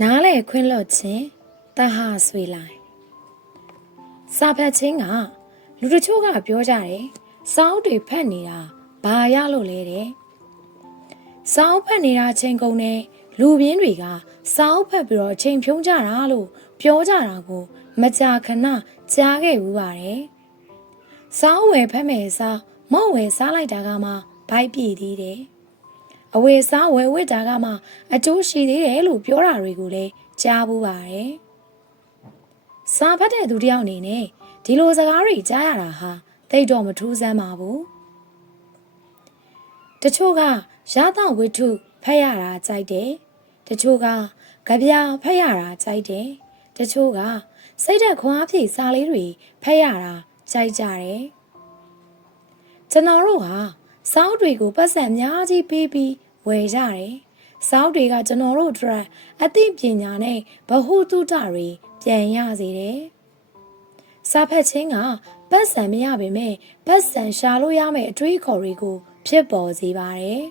နားလေခွင်းလွတ်ချင်းတဟာဆွေလိုက်စာဖတ်ချင်းကလူတချို့ကပြောကြတယ်စောင်းတွေဖတ်နေတာဘာရလို့လဲတဲ့စောင်းဖတ်နေတာချင်းကုန်နဲ့လူပြင်းတွေကစောင်းဖတ်ပြီးတော့အချိန်ဖြုံးကြတာလို့ပြောကြတာကိုမကြာခဏကြားခဲ့ဘူးပါတယ်စောင်းဝယ်ဖတ်မယ်စားမော့ဝယ်စားလိုက်တာကမှဘိုက်ပြည့်သေးတယ်အဝယ်စားဝယ်ဝစ်တာကမှအကျိုးရှိသေးတယ်လို့ပြောတာတွေကိုလည်းကြားဘူးပါတယ်စာဖတ်တဲ့သူတယောက်အနေနဲ့ဒီလိုစကားတွေကြားရတာဟာသိတော့မထူးဆန်းပါဘူးတချို့ကရသောဝိထုဖတ်ရတာကြိုက်တယ်တချို့ကကြပြဖတ်ရတာကြိုက်တယ်တချို့ကစိတ်သက်ခွန်အားဖြည့်စာလေးတွေဖတ်ရတာကြိုက်ကြတယ်ကျွန်တော်တို့ဟာစောင်းတွေကိုပတ်စံအများကြီးပေးပြီးဝယ်ကြတယ်စောင်းတွေကကျွန်တော်တို့အတွက်အသိပညာနဲ့ဗဟုသုတတွေပြန်ရစေတယ်စာဖတ်ခြင်းကပတ်စံမရပေမဲ့ပတ်စံရှာလို့ရမယ့်အတွေးခေါ်တွေကိုဖြစ်ပေါ်စေပါတယ်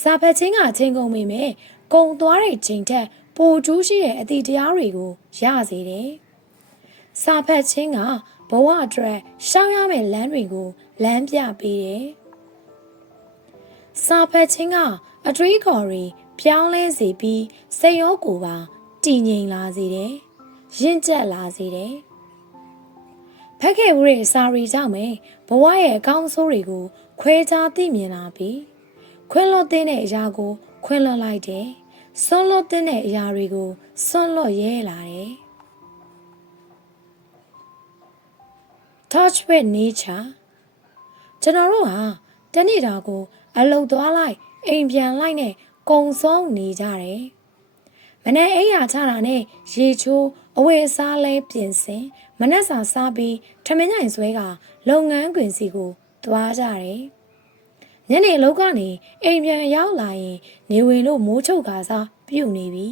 စာဖတ်ခြင်းကချင်းကုန်ပေမဲ့ကုံသွားတဲ့ချိန်ထက်ပိုကျိုးရှိတဲ့အသည့်တရားတွေကိုရစေတယ်စာဖတ်ခြင်းကဘဝအတွက်ရှောင်ရမယ့်လမ်းတွေကိုလမ်းပြပေးတယ်စာဖတ်ခြင်းကအတွေးခေါ်တွေပြောင်းလဲစေပြီးစိတ်ရောကိုယ်ပါတည်ငြိမ်လာစေတယ်ရင့်ကျက်လာစေတယ်ဖက်ခဲ့မှုတွေစာရီကြောင့်ပဲဘဝရဲ့အကောင်းဆိုးတွေကိုခွဲခြားသိမြင်လာပြီးခွင့်လွတ်တဲ့အရာကိုခွင့်လွတ်လိုက်တယ်ဆွန့်လွတ်တဲ့အရာတွေကိုဆွန့်လွတ်ရဲလာတယ် Touch with nature ကျွန်တော်တို့ဟာတနေ့တာကိုအလုပ်သွားလိုက်အိမ်ပြန်လိုက်နဲ့ကုံဆုံးနေကြတယ်မနေ့အိမ်ရချတာနဲ့ရေချိုးအဝယ်စားလဲပြင်ဆင်မနက်စာစားပြီးထမင်းညိုင်ဆွဲကလုပ်ငန်းခွင်စီကိုသွားကြတယ်ညနေအလုပ်ကနေအိမ်ပြန်ရောက်လာရင်နေဝင်လို့မိုးချုပ်ကာစားပြုတ်နေပြီ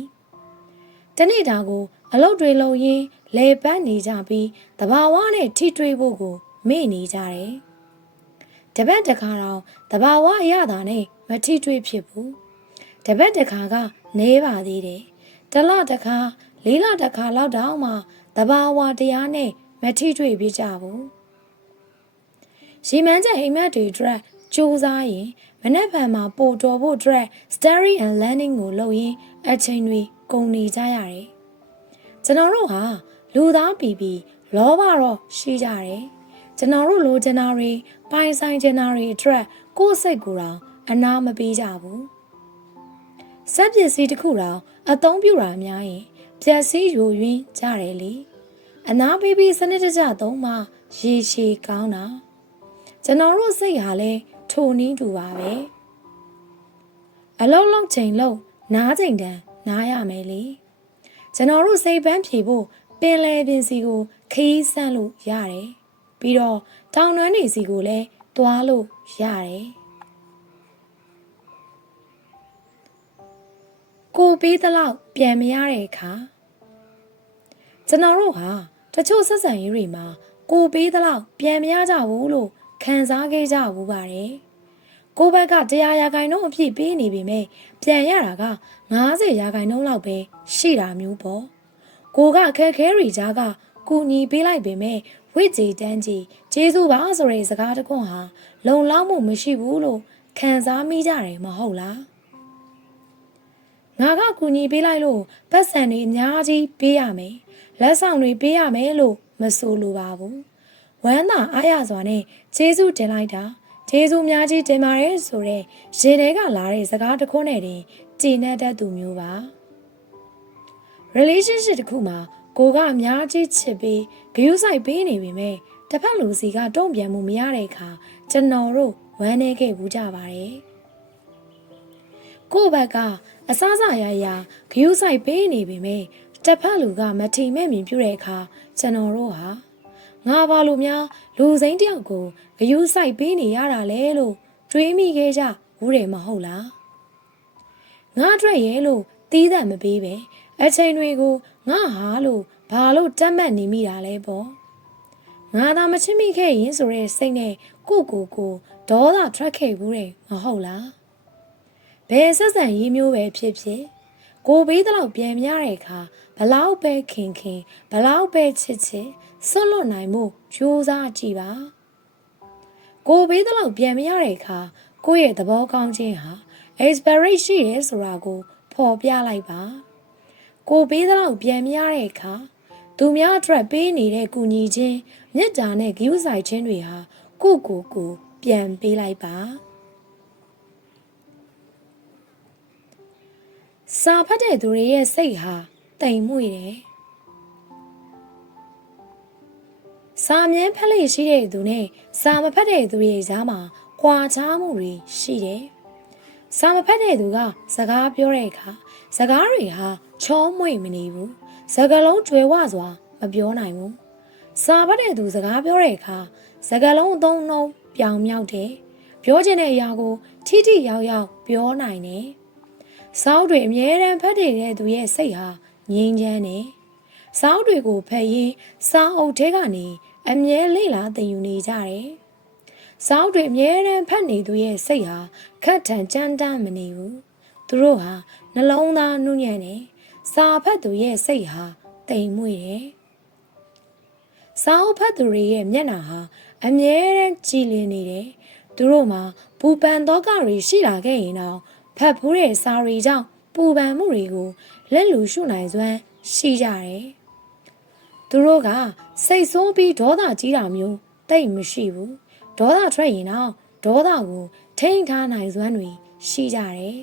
တနေ့တာကိုအလုပ်တွေလုပ်ရင်းလဲပတ်နေကြပြီးတဘာဝနဲ့ထိတွေ့ဖို့ကိုမေ့နေကြတယ်တပတ်တစ်ခါတော့တဘာဝအရသာနဲ့မထိတွေ့ဖြစ်ဘူးတပတ်တစ်ခါကနေပါသေးတယ်တလတစ်ခါလေးလတစ်ခါလောက်တောင်မှတဘာဝတရားနဲ့မထိတွေ့ပြကြဘူးရီမန်းချက်အိမ်မက်တွေအတွက်စူးစားရင်မနေ့ဖန်မှာပို့တော်ဖို့အတွက် study and learning ကိုလုပ်ရင်းအချိန်တွေကုန်နေကြရတယ်ကျွန်တော်တို့ဟာလူသားပြီးလောဘတော့ရှိကြတယ်ကျွန်တော်တို့လိုချင်တာတွေပိုင်ဆိုင်ချင်တာတွေအတွက်ကိုယ်စိတ်ကိုယ်တော်အနာမပေးကြဘူးစက်ပစ္စည်းတစ်ခုတော့အသုံးပြုတာများရင်ပျက်စီးယိုယွင်းကြတယ်လေအနာပေးပြီးစနစ်တကျသုံးမှရေရှည်ကောင်းတာကျွန်တော်တို့စိတ်ဟာလဲထိုနည်းတူပါပဲအလုံးလုံးချိန်လုံးနားချိန်တန်နားရမယ်လေကျွန်တော်တို့စိတ်ပန်းဖြေဖို့ပင်လေပင်စီကိုခီးဆန့်လို့ရတယ်ပြီးတော့တောင်နှမ်းတွေစီကိုလည်းတွားလို့ရတယ်ကိုပေးသလောက်ပြန်မရတဲ့အခါကျွန်တော်တို့ဟာတချို့ဆက်ဆံရေးတွေမှာကိုပေးသလောက်ပြန်မရကြဘူးလို့ခံစားခဲ့ကြဘူးပါတယ်ကိုဘက်က100%အပြည့်ပေးနေပေမဲ့ပြန်ရတာက90%လောက်ပဲရှိတာမျိုးပေါ့ကိုကခက်ခဲရီကြားကကူညီပေးလိုက်ပေမဲ့ဝိကြည်တန်းကြီးကျေးဇူးပါဆိုတဲ့စကားတစ်ခွန်းဟာလုံလောက်မှုမရှိဘူးလို့ခံစားမိကြတယ်မဟုတ်လားငါကကူညီပေးလိုက်လို့ပတ်စံတွေအများကြီးပေးရမယ်လက်ဆောင်တွေပေးရမယ်လို့မဆိုလိုပါဘူးဝမ်းသာအားရစွာနဲ့ကျေးဇူးတင်လိုက်တာကျေးဇူးများကြီးတင်ပါတယ်ဆိုတဲ့ရေထဲကလာတဲ့စကားတစ်ခွန်းနဲ့တင်ကြည်နပ်တတ်သူမျိုးပါ relationship တစ်ခုမှာကိုကအများကြီးချစ်ပြီးဂရုစိုက်ပေးနေပေမဲ့တစ်ဖက်လူစီကတုံ့ပြန်မှုမရတဲ့အခါကျွန်တော်တို့ဝမ်းနည်းခဲ့ဘူးကြပါတယ်ကိုယ့်ဘက်ကအစစရရဂရုစိုက်ပေးနေပေမဲ့တစ်ဖက်လူကမထီမဲ့မြင်ပြတဲ့အခါကျွန်တော်တို့ဟာငါဘာလို့များလူစိမ်းတယောက်ကိုဂရုစိုက်ပေးနေရတာလဲလို့တွေးမိခဲ့ကြဘူးတယ်မဟုတ်လားငါအတွက်ရဲ့လို့တီးသန့်မပေးပဲအချိန်တွေကိုငါဟာလို့ဘာလို့တတ်မှတ်နေမိတာလဲပေါ့ငါသာမချစ်မိခဲ့ရင်ဆိုတဲ့စိတ်နဲ့ကိုဒေါသထွက်ခဲ့ဘူးတယ်မဟုတ်လားဘယ်ဆက်ဆံရေးမျိုးပဲဖြစ်ဖြစ် ကိုပေးတဲ့လောက်ပြန်မရတဲ့အခါဘလောက်ပဲခင်ဘလောက်ပဲချစ်ဆွတ်လွတ်နိုင်မှုကြိုးစားကြည့်ပါကိုပေးတဲ့လောက်ပြန်မရတဲ့အခါကိုယ့်ရဲ့သဘောကောင်းခြင်းဟာ expiration ရှိတယ်ဆိုတာကိုဖော်ပြလိုက်ပါကိုပေးတဲ့လောက်ပြန်မရတဲ့အခါသူများအတွက်ပေးနေတဲ့ကူညီခြင်းမေတ္တာနဲ့ဂရုစိုက်ခြင်းတွေဟာကိုပြန်ပေးလိုက်ပါစာဖတ်တဲ့သူတွေရဲ့စိတ်ဟာတိမ်မွေ့တယ်စာမြဲဖတ်လို့ရှိတဲ့သူနဲ့စာမဖတ်တဲ့သူရဲ့ကြားမှာကွာခြားမှုတွေရှိတယ်စာမဖတ်တဲ့သူကစကားပြောတဲ့အခါစကားတွေဟာချောမွေ့မနေဘူးစကားလုံးကျွယ်ဝစွာမပြောနိုင်ဘူးစာဖတ်တဲ့သူစကားပြောတဲ့အခါစကားလုံးအသုံးနှုန်းပြောင်မြောက်တယ်ပြောချင်တဲ့အရာကိုထိထိရောက်ရောက်ပြောနိုင်တယ်စာအုပ်တွေအမြဲတမ်းဖတ်တဲ့သူရဲ့စိတ်ဟာငြိမ်းချမ်းတယ်စာအုပ်တွေကိုဖတ်ရင်းစာအုပ်ထဲကနေအမြဲလေ့လာသင်ယူနေကြတယ်စာအုပ်တွေအမြဲတမ်းဖတ်နေသူရဲ့စိတ်ဟာခက်ထန်ကြမ်းတမ်းမနေဘူးသူတို့ဟာနှလုံးသားနုညံ့တယ်စာဖတ်သူရဲ့စိတ်ဟာတိမ်မွေ့တယ်စာအုပ်ဖတ်သူတွေရဲ့မျက်နှာဟာအမြဲတမ်းကြည်လင်နေတယ်သူတို့မှာပူပန်သောကတွေရှိလာခဲ့ရင်တော့ဖတ်ဖူးတဲ့စာရီကြောင့်ပူပန်မှုတွေကိုလက်လူရှုနိုင်စွမ်းရှိကြတယ်သူတို့ကစိတ်ဆိုးပြီးဒေါသကြီးတာမျိုးတိတ်မရှိဘူးဒေါသထွက်ရင်တော့ဒေါသကိုထိန်းထားနိုင်စွမ်းတွေရှိကြတယ်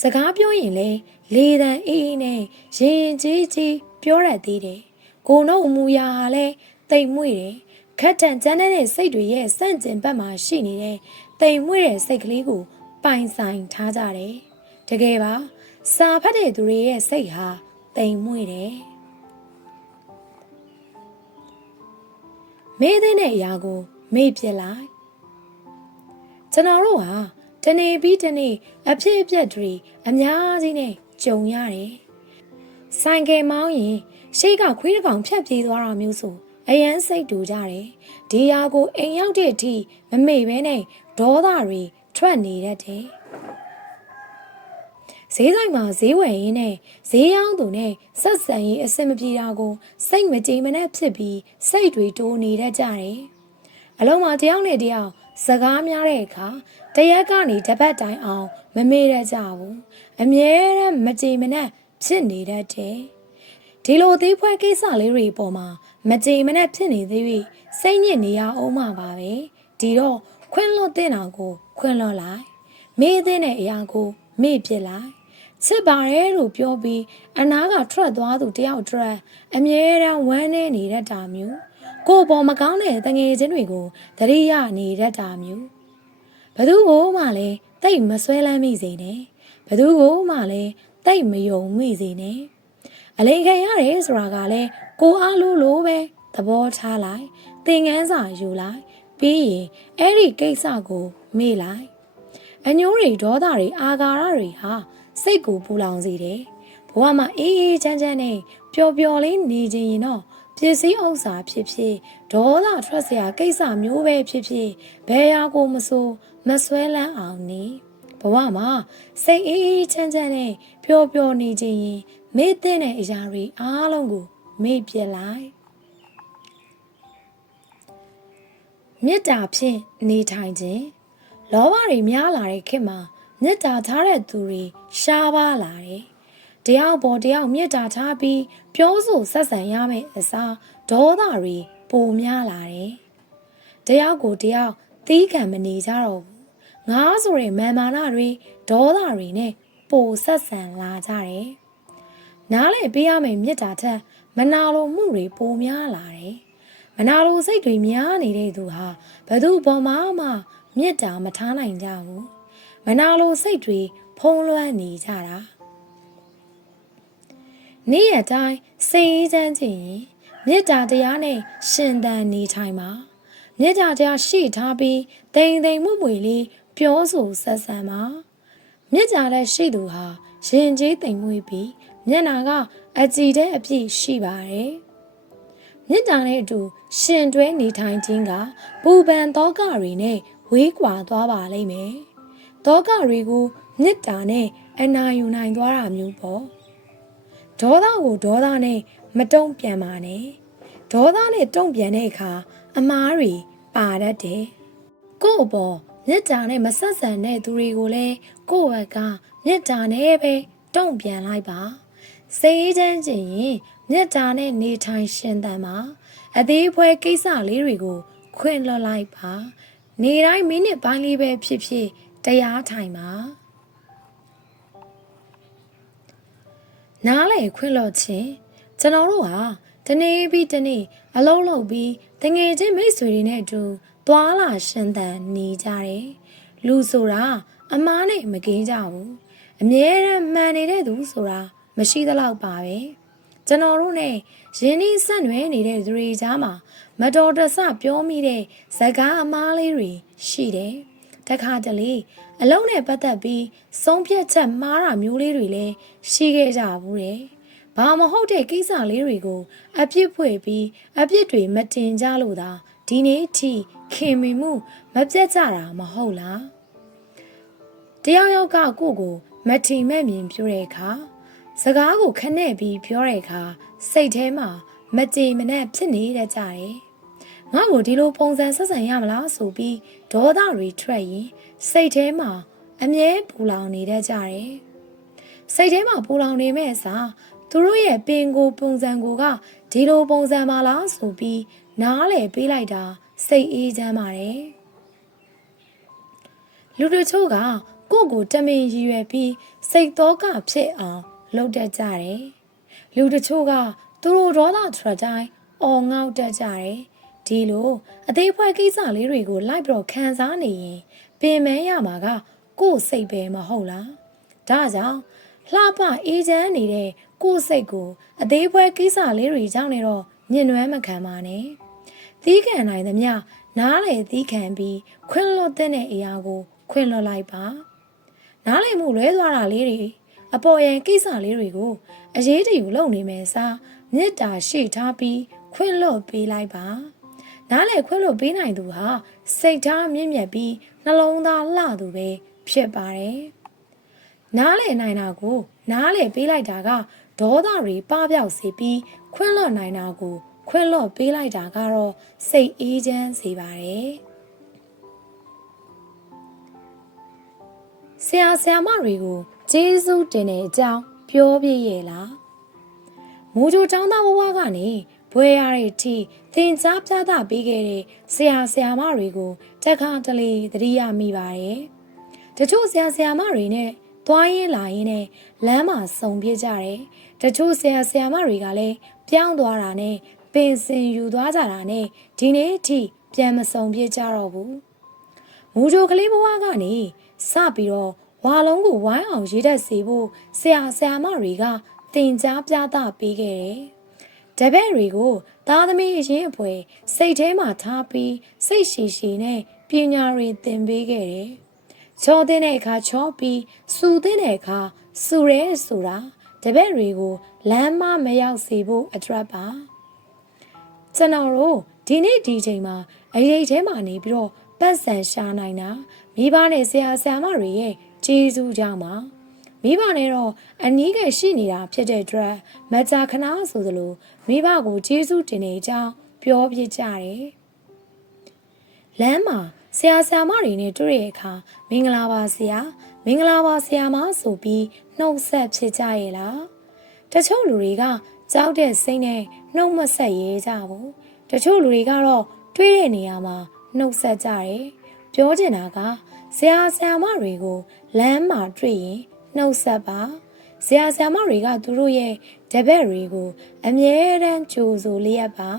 စကားပြောရင်လေလေတံအေးအေးနဲ့ရင်ကြီးပြောရသေးတယ်ကိုနှုတ်အမူအရာဟာလည်းတိမ်မွေ့တယ်ခက်ထန်ကြမ်းတဲ့စိတ်တွေရဲ့စန့်ကျင်ဘက်မှာရှိနေတဲ့တိမ်မွေ့တဲ့စိတ်ကလေးကိုပိုင်ဆိုင်ထားကြတယ်တကယ်ပါစာဖတ်တဲ့သူတွေရဲ့စိတ်ဟာတိမ်မွေ့တယ်မေးတဲ့အရာကိုမေ့ပြလိုက်ကျွန်တော်တို့ဟာတနေ့ပြီးတနေ့အဖြစ်အပျက်တွေအများကြီးနဲ့ကြုံရတယ်ဆိုင်ကယ်မောင်းရင်ရှေ့ကခွေးတစ်ကောင်ဖြတ်ပြေးသွားတာမျိုးဆိုအယမ်းစိတ်တူကြတယ်ဒီဟာကိုအိမ်ရောက်တဲ့အထိမမေ့ဘဲနဲ့ဒေါသတွေထွက်နေတတ်တယ်ဈေးဆိုင်မှာဈေးဝယ်ရင်းနဲ့ဈေးရောင်းသူနဲ့ဆက်ဆံရေးအဆင်မပြေတာကိုစိတ်မကြည်မနှက်ဖြစ်ပြီးစိတ်တွေတိုးနေတတ်ကြတယ်အလုံးမှာတယောက်နဲ့တယောက်စကားများတဲ့အခါတရက်ကနေတစ်ပတ်တိုင်အောင်မမေ့တတ်ကြဘူးအမြဲတမ်းမကြည်မနှက်ဖြစ်နေတတ်တယ်ဒီလိုသေးဖွဲကိစ္စလေးတွေပေါ်မှာမကြည်မနှက်ဖြစ်နေသေးပြီးစိတ်ညစ်နေရအောင်မှာပါပဲဒီတော့ခွင့်လွတ်တဲ့အောင်ကိုခွင့်လွတ်လိုက်မေ့တဲ့အရာကိုမေ့ပြစ်လိုက်ချစ်ပါတယ်လို့ပြောပြီးအနာကထွက်သွားသူတယောက်အတွက်အမြဲတမ်းဝမ်းနည်းနေတတ်တာမျိုးကိုယ်ပေါ်မကောင်းတဲ့တငယ်ချင်းတွေကိုသတိရနေတတ်တာမျိုးဘသူကိုမှလည်းတိတ်မဆွဲလန်းမိစေနဲ့ဘသူကိုမှလည်းတိတ်မယုံမိစေနဲ့အလိန်ခံရတယ်ဆိုတာကလည်းကိုအားလို့ပဲသဘောထားလိုက်သင်ခန်းစာယူလိုက်ပြီးရင်အဲ့ဒီကိစ္စကိုမေ့လိုက်အညိုးတွေဒေါသတွေအာဃာတတွေဟာစိတ်ကိုပူလောင်စေတယ်ဘဝမှာအေးအေးချမ်းချမ်းနဲ့ပျော်ပျော်လေးနေခြင်းရင်တော့ပစ္စည်းဥစ္စာဖြစ်ဖြစ်ဒေါသထွက်စရာကိစ္စမျိုးပဲဖြစ်ဖြစ်ဘယ်ဟာကိုမဆိုမဆွဲလန်းအောင်နေဘဝမှာစိတ်အေးအေးချမ်းချမ်းနဲ့ပျော်ပျော်နေခြင်းရင်မေ့တဲ့အရာတွေအားလုံးကိုမေ့ပြလိုက်မေတ္တာဖြင့်နေထိုင်ခြင်းလောဘတွေများလာတဲ့ခေတ်မှာမေတ္တာထားတဲ့သူတွေရှားပါလာတယ်။တယောက်ပေါ်တယောက်မေတ္တာထားပြီးပြောဆိုဆက်ဆံရမယ့်အစားဒေါသတွေပိုများလာတယ်။တယောက်ကိုတယောက်သီးခံမနေကြတော့ဘူး။ငါဆိုတဲ့မာမာနတွေဒေါသတွေနဲ့ပိုဆက်ဆံလာကြတယ်။နားလေပေးရမယ့်မေတ္တာထက်မနာလိုမှုတွေပိုများလာတယ်။မနာလိုစိတ်တွေများနေတဲ့သူဟာဘယ်သူပေါ်မှာမှမေတ္တာမထားနိုင်ကြဘူး။မနာလိုစိတ်တွေဖုံးလွှမ်းနေကြတာနေ့ရက်တိုင်းစိတ်အေးချမ်းခြင်းမေတ္တာတရားနဲ့ရှင်သန်နေထိုင်ပါမေတ္တာတရားရှိထားပြီးတိမ်တိမ်မွေ့မွေ့လေးပြောဆိုဆက်ဆံပါမေတ္တာတဲ့ရှိသူဟာရင်ကြီးတိမ်မွေ့ပြီးမျက်နာကအကြည်တဲ့အပြည့်ရှိပါတယ်မေတ္တာနဲ့အတူရှင်တွဲနေထိုင်ခြင်းကပူပန်သောကတွေနဲ့ဝေးကွာသွားပါလိမ့်မယ်တောကတွေကိုမေတ္တာနဲ့ အနာယူနိုင်သွားတာမျိုးပေါ့ဒေါသကိုဒေါသနဲ့မတုံ့ပြန်ပါနဲ့ဒေါသနဲ့တုံ့ပြန်တဲ့အခါအမားတွေပါတတ်တယ်ကို့အပေါ်မေတ္တာနဲ့မဆက်ဆံတဲ့သူတွေကိုလည်းကိုယ့်ဘက်ကမေတ္တာနဲ့ပဲတုံ့ပြန်လိုက်ပါစိတ်အေးချမ်းခြင်းရင်မေတ္တာနဲ့နေထိုင်ရှင်သန်ပါအသေးအဖွဲကိစ္စလေးတွေကိုခွင့်လွှတ်လိုက်ပါနေတိုင်းမိနစ်ပိုင်းလေးပဲဖြစ်ဖြစ်တရားထိုင်ပါနားလေခွင့်လွှတ်ခြင်းကျွန်တော်တို့ဟာတနေ့ပြီးတနေ့အလုံးလုံးပြီးတငယ်ချင်းမိတ်ဆွေတွေနဲ့အတူသွားလာရှင်သန်နေကြတယ်လူဆိုတာအမားနဲ့မကင်းကြဘူးအမြဲတမ်းမှန်နေတဲ့သူဆိုတာမရှိသလောက်ပါပဲကျွန်တော်တို့ ਨੇ ရင်းနှီးဆက်နွယ်နေတဲ့သူတွေကြားမှာမတော်တဆပြောမိတဲ့ဇကားအမားလေးတွေရှိတယ်တခါတလေအလုံးနဲ့ပတ်သက်ပြီးဆုံးဖြတ်ချက်မှားတာမျိုးလေးတွေလည်းရှိခဲ့ကြဘူးတယ်ဘာမဟုတ်တဲ့ကိစ္စလေးတွေကိုအပြစ်ဖွေပြီးအပြစ်တွေမတင်ကြလို့သာဒီနေ့ထိခင်မင်မှုမပြတ်ကြတာမဟုတ်လားတယောက်ယောက်ကကိုကိုမထီမဲ့မြင်ပြောတဲ့အခါစကားကိုခနဲ့ပြီးပြောတဲ့အခါစိတ်ထဲမှာမကြေမနက်ဖြစ်နေတတ်ကြတယ်ငါ့ကိုဒီလိုပုံစံဆက်ဆံရမလားဆိုပြီးဒေါသတွေထွက်ရင်စိတ်ထဲမှာအမြဲပူလောင်နေတတ်ကြတယ်စိတ်ထဲမှာပူလောင်နေမဲ့အစားသူတို့ရဲ့ပင်ကိုပုံစံကိုကဒီလိုပုံစံပါလားဆိုပြီးနားလေပေးလိုက်တာစိတ်အေးချမ်းပါတယ်လူတို့ချို့ကကိုယ့်ကိုတမင်ရည်ရွယ်ပြီးစိတ်သောကဖြစ်အောင်လုပ်တတ်ကြတယ်လူတို့ချို့ကသူတို့ဒေါသထွက်တိုင်းအော်ငေါက်တတ်ကြတယ်ဒီလိုအသေးဖွဲကိစ္စလေးတွေကိုလိုက်ပြီးတော့ခံစားနေရင်ပင်မရမှာကကိုယ့်စိတ်ပဲမဟုတ်လားဒါကြောင့်လှပအေးချမ်းနေတဲ့ကိုယ့်စိတ်ကိုအသေးဖွဲကိစ္စလေးတွေကြောင့်နေတော့ညှဉ်းနှွမ်းမခံပါနဲ့သီးခံနိုင်သမျှနားလေသီးခံပြီးခွင့်လွှတ်တဲ့အရာကိုခွင့်လွှတ်လိုက်ပါနားလေမှုလွဲသွားတာလေးတွေအပေါ်ယံကိစ္စလေးတွေကိုအရေးတယူလုပ်နေမယ်စားမေတ္တာရှိထားပြီးခွင့်လွှတ်ပေးလိုက်ပါနားလေခွင့်လွှတ်ပေးနိုင်သူဟာစိတ်ထားမြင့်မြတ်ပြီးနှလုံးသားလှသူပဲဖြစ်ပါတယ်နားလေနိုင်တာကိုနားလေပေးလိုက်တာကဒေါသတွေပပျောက်စေပြီးခွင့်လွှတ်နိုင်တာကိုခွင့်လွှတ်ပေးလိုက်တာကတော့စိတ်အေးချမ်းစေပါတယ်ဆရာဆရာမတွေကိုကျေးဇူးတင်တဲ့အကြောင်းပြောပြရဲ့လားမူဂျိုကျောင်းသားဘဝကနေဘွဲရတဲ့အထိသင်ကြားပြသပေးခဲ့တဲ့ဆရာဆရာမတွေကိုတက်ခါတလေသတိရမိပါတယ်တချို့ဆရာဆရာမတွေနဲ့သွားရင်လာရင်နဲ့လမ်းမှာဆုံပြကြတယ်တချို့ဆရာဆရာမတွေကလည်းပြောင်းသွားတာနဲ့ပင်စင်ယူသွားကြတာနဲ့ဒီနေ့အထိပြန်မဆုံပြကြတော့ဘူးမူဂျိုကလေးဘဝကနေစပြီးတော့ဝါလုံးကိုဝိုင်းအောင်ရေးတတ်စေဖို့ဆရာဆရာမတွေကသင်ကြားပြသပေးခဲ့တယ်တပည့်တွေကိုသားသမီးအရင်အဖွဲစိတ်ထဲမှာထားပြီးစိတ်ရှည်ရှည်နဲ့ပညာတွေသင်ပေးခဲ့တယ်ချောတဲ့အခါချောပြီးစူတဲ့အခါစူရဲဆိုတာတပည့်တွေကိုလမ်းမမရောက်စေဖို့အတွက်ပါကျွန်တော်တို့ဒီနေ့ဒီချိန်မှာအရေးထဲမှာနေပြီးတော့ပတ်စံရှာနိုင်တာမိဘနဲ့ဆရာဆရာမတွေရဲ့ကျေးဇူးကြောင့်ပါမိဘနဲ့တော့အနည်းငယ်ရှိနေတာဖြစ်တဲ့အတွက်မကြာခဏဆိုသလိုမိဘကိုကျေးဇူးတင်တဲ့အကြောင်းပြောပြကြတယ်လမ်းမှာဆရာဆရာမတွေနဲ့တွေ့တဲ့အခါမင်္ဂလာပါဆရာမင်္ဂလာပါဆရာမဆိုပြီးနှုတ်ဆက်ဖြစ်ကြရဲ့လားတချို့လူတွေကကြောက်တဲ့စိတ်နဲ့နှုတ်မဆက်ရဲကြဘူးတချို့လူတွေကတော့တွေ့တဲ့နေရာမှာနှုတ်ဆက်ကြတယ်ပြောချင်တာကဆရာဆရာမတွေကိုလမ်းမှာတွေ့ရင်နှုတ်ဆက်ပါဆရာဆရာမတွေကသူတို့ရဲ့တပည့်တွေကိုအမြဲတမ်းကြိုဆိုလျက်ပါ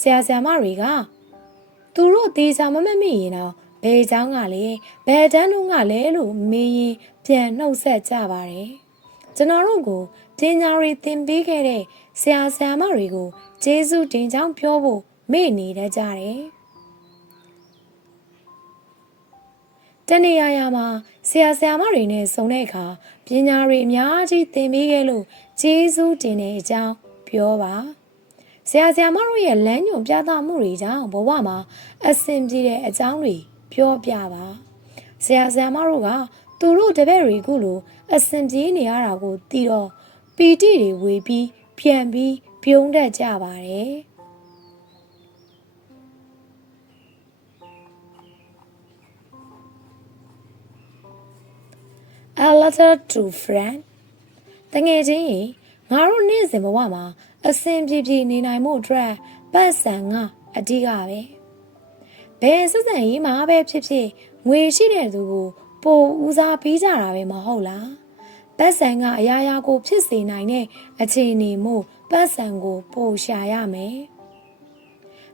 ဆရာဆရာမတွေကသူတို့တေချာမမိရင်တော့ဘယ်เจ้าကလဲဘယ်တန်းတို့ကလဲလို့မေးရင်ပြန်နှုတ်ဆက်ကြပါတယ်ကျွန်တော်တို့ကိုပညာတွေသင်ပေးခဲ့တဲ့ဆရာဆရာမတွေကိုကျေးဇူးတင်ကြောင်းပြောဖို့မေ့နေတတ်ကြတယ်တနေရာရာမှာဆရာဆရာမတွေနဲ့ဆုံတဲ့အခါပညာတွေအများကြီးသင်ပေးခဲ့လို့ကျေးဇူးတင်တဲ့အကြောင်းပြောပါဆရာဆရာမတို့ရဲ့လမ်းညွှန်ပြသမှုတွေကြောင့်ဘဝမှာအဆင်ပြေတဲ့အကြောင်းတွေပြောပြပါဆရာဆရာမတို့က သူတို့တပည့်တွေကိုလိုအစင်ပြေးနေရတာကိုသိတော့ပီတိတွေဝေပြီးပြန်ပြီးပြုံးတတ်ကြပါတယ် A letter to friend တငယ်ချင်းရေငါတို့နေ့စဉ်ဘဝမှာအစင်ပြေပြေနေနိုင်မှုအတွက်ပတ်စံကအဓိကပဲဘယ်ဆက်ဆံရေးမှာပဲဖြစ်ဖြစ်ငွေရှိတဲ့သူကိုပိုဦးစားပေးကြတာပဲမဟုတ်လားပတ်စံကအရာရာကိုဖြစ်စေနိုင်တဲ့အခြေအနေမို့ပတ်စံကိုပိုရှာရမယ်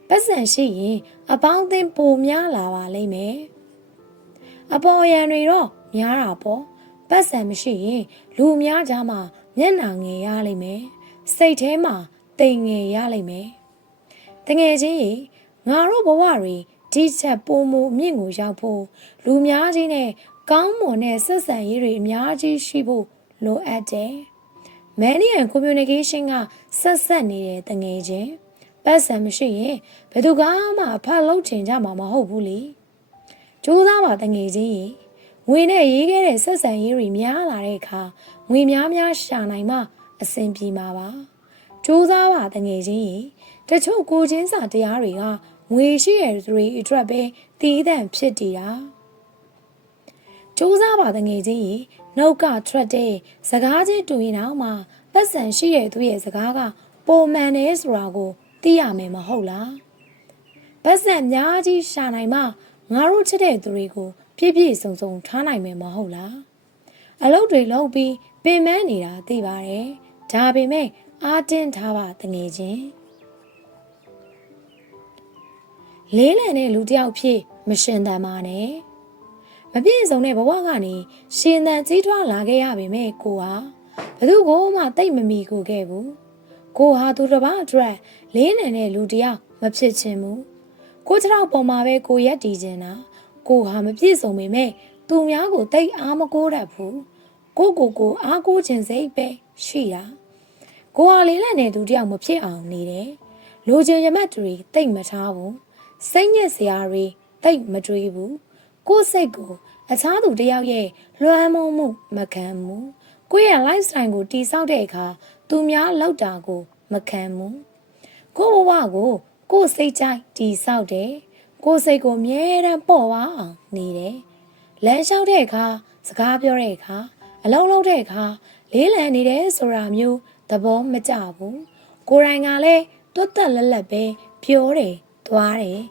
ပတ်စံရှိရင်အပေါင်းအသင်းပိုများလာပါလိမ့်မယ်အပေါ်ရန်တွေတော့များတာပေါ့ပတ်စံမရှိရင်လူများကြားမှာမျက်နှာငယ်ရလိမ့်မယ်စိတ်ထဲမှာတိမ်ငယ်ရလိမ့်မယ်တကယ်ချင်းရေငါတို့ဘဝတွေဒီချက်ပိုမိုအမြင့်ကိုရောက်ဖို့လူများကြီးနဲ့ကောင်းမွန်တဲ့ဆက်ဆံရေးတွေအများကြီးရှိဖို့လိုအပ်တယ် Many and communication ကဆက်ဆက်နေတဲ့တငယ်ချင်းပတ်စံမရှိရင်ဘယ်သူကမှအဖတ်လုပ်ချင်ကြမှာမဟုတ်ဘူးလေကြိုးစားပါတငယ်ချင်းရေငွေနဲ့ရေးခဲ့တဲ့ဆက်ဆံရေးတွေများလာတဲ့အခါငွေများများရှာနိုင်မှအဆင်ပြေမှာပါကြိုးစားပါတငယ်ချင်းရေတချို့ကိုချင်းစာတရားတွေကငွေရှိရတဲ့သူတွေအတွက်ပဲတည်တံ့ဖြစ်တည်တာကြိုးစားပါတငယ်ချင်းရေနှုတ်ကထွက်တဲ့စကားချင်းတူရင်တော့မှပတ်စံရှိတဲ့သူရဲ့စကားကပုံမှန်တယ်ဆိုတာကိုသိရမယ်မဟုတ်လားပတ်စံများကြီးရှာနိုင်မှငါတို့ချစ်တဲ့သူတွေကိုပြည့်ပြည့်စုံစုံထားနိုင်မယ်မဟုတ်လားအလုပ်တွေလုပ်ပြီးပင်ပန်းနေတာသိပါတယ်ဒါပေမဲ့အားတင်းထားပါတငယ်ချင်းလေးလံတဲ့လူတစ်ယောက်ဖြစ်မရှင်တန်ပါနဲ့မပြည့်စုံတဲ့ဘဝကနေရှင်သန်ကြီးထွားလာခဲ့ရပေမဲ့ကိုဟာဘသူကိုမှတိတ်မမီကိုခဲ့ဘူးကိုဟာသူတစ်ပါးအတွက်လေးလံတဲ့လူတစ်ယောက်မဖြစ်ချင်ဘူးကိုခြေထောက်ပေါ်မှာပဲကိုရက်တည်ခြင်းတာကိုဟာမပြည့်စုံပေမဲ့သူများကိုတိတ်အားမကိုးတတ်ဘူးကိုအားကိုးခြင်းစိတ်ပဲရှိတာကိုဟာလေးလံတဲ့သူတစ်ယောက်မဖြစ်အောင်နေတယ်လူချင်းရမတ်တွေတိတ်မထားဘူးစိတ်ညစ်စရာတွေတိတ်မတွေးဘူးကိုယ်စိတ်ကိုအခြားသူတစ်ယောက်ရဲ့လွှမ်းမိုးမှုမခံဘူးကိုယ့်ရဲ့ lifestyle ကိုတိဆောက်တဲ့အခါသူများလောက်တာကိုမခံဘူးကိုယ့်ဘဝကိုကိုယ်စိတ်ကြိုက်တိဆောက်တယ်ကိုယ်စိတ်ကိုအမြဲတမ်းပေါ့ပါအောင်နေတယ်လမ်းလျှောက်တဲ့အခါစကားပြောတဲ့အခါအလုံးလုံးတဲ့အခါလေးလံနေတယ်ဆိုတာမျိုးသဘောမကျဘူးကိုယ်တိုင်ကလည်းတွတ်တက်လက်လက်ပဲပြောတယ်သွားတယ်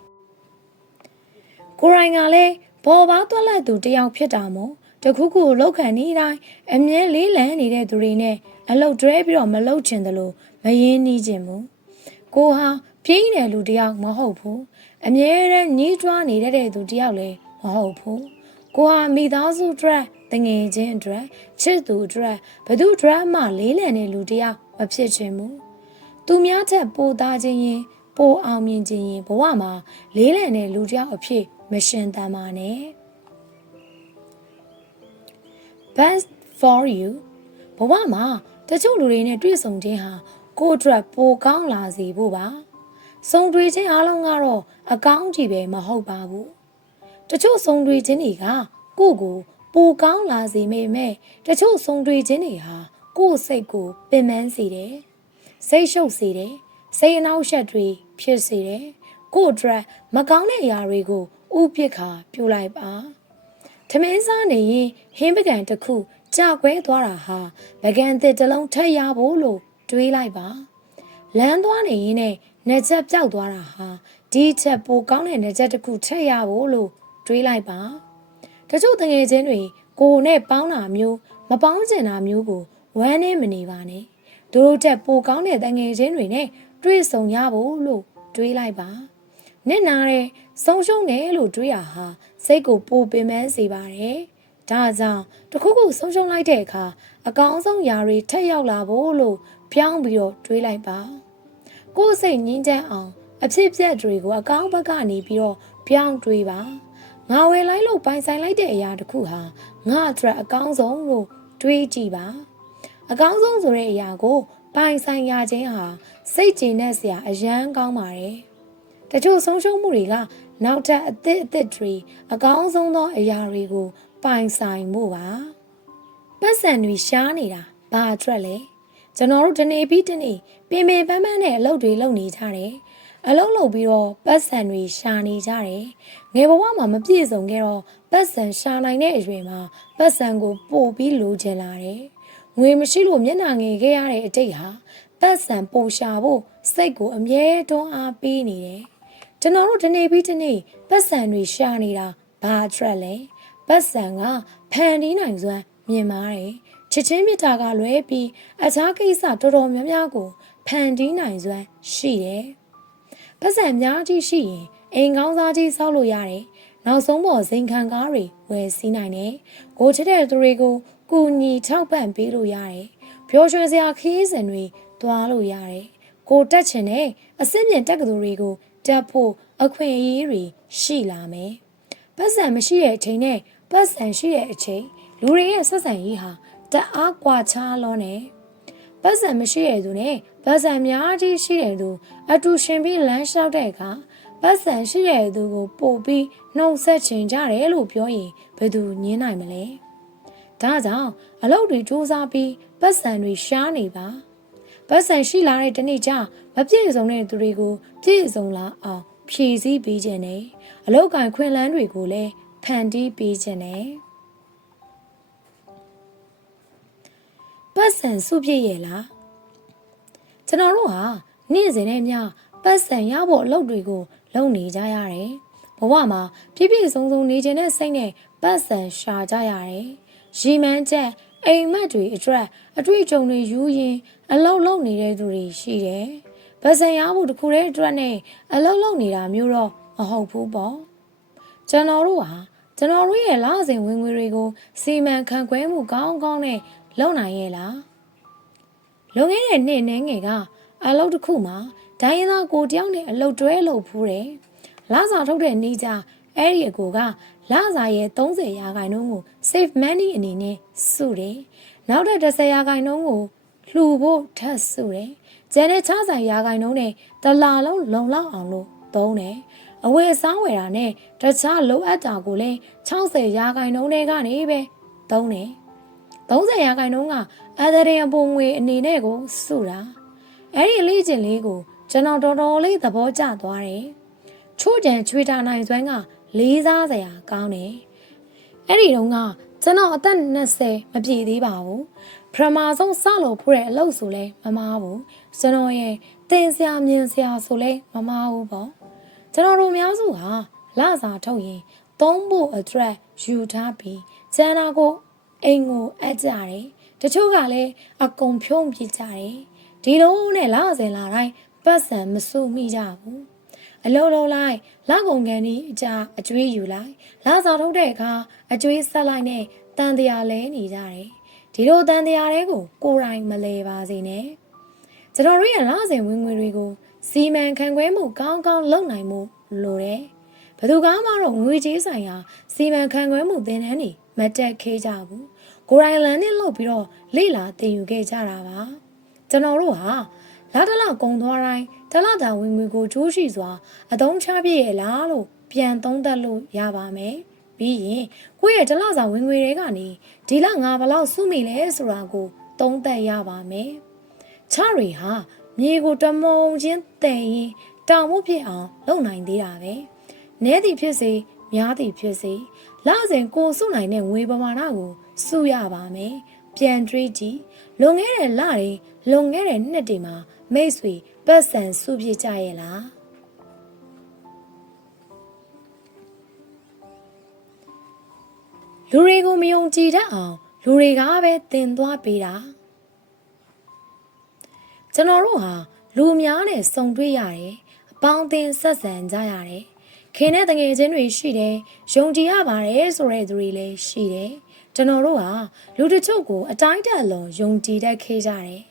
ကိုယ်တိုင်ကလည်းဘောပါတွက်လက်သူတယောက်ဖြစ်တာမို့တခုခုလောက်ခံနေတိုင်းအမြဲလေးလံနေတဲ့သူတွေနဲ့အလုတ်တွဲပြီးတော့မလုတ်ချင်တယ်လို့မရင်းနှီးခြင်းဘူးကိုဟာပြင်းတဲ့လူတယောက်မဟုတ်ဘူးအမြဲတမ်းညှိတွားနေတဲ့သူတယောက်လည်းမဟုတ်ဘူးကိုဟာမိသားစုအတွက်တငယ်ချင်းအတွက်ချစ်သူအတွက်ဘသူအတွက်မှလေးလံတဲ့လူတယောက်မဖြစ်ချင်ဘူးသူများထက်ပိုသားခြင်းရင်ပိုအောင်မြင်ခြင်းရင်ဘဝမှာလေးလံတဲ့လူတယောက်အဖြစ်မရှင်တန်ပါနဲ့ Best for you ဘဝမှာတချို့လူတွေနဲ့တွေ့ဆုံခြင်းဟာကိုယ့်အတွက်ပိုကောင်းလာစေဖို့ပါဆုံတွေ့ခြင်းအားလုံးကတော့အကောင်းကြီးပဲမဟုတ်ပါဘူးတချို့ဆုံတွေ့ခြင်းတွေကကိုယ့်ကိုပိုကောင်းလာစေမိမဲ့တချို့ဆုံတွေ့ခြင်းတွေဟာကိုယ့်စိတ်ကိုပင်ပန်းစေတယ်စိတ်ရှုပ်စေတယ်စိတ်အနှောက်အယှက်တွေဖြစ်စေတယ်ကိုယ့်အတွက်မကောင်းတဲ့အရာတွေကိုဥပက္ခပြုလိုက်ပါထမင်းစားနေရင်ဟင်းပကံတစ်ခုကြာခွဲသွားတာဟာပကံသစ်တစ်လုံးထပ်ရဖို့လို့တွေးလိုက်ပါလမ်းသွားနေရင်နဲ့နှစ်ချက်ပြောက်သွားတာဟာဒီချက်ပိုကောင်းတဲ့နှစ်ချက်တစ်ခုထပ်ရဖို့လို့တွေးလိုက်ပါတချို့တငယ်ချင်းတွေကိုနဲ့ပေါင်းတာမျိုးမပေါင်းကျင်တာမျိုးကိုဝမ်းနေမနေပါနဲ့တို့တက်ပိုကောင်းတဲ့တငယ်ချင်းတွေနဲ့တွေ့ဆုံရဖို့လို့တွေးလိုက်ပါနစ်နာတဲ့ဆုံးရှုံးတယ်လို့တွေးရဟာစိတ်ကိုပိုပင်ပန်းစေပါတယ်ဒါကြောင့်တခုခုဆုံးရှုံးလိုက်တဲ့အခါအကောင်းဆုံးຢာတွေထက်ရောက်လာဖို့လို့ပြောင်းပြီးတော့တွေးလိုက်ပါကိုယ်စိတ်ငြင်းချမ်းအောင်အဖြစ်ပြက်တွေကိုအကောင်းဘက်ကနေပြီးတော့ပြောင်းတွေးပါငါဝယ်လိုက်လို့ပိုင်ဆိုင်လိုက်တဲ့အရာတစ်ခုဟာငါအတွက်အကောင်းဆုံးလို့တွေးကြည့်ပါအကောင်းဆုံးဆိုတဲ့အရာကိုပိုင်ဆိုင်ရခြင်းဟာစိတ်ကျေနပ်စရာအရန်ကောင်းပါတယ်တချို့ဆုံးရှုံးမှုတွေကနောက်ထပ်အသစ်တွေအကောင်းဆုံးသောအရာတွေကို ပိုင်ဆိုင်မှုပါပတ်စံတွေရှားနေတာဘာအတွက်လဲကျွန်တော်တို့တနေ့ပြီးတနေ့ပင်ပန်းနဲ့အလုပ်တွေလုပ်နေကြတယ်အလုပ်လုပ်ပြီးတော့ပတ်စံတွေရှာနေကြတယ်ငယ်ဘဝမှာမပြည့်စုံခဲ့တော့ပတ်စံရှာနိုင်တဲ့အရွယ်မှာပတ်စံကိုပို့ပြီးလိုချင်လာတယ်ငွေမရှိလို့မျက်နှာငယ်ခဲ့ရတဲ့အတိတ်ဟာပတ်စံပို့ရှာဖို့စိတ်ကိုအမြဲတွန်းအားပေးနေတယ်ကျွန်တော်တို့တနေ့ပြီးတနေ့ပတ်စံတွေရှာနေတာဘာအတွက်လဲပတ်စံကဖန်တီးနိုင်စွမ်းမြင်ပါတယ်ချစ်ချင်းမြတ်တာကလွဲပြီးအခြားကိစ္စတော်တော်များများကိုဖန်တီးနိုင်စွမ်းရှိတယ်ပတ်စံများကြီးရှိရင်အိမ်ကောင်းစားကြီးဆောက်လို့ရတယ်နောက်ဆုံးပေါ်ဇင်ခံကားတွေဝယ်စီးနိုင်တယ်ကိုချစ်တဲ့သူတွေကိုကူညီထောက်ပံ့ပေးလို့ရတယ်ပျော်ရွှင်စရာခရီးစဉ်တွေသွားလို့ရတယ်ကိုတက်ချင်တဲ့အစစ်မြင့်တက်ကသူတွေကိုတက်ဖို့အခွင့်အရေးတွေရှိလာမယ်ပတ်စံမရှိတဲ့အချိန်နဲ့ပတ်စံရှိတဲ့အချိန်လူတွေရဲ့ဆက်ဆံရေးဟာတအားကွာခြားလို့နေပတ်စံမရှိတဲ့သူနဲ့ပတ်စံများကြီးရှိတဲ့သူအတူရှင်ပြီးလမ်းလျှောက်တဲ့အခါပတ်စံရှိတဲ့သူကိုပို့ပြီးနှုတ်ဆက်ချင်ကြတယ်လို့ပြောရင်ဘယ်သူညင်းနိုင်မလဲဒါကြောင့်အလုပ်တွေစူးစမ်းပြီးပတ်စံတွေရှားနေပါပတ်စံရှိလာတဲ့တနေ့ကျမပြည့်စုံတဲ့သူတွေကိုပြည့်စုံလာအောင်ဖြည့်ဆည်းပေးခြင်းနဲ့အလုပ်ကိုင်ခွင့်လန်းတွေကိုလည်းဖန်တီးပေးခြင်းနဲ့ပတ်စံစုပြည့်ရဲ့လားကျွန်တော်တို့ဟာနေ့စဉ်နဲ့မျှပတ်စံရဖို့အလုပ်တွေကိုလုပ်နေကြရတယ်ဘဝမှာပြည့်ပြည့်စုံစုံနေခြင်းနဲ့စိတ်နဲ့ပတ်စံရှာကြရတယ်ရီမန်းချက်အိမ်မက်တွေအတွက်အတွေ့အကြုံတွေယူရင်အလုပ်လုပ်နေတဲ့သူတွေရှိတယ်ပတ်စံရဖို့တခုတည်းအတွက်နဲ့အလုပ်လုပ်နေတာမျိုးတော့မဟုတ်ဘူးပေါ့ကျွန်တော်တို့ရဲ့လစဉ်ဝင်ငွေတွေကိုစီမံခန့်ခွဲမှုကောင်းကောင်းနဲ့လုပ်နိုင်ရဲ့လားလွန်ခဲ့တဲ့နှစ်နှဲငယ်ကအလုပ်တစ်ခုမှာဒိုင်းရင်သားကိုတယောက်နဲ့အလုပ်တွဲလုပ်ဖူးတယ်လစာထုတ်တဲ့နေ့ကျအဲ့ဒီအကိုကလစာရဲ့30%ကို save money အနေနဲ့စုတယ်နောက်ထပ်10%ကိုလှူဖို့ထပ်စုတယ်ကျန်တဲ့60%နဲ့တစ်လလုံးလုံလောက်အောင်လို့သုံးတယ်အဝယ်အစားဝယ်တာနဲ့တခြားလိုအပ်တာကိုလည်း60%နဲ့ကနေပဲသုံးတယ်30%ကအဒရင်အပေါ်ငွေအနေနဲ့ကိုစုတာအဲ့ဒီလေးကျင်လေးကိုကျွန်တော်တော်တော်လေးသဘောကျသွားတယ်ချို့ကြံချွေတာနိုင်စွမ်းကလေးစားစရာကောင်းတယ်အဲ့ဒီတုန်းကကျွန်တော်အသက်20မပြည့်သေးပါဘူးပထမဆုံးစလို့ဖိုးတဲ့အလုပ်ဆိုလဲမမားဘူးကျွန်တော်ရဲ့တင်စရာမြင်စရာဆိုလဲမမားဘူးပေါ့ကျွန်တော်တို့များစုဟာလစာထုတ်ရင်သုံးဖို့အတွက်ယူထားပြီးကျန်တာကိုအိမ်ကိုအပ်ကြတယ်တချို့ကလည်းအကုန်ဖြုံးပြကြတယ်ဒီလိုနဲ့လစဉ်လာတိုင်းပတ်စံမစုမိကြဘူးအလုံးလုံးလိုက်လကုန်ကန်ဒီအကြအကျွေးယူလိုက်လစာထုတ်တဲ့အခါအကျွေးဆက်လိုက်နဲ့တန်တရားလဲနေကြတယ်ဒီလိုတန်တရားတွေကိုကိုယ်တိုင်မလဲပါစေနဲ့ကျွန်တော်တို့ရဲ့လစဉ်ဝင်ငွေတွေကိုစီမံခန့်ခွဲမှုကောင်းကောင်းလုပ်နိုင်မှုလိုတယ်ဘယ်သူကမှတော့ငွေကြေးဆိုင်ရာစီမံခန့်ခွဲမှုသင်တန်းတွေမတက်ခဲကြဘူးကိုယ်တိုင်လမ်းနဲ့လုပ်ပြီးတော့လေ့လာသင်ယူခဲ့ကြတာပါကျွန်တော်တို့ဟာလာတလကုံသွားတိုင်းတလတာဝင်ငွေကိုကြိုးရှိစွာအသုံးချပြည့်ရလားလို့ပြန်သုံးသပ်လို့ရပါမယ်ပြီးရင်ကိုယ့်ရဲ့တလစာဝင်ငွေတွေကနေဒီလငါဘလောက်စုမိလဲဆိုတာကိုသုံးသပ်ရပါမယ်ချရီဟာမြေကိုတမုံချင်းတည်ရင်တောင်မှုဖြစ်အောင်လုပ်နိုင်သေးတာပဲနဲသည်ဖြစ်စေများသည်ဖြစ်စေလစဉ်ကိုစုနိုင်တဲ့ငွေပမာဏကိုစုရပါမယ်ပြန်တွေးကြည့်လွန်ခဲ့တဲ့လတွေလွန်ခဲ့တဲ့နှစ်တွေမှာမိတ်ဆွေပတ်စံစုပြကြရဲ့လားလူတွေကိုမယုံကြည်တတ်အောင်လူတွေကပဲတင်သွားပေးတာကျွန်တော်တို့ဟာလူများနဲ့စုံတွေ့ရတယ်အပေါင်းအသင်းဆက်ဆံကြရတယ်ခင်တဲ့တငယ်ချင်းတွေရှိတယ်ယုံကြည်ရပါတယ်ဆိုတဲ့သူတွေလည်းရှိတယ်ကျွန်တော်တို့ဟာလူတချို့ကိုအတိုင်းတက်အလွန်ယုံကြည်တတ်ခဲ့ကြတယ်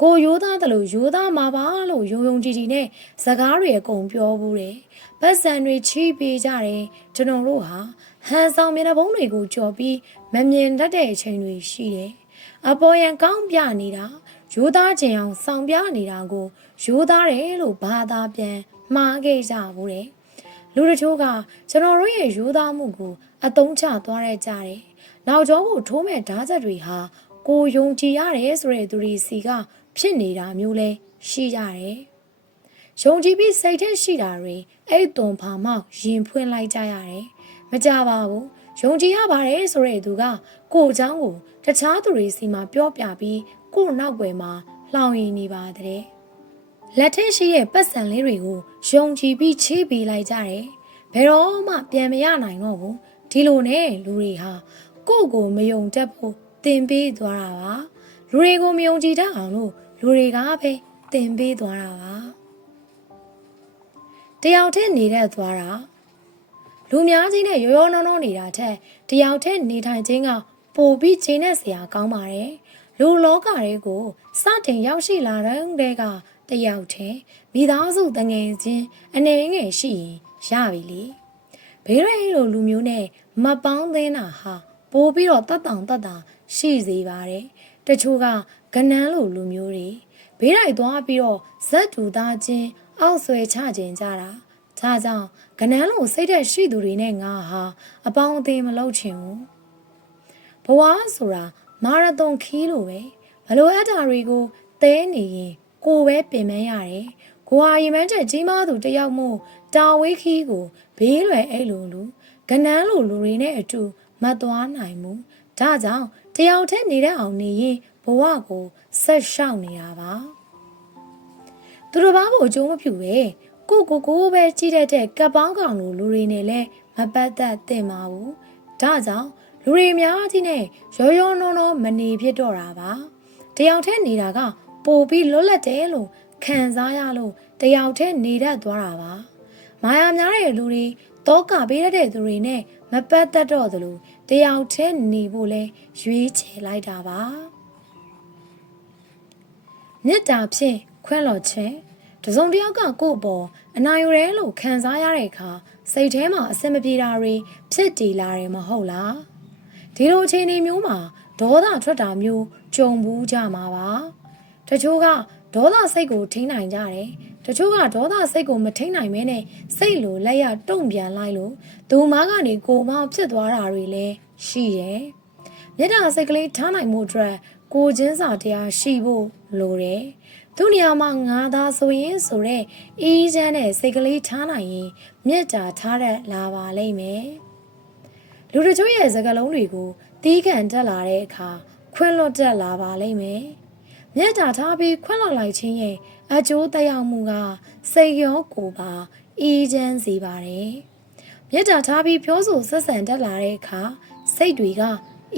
ကိုရိုးသားတယ်လို့ရိုးသားမှာပါလို့ယုံကြည်နဲ့စကားတွေအကုန်ပြောဘူးတယ်ပတ်စံတွေချီးပေးကြတယ်ကျွန်တော်တို့ဟာဟန်ဆောင်မျက်နှာပုံးတွေကိုကြော်ပြီးမမြင်တတ်တဲ့အချိန်တွေရှိတယ်အပေါ်ရန်ကောင်းပြနေတာရိုးသားခြင်းအောင်ဆောင်ပြနေတာကိုရိုးသားတယ်လို့ဘာသာပြန်မှားခဲ့ကြဘူးတယ်လူတချို့ကကျွန်တော်တို့ရဲ့ရိုးသားမှုကို အသုံးချသွားရကြတယ်။နောက်ကျောကိုထိုးမဲ့ဓာတ်ချက်တွေဟာကိုယုံကြည်ရတယ်ဆိုတဲ့သူတွေစီကဖြစ်နေတာမျိုးလဲရှိကြတယ်။ယုံကြည်ပြီးစိတ်ထဲရှိတာတွေအဲ့သွန်ဖာမောက်ရင်ဖွင့်လိုက်ကြရတယ်။မကြပါဘူး။ယုံကြည်ရပါတယ်ဆိုတဲ့သူကကိုအကြောင်းကိုတခြားသူတွေစီမှာပြောပြပြီးကိုနောက်ွယ်မှာလှောင်ရင်နေပါတဲ့။လက်ထက်ရှိတဲ့ပတ်စံလေးတွေကိုယုံကြည်ပြီးချေးပေးလိုက်ကြတယ်။ဘယ်တော့မှပြန်မရနိုင်တော့ဘူး။ဒီလိုနဲ့လူတွေဟာကိုမယုံတတ်ဖို့တင်ပေးသွားတာပါလူတွေကိုမယုံကြည်တတ်အောင်လို့လူတွေကပဲတင်ပေးသွားတာပါတယောက်တည်းနေတတ်သွားတာလူများကြီးနဲ့ရောနှောနှောနေတာထက်တယောက်တည်းနေထိုင်ခြင်းကပိုပြီးချိန်နဲ့စရာကောင်းပါတယ်လူလောကတွေကိုစတင်ရောက်ရှိလာတဲ့တယောက်တည်းမိသားစုတငယ်ချင်းအနေငယ်ရှိရင်ရပြီလေဘေးရဲလိုလူမျိုးနဲ့မပေါင်းသင်းတာဟာပိုပြီးတော့တတ်တောင်တတ်တာရှိစေပါတယ်တချို့ကကနန်းလိုလူမျိုးတွေဘေးလိုက်သွားပြီးတော့ဇက်တူသားချင်းအောက်ဆွဲချခြင်းကြတာဒါကြောင့်ကနန်းလိုစိတ်သက်ရှိသူတွေနဲ့ငါဟာအပေါင်းအသင်းမလုပ်ချင်ဘူးဘဝဆိုတာမာရသွန်ခီးလိုပဲဘလို့အတာတွေကိုသဲနေရင်ကိုပဲပင်ပန်းရတယ်ကိုဟာရင်မန်းချက်ကြီးမားသူတယောက်မို့တာဝေးခီးကိုဘေးလွယ်အဲ့လိုလူကနန်းလိုလူတွေနဲ့အတူမသွားနိုင်ဘူးဒါကြောင့်တယောက်တည်းနေတဲ့အောင်နေရင်ဘဝကိုဆက်ရှောက်နေတာပါသူတို့ဘာကိုအကျိုးမပြုပဲကိုပဲကြည့်တတ်တဲ့ကပ်ပေါင်းကောင်လိုလူတွေနဲ့လည်းမပတ်သက်သင့်ပါဘူးဒါကြောင့်လူတွေများကြီးနဲ့ရောနှောမနေဖြစ်တော့တာပါတယောက်တည်းနေတာကပိုပြီးလွတ်လပ်တယ်လို့ခံစားရလို့တယောက်တည်းနေတတ်သွားတာပါမာယာများတဲ့လူတွေတောကပေးရတဲ့သူတွေနဲ့မပတ်သက်တော့သလိုတယောက်တည်းနေဖို့လဲရွေးချယ်လိုက်တာပါမေတ္တာဖြင့်ခွင့်လွှတ်ခြင်းတစုံတစ်ယောက်ကကိုယ့်ပေါ်အနိုင်ရရဲလို့ခံစားရတဲ့အခါစိတ်ထဲမှာအဆင်မပြေတာတွေဖြစ်တည်လာတယ်မဟုတ်လားဒီလိုအခြေအနေမျိုးမှာဒေါသထွက်တာမျိုးကြုံဘူးကြမှာပါတချို့ကဒေါသစိတ်ကိုထိန်းနိုင်ကြတယ်တချို့ကဒေါသစိတ်ကိုမထိန်းနိုင်မဲနဲ့စိတ်လိုလက်ရတုံ့ပြန်လိုက်လို့သူမကနေကိုမောင်ဖြစ်သွားတာတွေလည်းရှိတယ်။မေတ္တာစိတ်ကလေးထားနိုင်မှုအတွက်ကိုချင်းစာတရားရှိဖို့လိုတယ်။သူ့နေရာမှာငါသာဆိုရင်ဆိုတဲ့အေးချမ်းတဲ့စိတ်ကလေးထားနိုင်ရင်မေတ္တာထားတတ်လာပါလိမ့်မယ်။လူတို့ရဲ့စကားလုံးတွေကိုတီးခံတက်လာတဲ့အခါခွင့်လွတ်တက်လာပါလိမ့်မယ်။မေတ္တာထားပြီးခွင့်လွတ်လိုက်ခြင်းရဲ့အကျိုးသက်ရောက်မှုကစိတ်ရောကိုယ်ပါအေးချမ်းစေပါတယ်။မေတ္တာထားပြီးပြောဆိုဆက်ဆံတက်လာတဲ့အခါစိတ်တွေက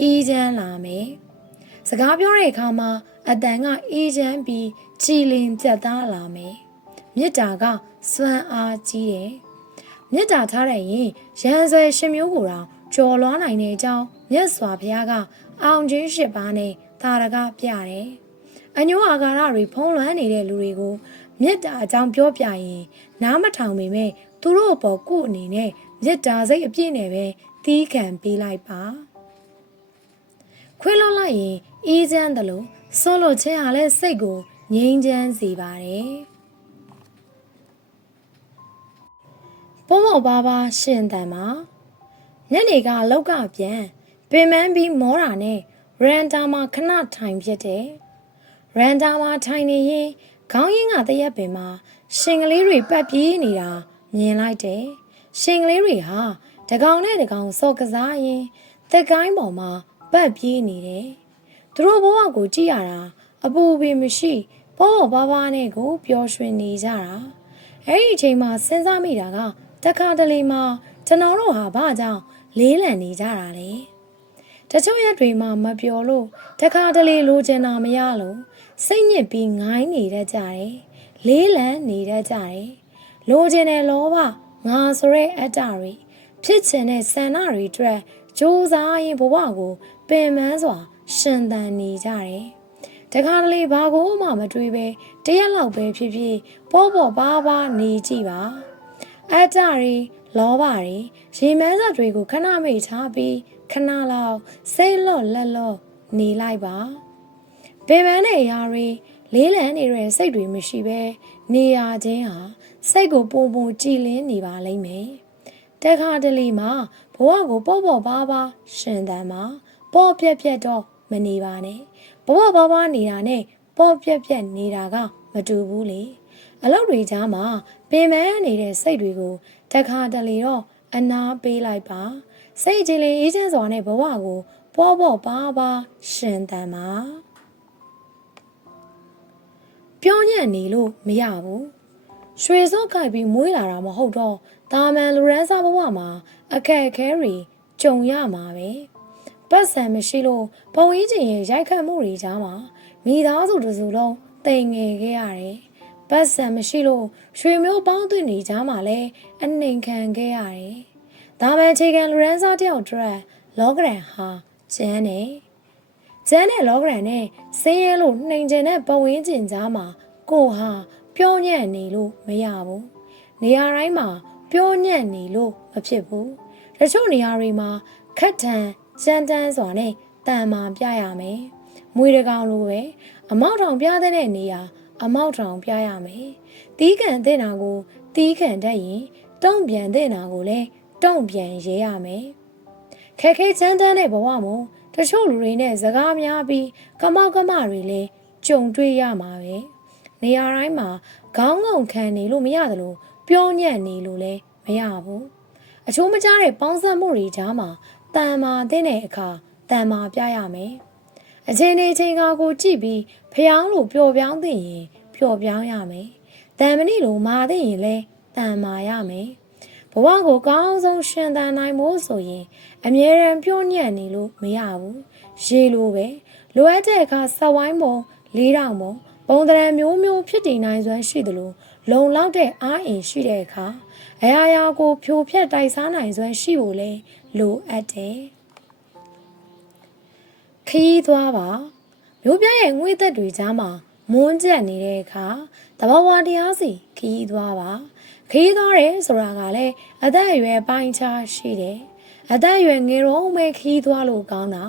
အေးချမ်းလာမယ်။စကားပြောတဲ့အခါမှာအတန်ကအေးချမ်းပြီးကြည်လင်ပြတ်သားလာမယ်။မေတ္တာကစွမ်းအားကြီးတယ်။မေတ္တာထားတဲ့ရင်ရန်ဆွဲရှင်မျိုးကိုတောင်ကြော်လွှားနိုင်တဲ့အကြောင်းမြတ်စွာဘုရားကအောင်ခြင်း၈ပါးနဲ့သာရကပြတယ်။အညိုအာကာရတွေဖုံးလွှမ်းနေတဲ့လူတွေကိုမေတ္တာအကြောင်းပြောပြရင်နားမထောင်ပေမဲ့သူတို့အပေါ်ကိုယ့်အနေနဲ့မေတ္တာစိတ်အပြည့်နဲ့ပဲသီးခံပေးလိုက်ပါခွင့်လွှတ်လိုက်ရင်အေးချမ်းတယ်လို့ဆွလို့ခြင်းဟာလည်းစိတ်ကိုငြိမ်းချမ်းစေပါတယ်ပေါ့ပါပါရှင်တန်မှာညနေကလောက်ကပြန်ပင်မန်းပြီးမောတာနဲ့ရန်တာမှာခဏထိုင်ဖြစ်တယ်ရန်တာမှာထိုင်နေရင်ခေါင်းရင်းကတရက်ပင်မှာရှင်ကလေးတွေပတ်ပြေးနေတာမြင်လိုက်တယ်ရှင်ကလေးတွေဟာတကောင်နဲ့တကောင်စော်ကစားရင်သက်ကိုင်းပေါ်မှာပတ်ပြေးနေတယ်သူတို့ဘဝကိုကြည့်ရတာအပူပင်မရှိပေါ့ပါပါနဲ့ကိုပျော်ရွှင်နေကြတာအဲ့ဒီအချိန်မှာစဉ်းစားမိတာကတခါတလေမှာကျွန်တော်တို့ဟာဘာကြောင့်လေးလံနေကြတာလဲတချို့ရက်တွေမှာမပျော်လို့တခါတလေလိုချင်တာမရလို့စိတ်ညစ်ပြီးငိုင်းနေတတ်ကြတယ်လေးလံနေတတ်ကြတယ်လိုချင်တဲ့လောဘငါဆိုတဲ့အတ္တတွေဖြစ်ချင်တဲ့ဆန္ဒတွေအတွက်ကြိုးစားရင်ဘဝကိုပင်ပန်းစွာရှင်သန်နေကြတယ်တခါတလေဘာကိုမှမတွေးပဲတရက်လောက်ပဲဖြစ်ဖြစ်ပေါ့ပါပါနေကြည့်ပါအတ္တတွေလောဘတွေရေမန်းစက်တွေကိုခဏမိတ်ထားပြီးခဏလောက်စိတ်လော့လက်လော့နေလိုက်ပါပင်ပန်းတဲ့အရာတွေလေးလံနေတဲ့စိတ်တွေမရှိပဲနေရခြင်းဟာစိတ်ကိုပုံကြည်လင်းနေပါလိမ့်မယ်တခါတလေမှာဘ ဘဝကိုပေါ့ပေါ့ပါပါရှင်သန်မှာပေါ့ပြက်ပြက်တော့မနေပါနဲ့ဘဝပါပါနေတာနဲ့ပေါ့ပြက်ပြက်နေတာကမတူဘူးလေအလုပ်တွေကြားမှာပင်ပန်းနေတဲ့စိတ်တွေကိုတခါတလေတော့အနာပေးလိုက်ပါစိတ်ကြည်လင်အေးချမ်းစွာနဲ့ဘဝကိုပေါ့ပေါ့ပါပါရှင်သန်မှာပြောညံ့နေလို့မရဘူးရွှေစော့ခိုက်ပြီးမွေးလာတာမဟုတ်တော့တာမန်လူရန်စားဘဝမှာအခက်အခဲတွေကြုံရမှာပဲပတ်စံမရှိလို့ဘဝကြီးချင်းရဲ့ရိုက်ခတ်မှုတွေကြားမှာမိသားစုတစုလုံးတိမ်ငယ်ခဲ့ရတယ်ပတ်စံမရှိလို့ရွှေမျိုးပေါင်းသွင်းနေကြားမှာလည်းအနှိမ်ခံခဲ့ရတယ်ဒါပဲအခြေခံလူရန်စားတယောက်အတွက်လောကရန်ဟာကျန်းတဲ့လောကရန်နဲ့ဆင်းရဲလို့နှိမ်ကျင်တဲ့ဘဝချင်းကြားမှာကိုဟာပြောညံ့နေလို့မရဘူးနေရာတိုင်းမှာပြောညံ့နေလို့မဖြစ်ဘူးတချို့နေရာတွေမှာခက်ထန်ကြမ်းတမ်းစွာနဲ့တန်မာပြရမယ်မွေတကောင်လိုပဲအမောက်ထောင်ပြတဲ့နေရာအမောက်ထောင်ပြရမယ်တီးကန်တဲ့နာကိုတီးကန်တတ်ရင်တုံ့ပြန်တဲ့နာကိုလည်းတုံ့ပြန်ရဲရမယ်ခက်ခဲကြမ်းတမ်းတဲ့ဘဝမှာတချို့လူတွေနဲ့စကားများပြီးကမောက်ကမတွေလည်းကြုံတွေ့ရမှာပဲနေရာတိုင်းမှာခေါင်းငုံခံနေလို့မရသလိုပြောညံ့နေလို့လည်းမရဘူးအချိုးမကျတဲ့ပေါင်းစပ်မှုတွေကြားမှာတန်မာတဲ့အခါတန်မာပြရမယ်အချိန်ကာကိုကြည့်ပြီးဖျောင်းလို့ပျော်ပြောင်းသိရင်ပျော်ပြောင်းရမယ်တန်မနစ်လို့မာသိရင်လည်းတန်မာရမယ်ဘဝကိုကောင်းဆုံးရှင်သန်နိုင်ဖို့ဆိုရင်အမြဲတမ်းပြောညံ့နေလို့မရဘူးရေလိုပဲလိုအပ်တဲ့အခါစက်ဝိုင်းပုံလေးတောင်ပုံသဏ္ဍာန်မျိုးဖြစ်တည်နိုင်စွမ်းရှိသလိုလုံလောက်တဲ့အားအင်ရှိတဲ့အခါအရာကိုဖြိုဖျက်တိုက်စားနိုင်စွမ်းရှိဖို့လဲလိုအပ်တယ်ခရီးသွားပါမျိုးပြရဲ့ငွေသက်တွေကြားမှာမွန်းကျက်နေတဲ့အခါတဘာဝတရားစီခရီးသွားပါခရီးသွားတယ်ဆိုတာကလည်းအသက်အရွယ်ပိုင်းခြားရှိတယ်အသက်အရွယ်ငယ်တော့မှခရီးသွားလို့ကောင်းတာ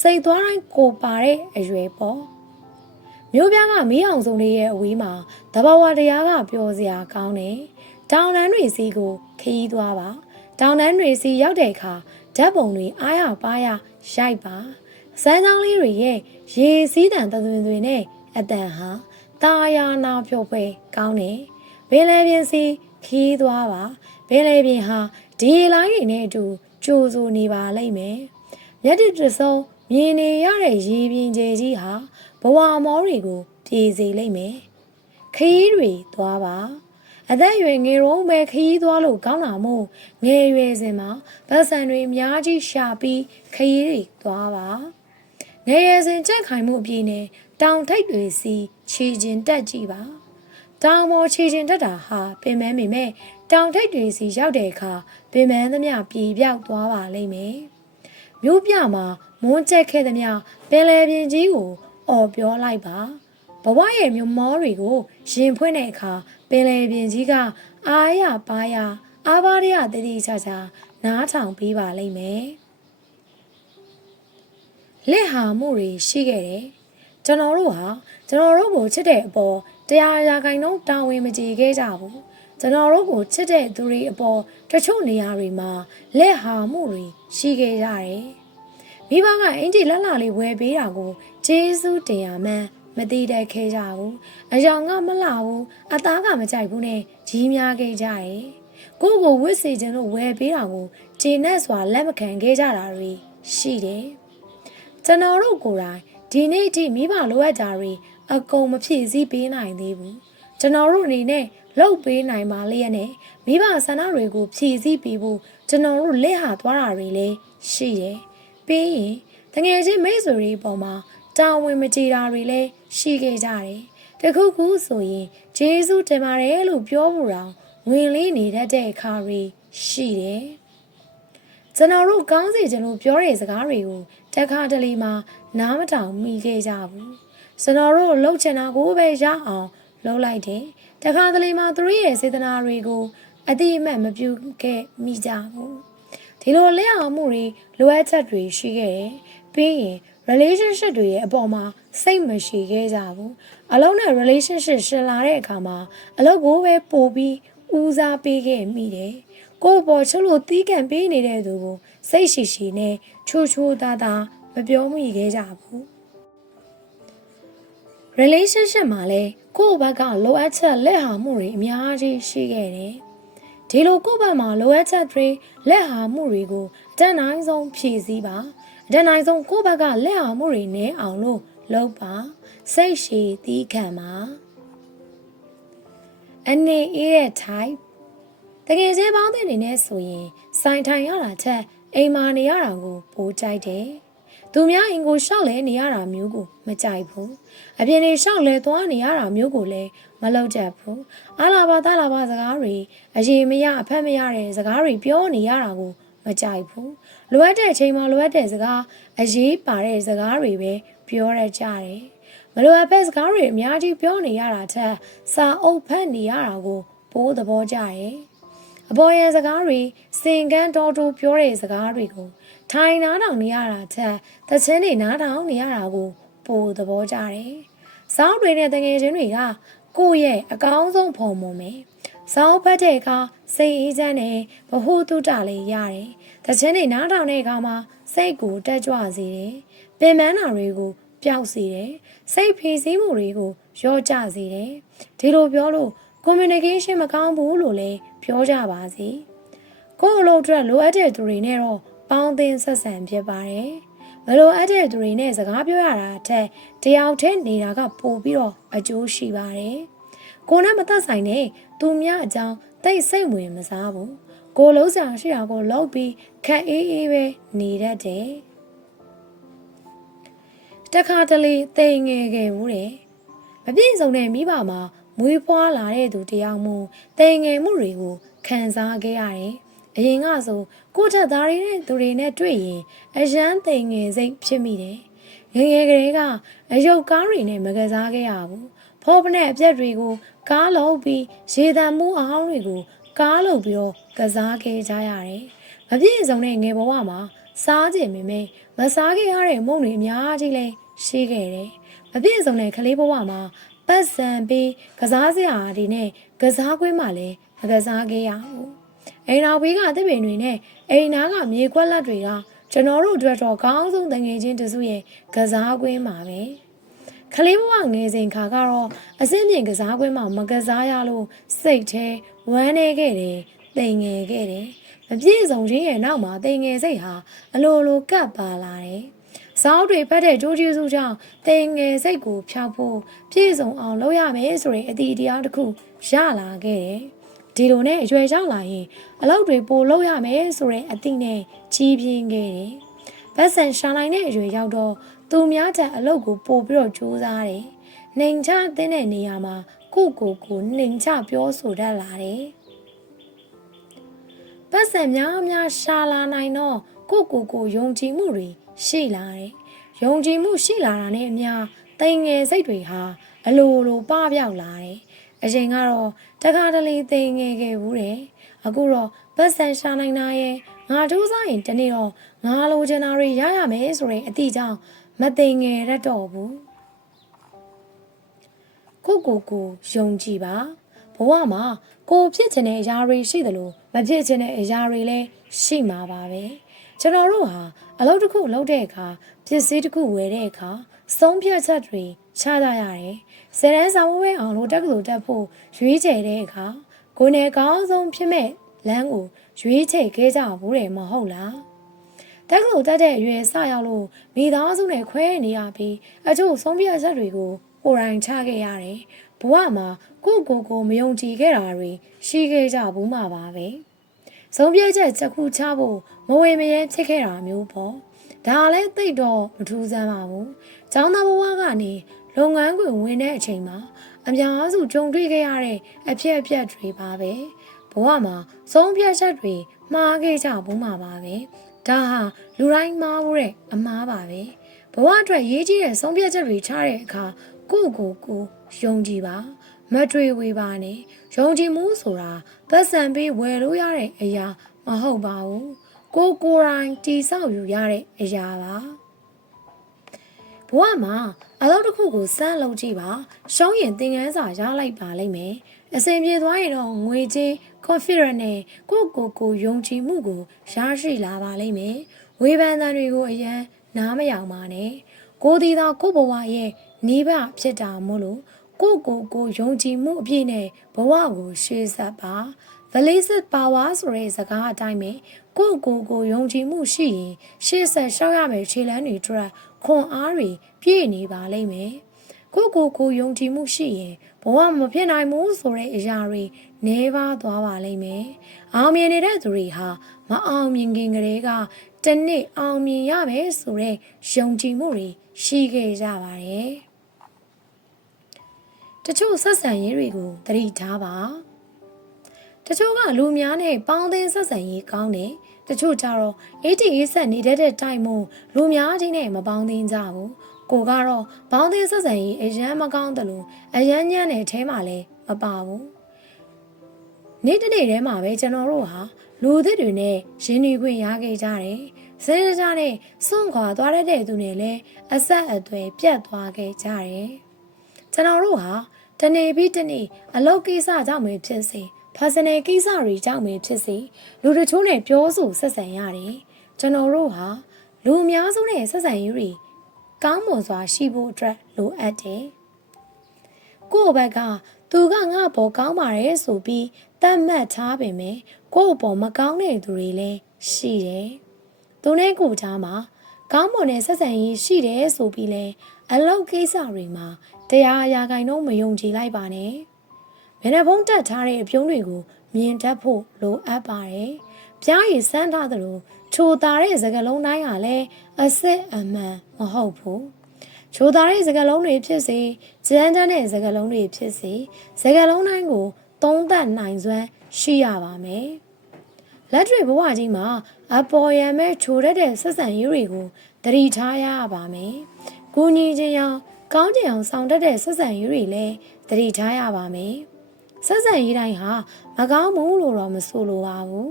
စိတ်သွားတိုင်းကိုပါတဲ့အရွယ်ပေါ့မျိုးပြကမီးအောင်စုံလေးရဲ့အဝေးမှာတဘာဝတရားကပျော်စရာကောင်းတယ်တောင်တန်းတွေစီကိုခရီးသွားပါတောင်တန်းတွေစီရောက်တဲ့အခါဓာတ်ပုံတွေအားရပါးရရိုက်ပါစမ်းချောင်းလေးတွေရဲ့ရေစီးတန်သွင်တွေနဲ့အတန်ဟာတာယာနာဖြော်ဖွယ်ကောင်းတယ်ဘယ်လဲပြင်းစီခီးသွားပါဘယ်လဲပြင်းဟာဒီလိုင်းတွေနဲ့အတူကြိုးစိုးနေပါလိမ့်မယ်မျက်တိတစုံမြင်နေရတဲ့ရေပြင်းကျဲကြီးဟာဘဝမောတွေကိုပြေစေလိမ့်မယ်ခီးတွေသွားပါအသက်အရွယ်ငယ်တော့ပဲခရီးသွားလို့ကောင်းတာမို့ငယ်ရွယ်စဉ်မှာဗတ်ဆန်တွေအများကြီးရှာပြီးခရီးတွေသွားပါငယ်ရွယ်စဉ်ကြက်ခိုင်မှုအပြည့်နဲ့တောင်ထိပ်တွေစီခြေကျင်တက်ကြည့်ပါတောင်ပေါ်ခြေကျင်တက်တာဟာပင်ပန်းပေမဲ့တောင်ထိပ်တွေစီရောက်တဲ့အခါပင်ပန်းသမျှပြေပြောက်သွားပါလိမ့်မယ်မြို့ပြမှာမွန်းကျက်ခဲ့သမျှပင်လယ်ပြင်ကြီးကိုအော်ပြောလိုက်ပါဘဝရဲ့မြို့မောတွေကိုရင်ဖွင့်တဲ့အခါပင်လယ်ပြင်ကြီးကအားရပါးရအားပါးရတတိချာချာနားထောင်ပေးပါလိမ့်မယ်လက်ဟာမှုတွေရှိခဲ့တယ်ကျွန်တော်တို့ကိုချစ်တဲ့အပေါ်တရားရာခိုင်နှုန်းတာဝန်မကျေခဲ့ကြဘူးကျွန်တော်တို့ကိုချစ်တဲ့သူတွေအပေါ်တချို့နေရာတွေမှာလက်ဟာမှုတွေရှိခဲ့ကြတယ်မိဘကအင်ဂျီလက်လာလေးဝယ်ပေးတာကိုကျေးဇူးတင်ရမှန်းမသိတတ်ခဲ့ကြဘူးအယောင်ကမလှဘူးအသားကမကြိုက်ဘူးနဲ့ကြီးများခဲ့ကြတယ်ကိုဝစ်စီခြင်းလို့ဝယ်ပေးတာကိုဂျင်းနဲ့စွာလက်မခံခဲ့ကြတာတွေရှိတယ်ကျွန်တော်တို့ကိုယ်တိုင်ဒီနေ့အထိမိဘလိုအပ်တာတွေအကုန်မဖြည့်ဆည်းပေးနိုင်သေးဘူးကျွန်တော်တို့အနေနဲ့လှုပ်ပေးနိုင်ပါလျက်နဲ့မိဘဆန္ဒတွေကိုဖြည့်ဆည်းပေးဖို့ကျွန်တော်တို့လက်ဟာသွားတာတွေလည်းရှိတယ်ပြီးရင်တကယ်ချင်းမိတ်ဆွေတွေပေါ်မှာတာဝန်မကျေတာတွေလည်းရှိခဲ့ကြတယ်တခုခုဆိုရင်ဂျေဇုတင်ပါတယ်လို့ပြောဖို့တောင်ဝင်လေးနေတတ်တဲ့အခါတွေရှိတယ်ကျွန်တော်တို့ကောင်းစီကျွန်တော်ပြောတဲ့စကားတွေကိုတခါတလေမှနားမထောင်မိခဲ့ကြဘူးကျွန်တော်တို့လှုပ်ချင်တာကိုပဲရအောင်လှုပ်လိုက်တယ်တခါတလေမှသူတို့ရဲ့စေတနာတွေကိုအတိအမှတ်မပြုခဲ့မိကြဘူးဒီလိုလက်အောင်မှုတွေလိုအပ်ချက်တွေရှိခဲ့တယ်ပြီးရင် relationship တွေရဲ့အပေါ်မှာစိတ်မရှိခဲ့ကြဘူးအလုံးနဲ့ relationship ရှင်လာတဲ့အခါမှာအလုပ်ကိုပဲပို့ပြီးဦးစားပေးခဲ့မိတယ်ကိုယ့်ပေါ်ချလို့တီးကန်ပေးနေတဲ့သူကို စိတ်ရှိနဲ့ချိုးချိုးသားသားမပြောမိခဲ့ကြဘူး relationship မှာလဲကိုယ့်ဘက်ကလိုအပ်ချက်လက်ဟာမှုတွေအများကြီးရှိခဲ့တယ်ဒီလိုကိုယ့်ဘက်မှာလိုအပ်ချက်တွေလက်ဟာမှုတွေကိုအတတ်နိုင်ဆုံးဖြည့်ဆည်းပါအတတ်နိုင်ဆုံးကိုယ့်ဘက်ကလက်ဟာမှုတွေနဲ့အောင်လို့လုပ်ပါစိတ်ရှိသီးခံပါအနေအေးတဲ့ type တကယ်ချင်းပေါင်းတဲ့အနေနဲ့ဆိုရင်စိုင်ထိုင်ရတာချက်အိမ်မာနေရတာကိုပိုကြိုက်တယ်သူများအင်ကိုရှောက်လဲနေရတာမျိုးကိုမကြိုက်ဘူးအပြင်နေရှောက်လဲသွားနေရတာမျိုးကိုလည်းမလုပ်တတ်ဘူးအားလာပါသားလာပါစကားတွေအရေးမရအဖက်မရတဲ့စကားတွေပြောနေရတာကိုမကြိုက်ဘူးလိုအပ်တဲ့အချိန်မှာလိုအပ်တဲ့စကားအရေးပါတဲ့စကားတွေပဲပြောရကြတယ်မလိုအပ်တဲ့စကားတွေအများကြီးပြောနေရတာထက်စာအုပ်ဖတ်နေရတာကိုပိုးသဘောကျတယ်အပေါ်ရစကားတွေစင်ကန်းတော်တူပြောတဲ့စကားတွေကိုထိုင်နားထောင်နေရတာချက်သချင်းတွေနားထောင်နေရတာကိုပိုသဘောကျတယ်။စောင်းတွေနဲ့တငယ်ချင်းတွေကကိုယ့်ရဲ့အကောင်းဆုံးဖော်မွန်မယ်။စောင်းဖတ်တဲ့အခါစိတ်အေးချမ်းနဲ့ဘ ഹു တုတလေးရတယ်။သချင်းတွေနားထောင်တဲ့အခါမှာစိတ်ကိုတက်ကြွစေတယ်။ပင်ပန်းတာတွေကိုပျောက်စေတယ်။စိတ်ဖိစီးမှုတွေကိုလျော့ကျစေတယ်။ဒီလိုပြောလို့ communication မကောင်းဘူးလို့လည်းပြောကြပါစေ။ကိုယ့်အလုပ်အတွက်လိုအပ်တဲ့သူတွေနဲ့တော့ပေါင်းသင်းဆက်ဆံဖြစ်ပါတယ်။မလိုအပ်တဲ့သူတွေနဲ့စကားပြောရတာအထက်တယောက်တည်းနေတာကပိုပြီးတော့အကျိုးရှိပါတယ်။ကိုယ်နဲ့မသက်ဆိုင်တဲ့သူများအကြောင်းသိစိတ်ဝင်မစားဘူး။ကိုယ်လုံးဆောင်ရှိတာကိုလောက်ပြီးခက်အေးအေးပဲနေတတ်တယ်။တခါတလေတိမ်ငယ်ခဲ့ဘူးတယ်။မပြည့်စုံတဲ့မိဘမှာမွေးဖွားလာတဲ့သူတယောက်မို့တိမ်ငယ်မှုတွေကိုခံစားခဲ့ရတယ်။အရင်ကဆိုကိုယ့်ထက်သားရတဲ့သူတွေနဲ့တွေ့ရင်အရန်တိမ်ငယ်စိတ်ဖြစ်မိတယ်။ငယ်ငယ်ကလေးကအယုတ်ကားတွေနဲ့မကစားခဲ့ရဘူး။ဖောပနဲ့အပြက်တွေကိုကားလုံးပြီးရေတံမှုအဟောင်းတွေကိုကားလုံးပြီးတော့ကစားခဲ့ကြရတယ်။မပြည့်စုံတဲ့ငယ်ဘဝမှာစားကြင်ပေမဲ့မစားခဲ့ရတဲ့မုံတွေအများကြီးလည်းရှိခဲ့တယ်။မပြည့်စုံတဲ့ကလေးဘဝမှာပတ်စံပြီးကစားစရာတွေနဲ့ကစားကွင်းမှာလည်းမကစားခဲ့ရဘူး။အိမ်တော်ဘေးကသစ်ပင်တွေနဲ့အိမ်နားကမြေခွက်လက်တွေကကျွန်တော်တို့အတွက်တော့ကောင်းဆုံးတငယ်ချင်းတစုရဲ့ကစားကွင်းပါပဲ။ကလေးဘဝငယ်စဉ်ခါကတော့အစင်းမြင့်ကစားကွင်းမှာမကစားရလို့စိတ်ထဲဝမ်းနေခဲ့တယ်၊တိမ်ငယ်ခဲ့တယ်။မပြည့်စုံခြင်းရဲ့နောက်မှာတိမ်ငယ်စိတ်ဟာအလိုလိုကပ်ပါလာတယ်။စောင်းတွေဖက်တဲ့ကြိုးကျေးဇူးကြောင့်တိမ်ငယ်စိတ်ကိုဖျောက်ဖို့ပြည့်စုံအောင်လုပ်ရမယ်ဆိုတဲ့အတီးတရားတစ်ခုရလာခဲ့တယ်။ဒီလိုနဲ့အရွယ်ရောက်လာရင်အလုပ်တွေပိုလုပ်ရမယ်ဆိုတဲ့အသည့်နဲ့ကြီးပြင်းခဲ့တယ်။ဗတ်ဆန်ရှာနိုင်တဲ့အရွယ်ရောက်တော့သူများတဲ့အလုပ်ကိုပို့ပြီးတော့ကြိုးစားတယ်။နှိမ်ချတဲ့နေရာမှာကိုနှိမ်ချပြောဆိုတတ်လာတယ်။ဗတ်ဆန်များရှာလာနိုင်တော့ကိုယုံကြည်မှုတွေရှိလာတယ်။ယုံကြည်မှုရှိလာတာနဲ့အမျှတိမ်ငယ်စိတ်တွေဟာအလိုလိုပပျောက်လာတယ်။အရင်ကတော့တခါတလေတိမ်ငယ်ခဲ့ဘူးတယ်။အခုတော့ဗတ်ဆန်ရှာနိုင်တာရဲ့ငါဒူးစားရင်တနေ့တော့ငါလိုချင်တာတွေရရမယ်ဆိုတဲ့အသည့်ကြောင့်မတိမ်ငယ်ရတော့ဘူး။ကိုယုံကြည်ပါဘဝမှာကိုဖြစ်ချင်တဲ့အရာတွေရှိသလိုမဖြစ်ချင်တဲ့အရာတွေလည်းရှိမှာပါပဲကျွန်တော်တို့ဟာအလုပ်တစ်ခုလုပ်တဲ့အခါပစ္စည်းတစ်ခုဝယ်တဲ့အခါဆုံးဖြတ်ချက်တွေချကြရတယ်ဆယ်တန်းစာဝဲအောင်လို့တက္ကသိုလ်တက်ဖို့ရွေးချယ်တဲ့အခါကိုယ်နဲ့ကောင်းဆုံးဖြစ်မဲ့လမ်းကိုရွေးချယ်ခဲ့ကြဘူးတယ်မဟုတ်လားတက္ကသိုလ်တက်တဲ့အရွယ်စရောက်လို့မိသားစုနဲ့ခွဲနေရပြီးအချို့ဆုံးဖြတ်ချက်တွေကိုကိုယ်တိုင်ချခဲ့ရတယ်ဘဝမှာကိုမယုံကြည်ခဲ့တာတွေရှိခဲ့ကြဘူးမှာပါပဲဆုံးဖြတ်ချက်တစ်ခုချဖို့မဝေမရဲဖြစ်ခဲ့တာမျိုးပေါ့ဒါလည်းသိတော့မထူးဆန်းပါဘူးကျောင်းသားဘဝကနေလုပ်ငန်းခွင်ဝင်တဲ့အချိန်မှာအများစုကြုံတွေ့ခဲ့ရတဲ့အဖြစ်အပျက်တွေပါပဲဘဝမှာဆုံးဖြတ်ချက်တွေမှားခဲ့ကြဘူးမှာပါပဲဒါဟာလူတိုင်းမှားဖို့တဲ့အမှားပါပဲဘဝအတွက်ရေးကြီးတဲ့ဆုံးဖြတ်ချက်တွေချတဲ့အခါကိုယုံကြည်ပါမတွေ့ဝေပါနဲ့ယုံကြည်မှုဆိုတာပတ်စံပေးဝယ်လို့ရတဲ့အရာမဟုတ်ပါဘူးကိုယ်တိုင်တည်ဆောက်ယူရတဲ့အရာပါဘဝမှာအလုပ်တစ်ခုကိုစလုပ်ကြည့်ပါရှုံးရင်သင်ခန်းစာရလိုက်ပါလိမ့်မယ်အစဉ်ပြေသွားရင်တော့ငွေကြေး confidence နဲ့ကိုယုံကြည်မှုကိုရရှိလာပါလိမ့်မယ်ဝေဖန်သံတွေကိုအရန်နားမယောင်ပါနဲ့ကိုဒီသာကိုဘဝရဲ့နေဘဖြစ်တာမို့လို့ကိုယုံကြည်မှုအပြည့်နဲ့ဘဝကိုရှေ့ဆက်ပါ Valid power ဆိုတဲ့စကားအတိုင်းပဲကိုယုံကြည်မှုရှိရင်ရှေ့ဆက်ရှောက်ရမယ်ခြေလမ်းတွေအတွက်ခွန်အားတွေပြည့်နေပါလိမ့်မယ်ကိုယုံကြည်မှုရှိရင်ဘဝမဖြစ်နိုင်ဘူးဆိုတဲ့အရာတွေနေပါသွားပါလိမ့်မယ်အောင်မြင်နေတဲ့သူတွေဟာမအောင်မြင်ခင်ကလေးကတနေ့အောင်မြင်ရမယ်ဆိုတဲ့ယုံကြည်မှုတွေရှိခဲ့ကြပါတယ်တချို့ဆက်ဆံရေးတွေကိုသတိထားပါတချို့ကလူများနဲ့ပေါင်းသင်းဆက်ဆံရေးကောင်းတယ်တချို့ကြတော့80ဆက်နေတတ်တဲ့တိုင်မို့လူများချင်းနဲ့မပေါင်းသင်းကြဘူးကိုကတော့ပေါင်းသင်းဆက်ဆံရေးအရန်မကောင်းတယ်လို့အရန်ညံ့တဲ့အထဲမှာလည်းမပါဘူးနေ့တစ်နေ့ထဲမှာပဲကျွန်တော်တို့ဟာလူသစ်တွေနဲ့ရင်းနှီးခွင့်ရခဲ့ကြတယ်စနေကြနဲ့စွန့်ခွာသွားတဲ့သူနဲ့လည်းအဆက်အသွယ်ပြတ်သွားခဲ့ကြတယ်ကျွန်တော်တို့ဟာတနေ့ပြီးတနေ့အလုပ်ကိစ္စကြောင့်ပဲဖြစ်စေpersonal ကိစ္စတွေကြောင့်ပဲဖြစ်စေလူတချို့နဲ့ပြောဆိုဆက်ဆံရတယ်ကျွန်တော်တို့ဟာလူအများစုနဲ့ဆက်ဆံရေးတွေကောင်းမွန်စွာရှိဖို့အတွက်လိုအပ်တယ်ကိုယ့်ဘက်ကသူကငါ့ဘောကောင်းပါတယ်ဆိုပြီးတတ်မှတ်ထားပေမဲ့ကိုယ့်ဘောမကောင်းတဲ့သူတွေလည်းရှိတယ်သူနဲ့ကိုယ်ကြားမှာကောင်းမွန်တဲ့ဆက်ဆံရေးရှိတယ်ဆိုပြီးလဲအလုပ်ကိစ္စတွေမှာတရားအရာခိုင်နှုန်းမယုံကြည်လိုက်ပါနဲ့မျက်နှာဖုံးတက်ထားတဲ့အပြုံးတွေကိုမြင်တတ်ဖို့လိုအပ်ပါတယ်။ပြားရည်စမ်းထားသလိုချိုသားတဲ့စကားလုံးတိုင်းဟာလည်းအစစ်အမှန်မဟုတ်ဘူး။ချိုသားတဲ့စကားလုံးတွေဖြစ်စေကြမ်းတမ်းတဲ့စကားလုံးတွေဖြစ်စေစကားလုံးတိုင်းကိုသုံးသပ်နိုင်စွမ်းရှိရပါမယ်။လက်တွေ့ဘဝကြီးမှာအပေါ်ယံမဲ့ချိုတတ်တဲ့ဆက်ဆံရေးတွေကိုသတိထားရပါမယ်။ကိုညီချင်းအောင်ကောင်းကြအောင်ဆောင်တတ်တဲ့ဆက်ဆံရေးတွေလည်းသတိထားရပါမယ်။ဆက်ဆံရေးတိုင်းဟာမကောင်းဘူးလို့တော့မဆိုလိုပါဘူး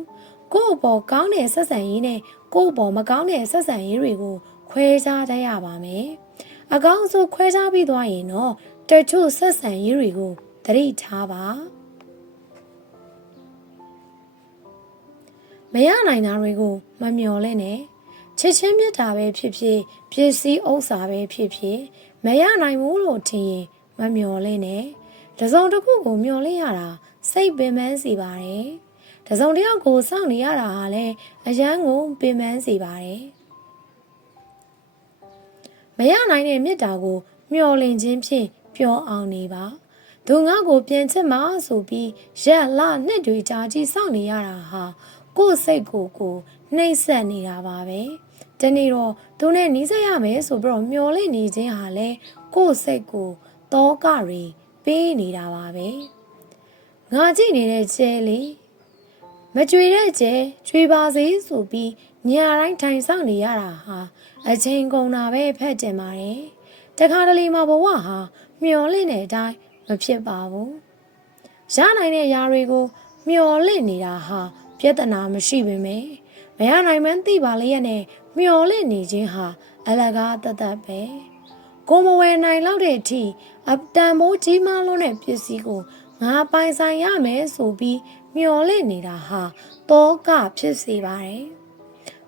ကိုယ့်အပေါ်ကောင်းတဲ့ဆက်ဆံရေးနဲ့ကိုယ့်အပေါ်မကောင်းတဲ့ဆက်ဆံရေးတွေကိုခွဲခြားတတ်ရပါမယ်အကောင်းဆုံးခွဲခြားပြီးသွားရင်တော့တချို့ဆက်ဆံရေးတွေကိုသတိထားပါမရနိုင်တာတွေကိုမမျှော်လင့်နဲ့ချစ်ချင်းမြတ်တာပဲဖြစ်ဖြစ်ပစ္စည်းဥစ္စာပဲဖြစ်ဖြစ်မရနိုင်ဘူးလို့ထင်ရင်မမျှော်လင့်နဲ့တစုံတစ်ခုကိုမျှော်လင့်ရတာစိတ်ပင်ပန်းစေပါတယ်တစုံတစ်ယောက်ကိုစောင့်နေရတာဟာလည်းအယမ်းကိုပင်ပန်းစေပါတယ်မရနိုင်တဲ့မြတ်တာကိုမျှော်လင့်ခြင်းဖြင့်ပျော်အောင်နေပါသူငါ့ကိုပြန်ချစ်မှာဆိုပြီးရက်လနှစ်တွေကြာကြီးစောင့်နေရတာဟာကိုယ်စိတ်ကိုနှိမ့်ဆက်နေတာပါပဲတနေ့တော့သူနဲ့နီးစပ်ရမယ်ဆိုပြီးတော့မျှော်လင့်နေခြင်းဟာလည်းကိုယ်စိတ်ကိုတောကတွေပေးနေတာပါပဲငါကြည့်နေတဲ့ကျဲလေးမကြွေတဲ့ကျဲကြွေပါစေဆိုပြီးညာတိုင်းထိုင်ဆောင်နေရတာဟာအချိန်ကုန်တာပဲဖက်တင်ပါတယ်တခါတလေမှာဘဝဟာမျောလင့်တဲ့အတိုင်းမဖြစ်ပါဘူးရနိုင်တဲ့အရာတွေကိုမျောလင့်နေတာဟာပြဿနာမရှိပေမဲ့မရနိုင်မှန်းသိပါလေရဲ့နဲ့မျောလင့်နေခြင်းဟာအလကားတသက်ပဲကိုမဝယ်နိုင်လောက်တဲ့အထိအတန်မိုးကြီးမားလုံးတဲ့ပစ္စည်းကိုငါပိုင်ဆိုင်ရမယ်ဆိုပြီးမျောလင့်နေတာဟာတောကဖြစ်စေပါတယ်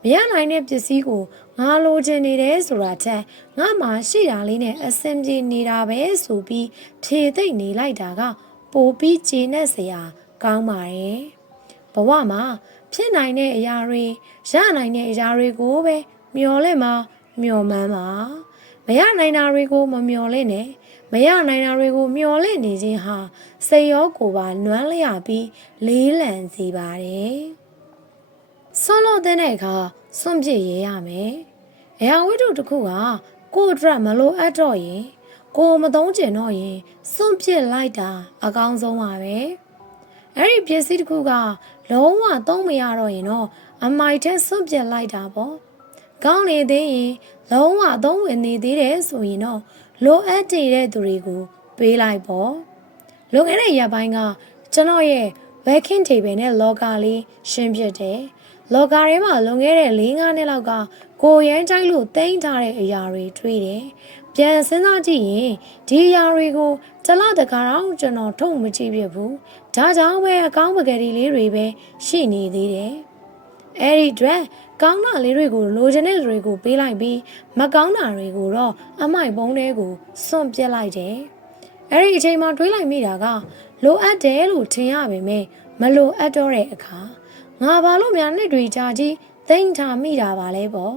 မရနိုင်တဲ့ပစ္စည်းကိုငါလိုချင်နေတယ်ဆိုတာထက်ငါမှရှိတာလေးနဲ့အဆင်ပြေနေတာပဲဆိုပြီးဖြေသိမ့်နေလိုက်တာကပိုပြီးကျေနပ်စရာကောင်းပါတယ်ဘဝမှာဖြစ်နိုင်တဲ့အရာတွေရနိုင်တဲ့အရာတွေကိုပဲမျောလင့်မှာမျောမှန်းပါမရနိုင်တာတွေကိုမမျောလင့်နဲ့မရနိုင်တာတွေကိုမျောလင့်နေခြင်းဟာစိတ်ရောကိုယ်ပါနွမ်းလျပြီးလေးလံစေပါတယ်ဆွန့်လို့တဲ့အခါစွန့်ပစ်ရရမယ်အရာဝတ္ထုတစ်ခုကကိုယ့်အတွက်မလိုအပ်တော့ရင်ကိုယ်မသုံးကျင်တော့ရင်စွန့်ပစ်လိုက်တာအကောင်းဆုံးပါပဲအဲ့ဒီပစ္စည်းတစ်ခုကလုံးဝသုံးမရတော့ရင်တော့အမိုက်တဲ့စွန့်ပစ်လိုက်တာပေါ့ကောင်းနေသေးရင်လုံးဝသုံးဝင်နေသေးတယ်ဆိုရင်တော့လိုအပ်တဲ့သူတွေကိုပေးလိုက်ပေါ့လွန်ခဲ့တဲ့ရက်ပိုင်းကကျွန်တော်ရဲ့ vacuum table နဲ့ locker လေးရှင်းပြတယ် လော်ကာထဲမှာလွန်ခဲ့တဲ့4-5နှစ်လောက်ကကိုရမ်းကြိုက်လို့တိမ့်ထားတဲ့အရာတွေတွေ့တယ်။ပြန်စဉ်းစားကြည့်ရင်ဒီအရာတွေကိုတစ်လတကားတော့ကျွန်တော်ထုတ်မကြည့်ပြဘူး။ဒါကြောင့်ပဲအကောင်းပကတိလေးတွေပဲရှိနေသေးတယ်။အဲ့ဒီအတွက်ကောင်းတာလေးတွေကိုလိုချင်တဲ့တွေကိုပေးလိုက်ပြီးမကောင်းတာတွေကိုတော့အမိုက်ပုံးတွေကိုစွန့်ပစ်လိုက်တယ်။အဲ့ဒီအချိန်မှာတွေးလိုက်မိတာကလိုအပ်တယ်လို့ထင်ရပေမဲ့မလိုအပ်တော့တဲ့အခါငါဘာလို့များနှစ်တွေကြာကြီးသိမ့်ထားမိတာပါလဲပေါ့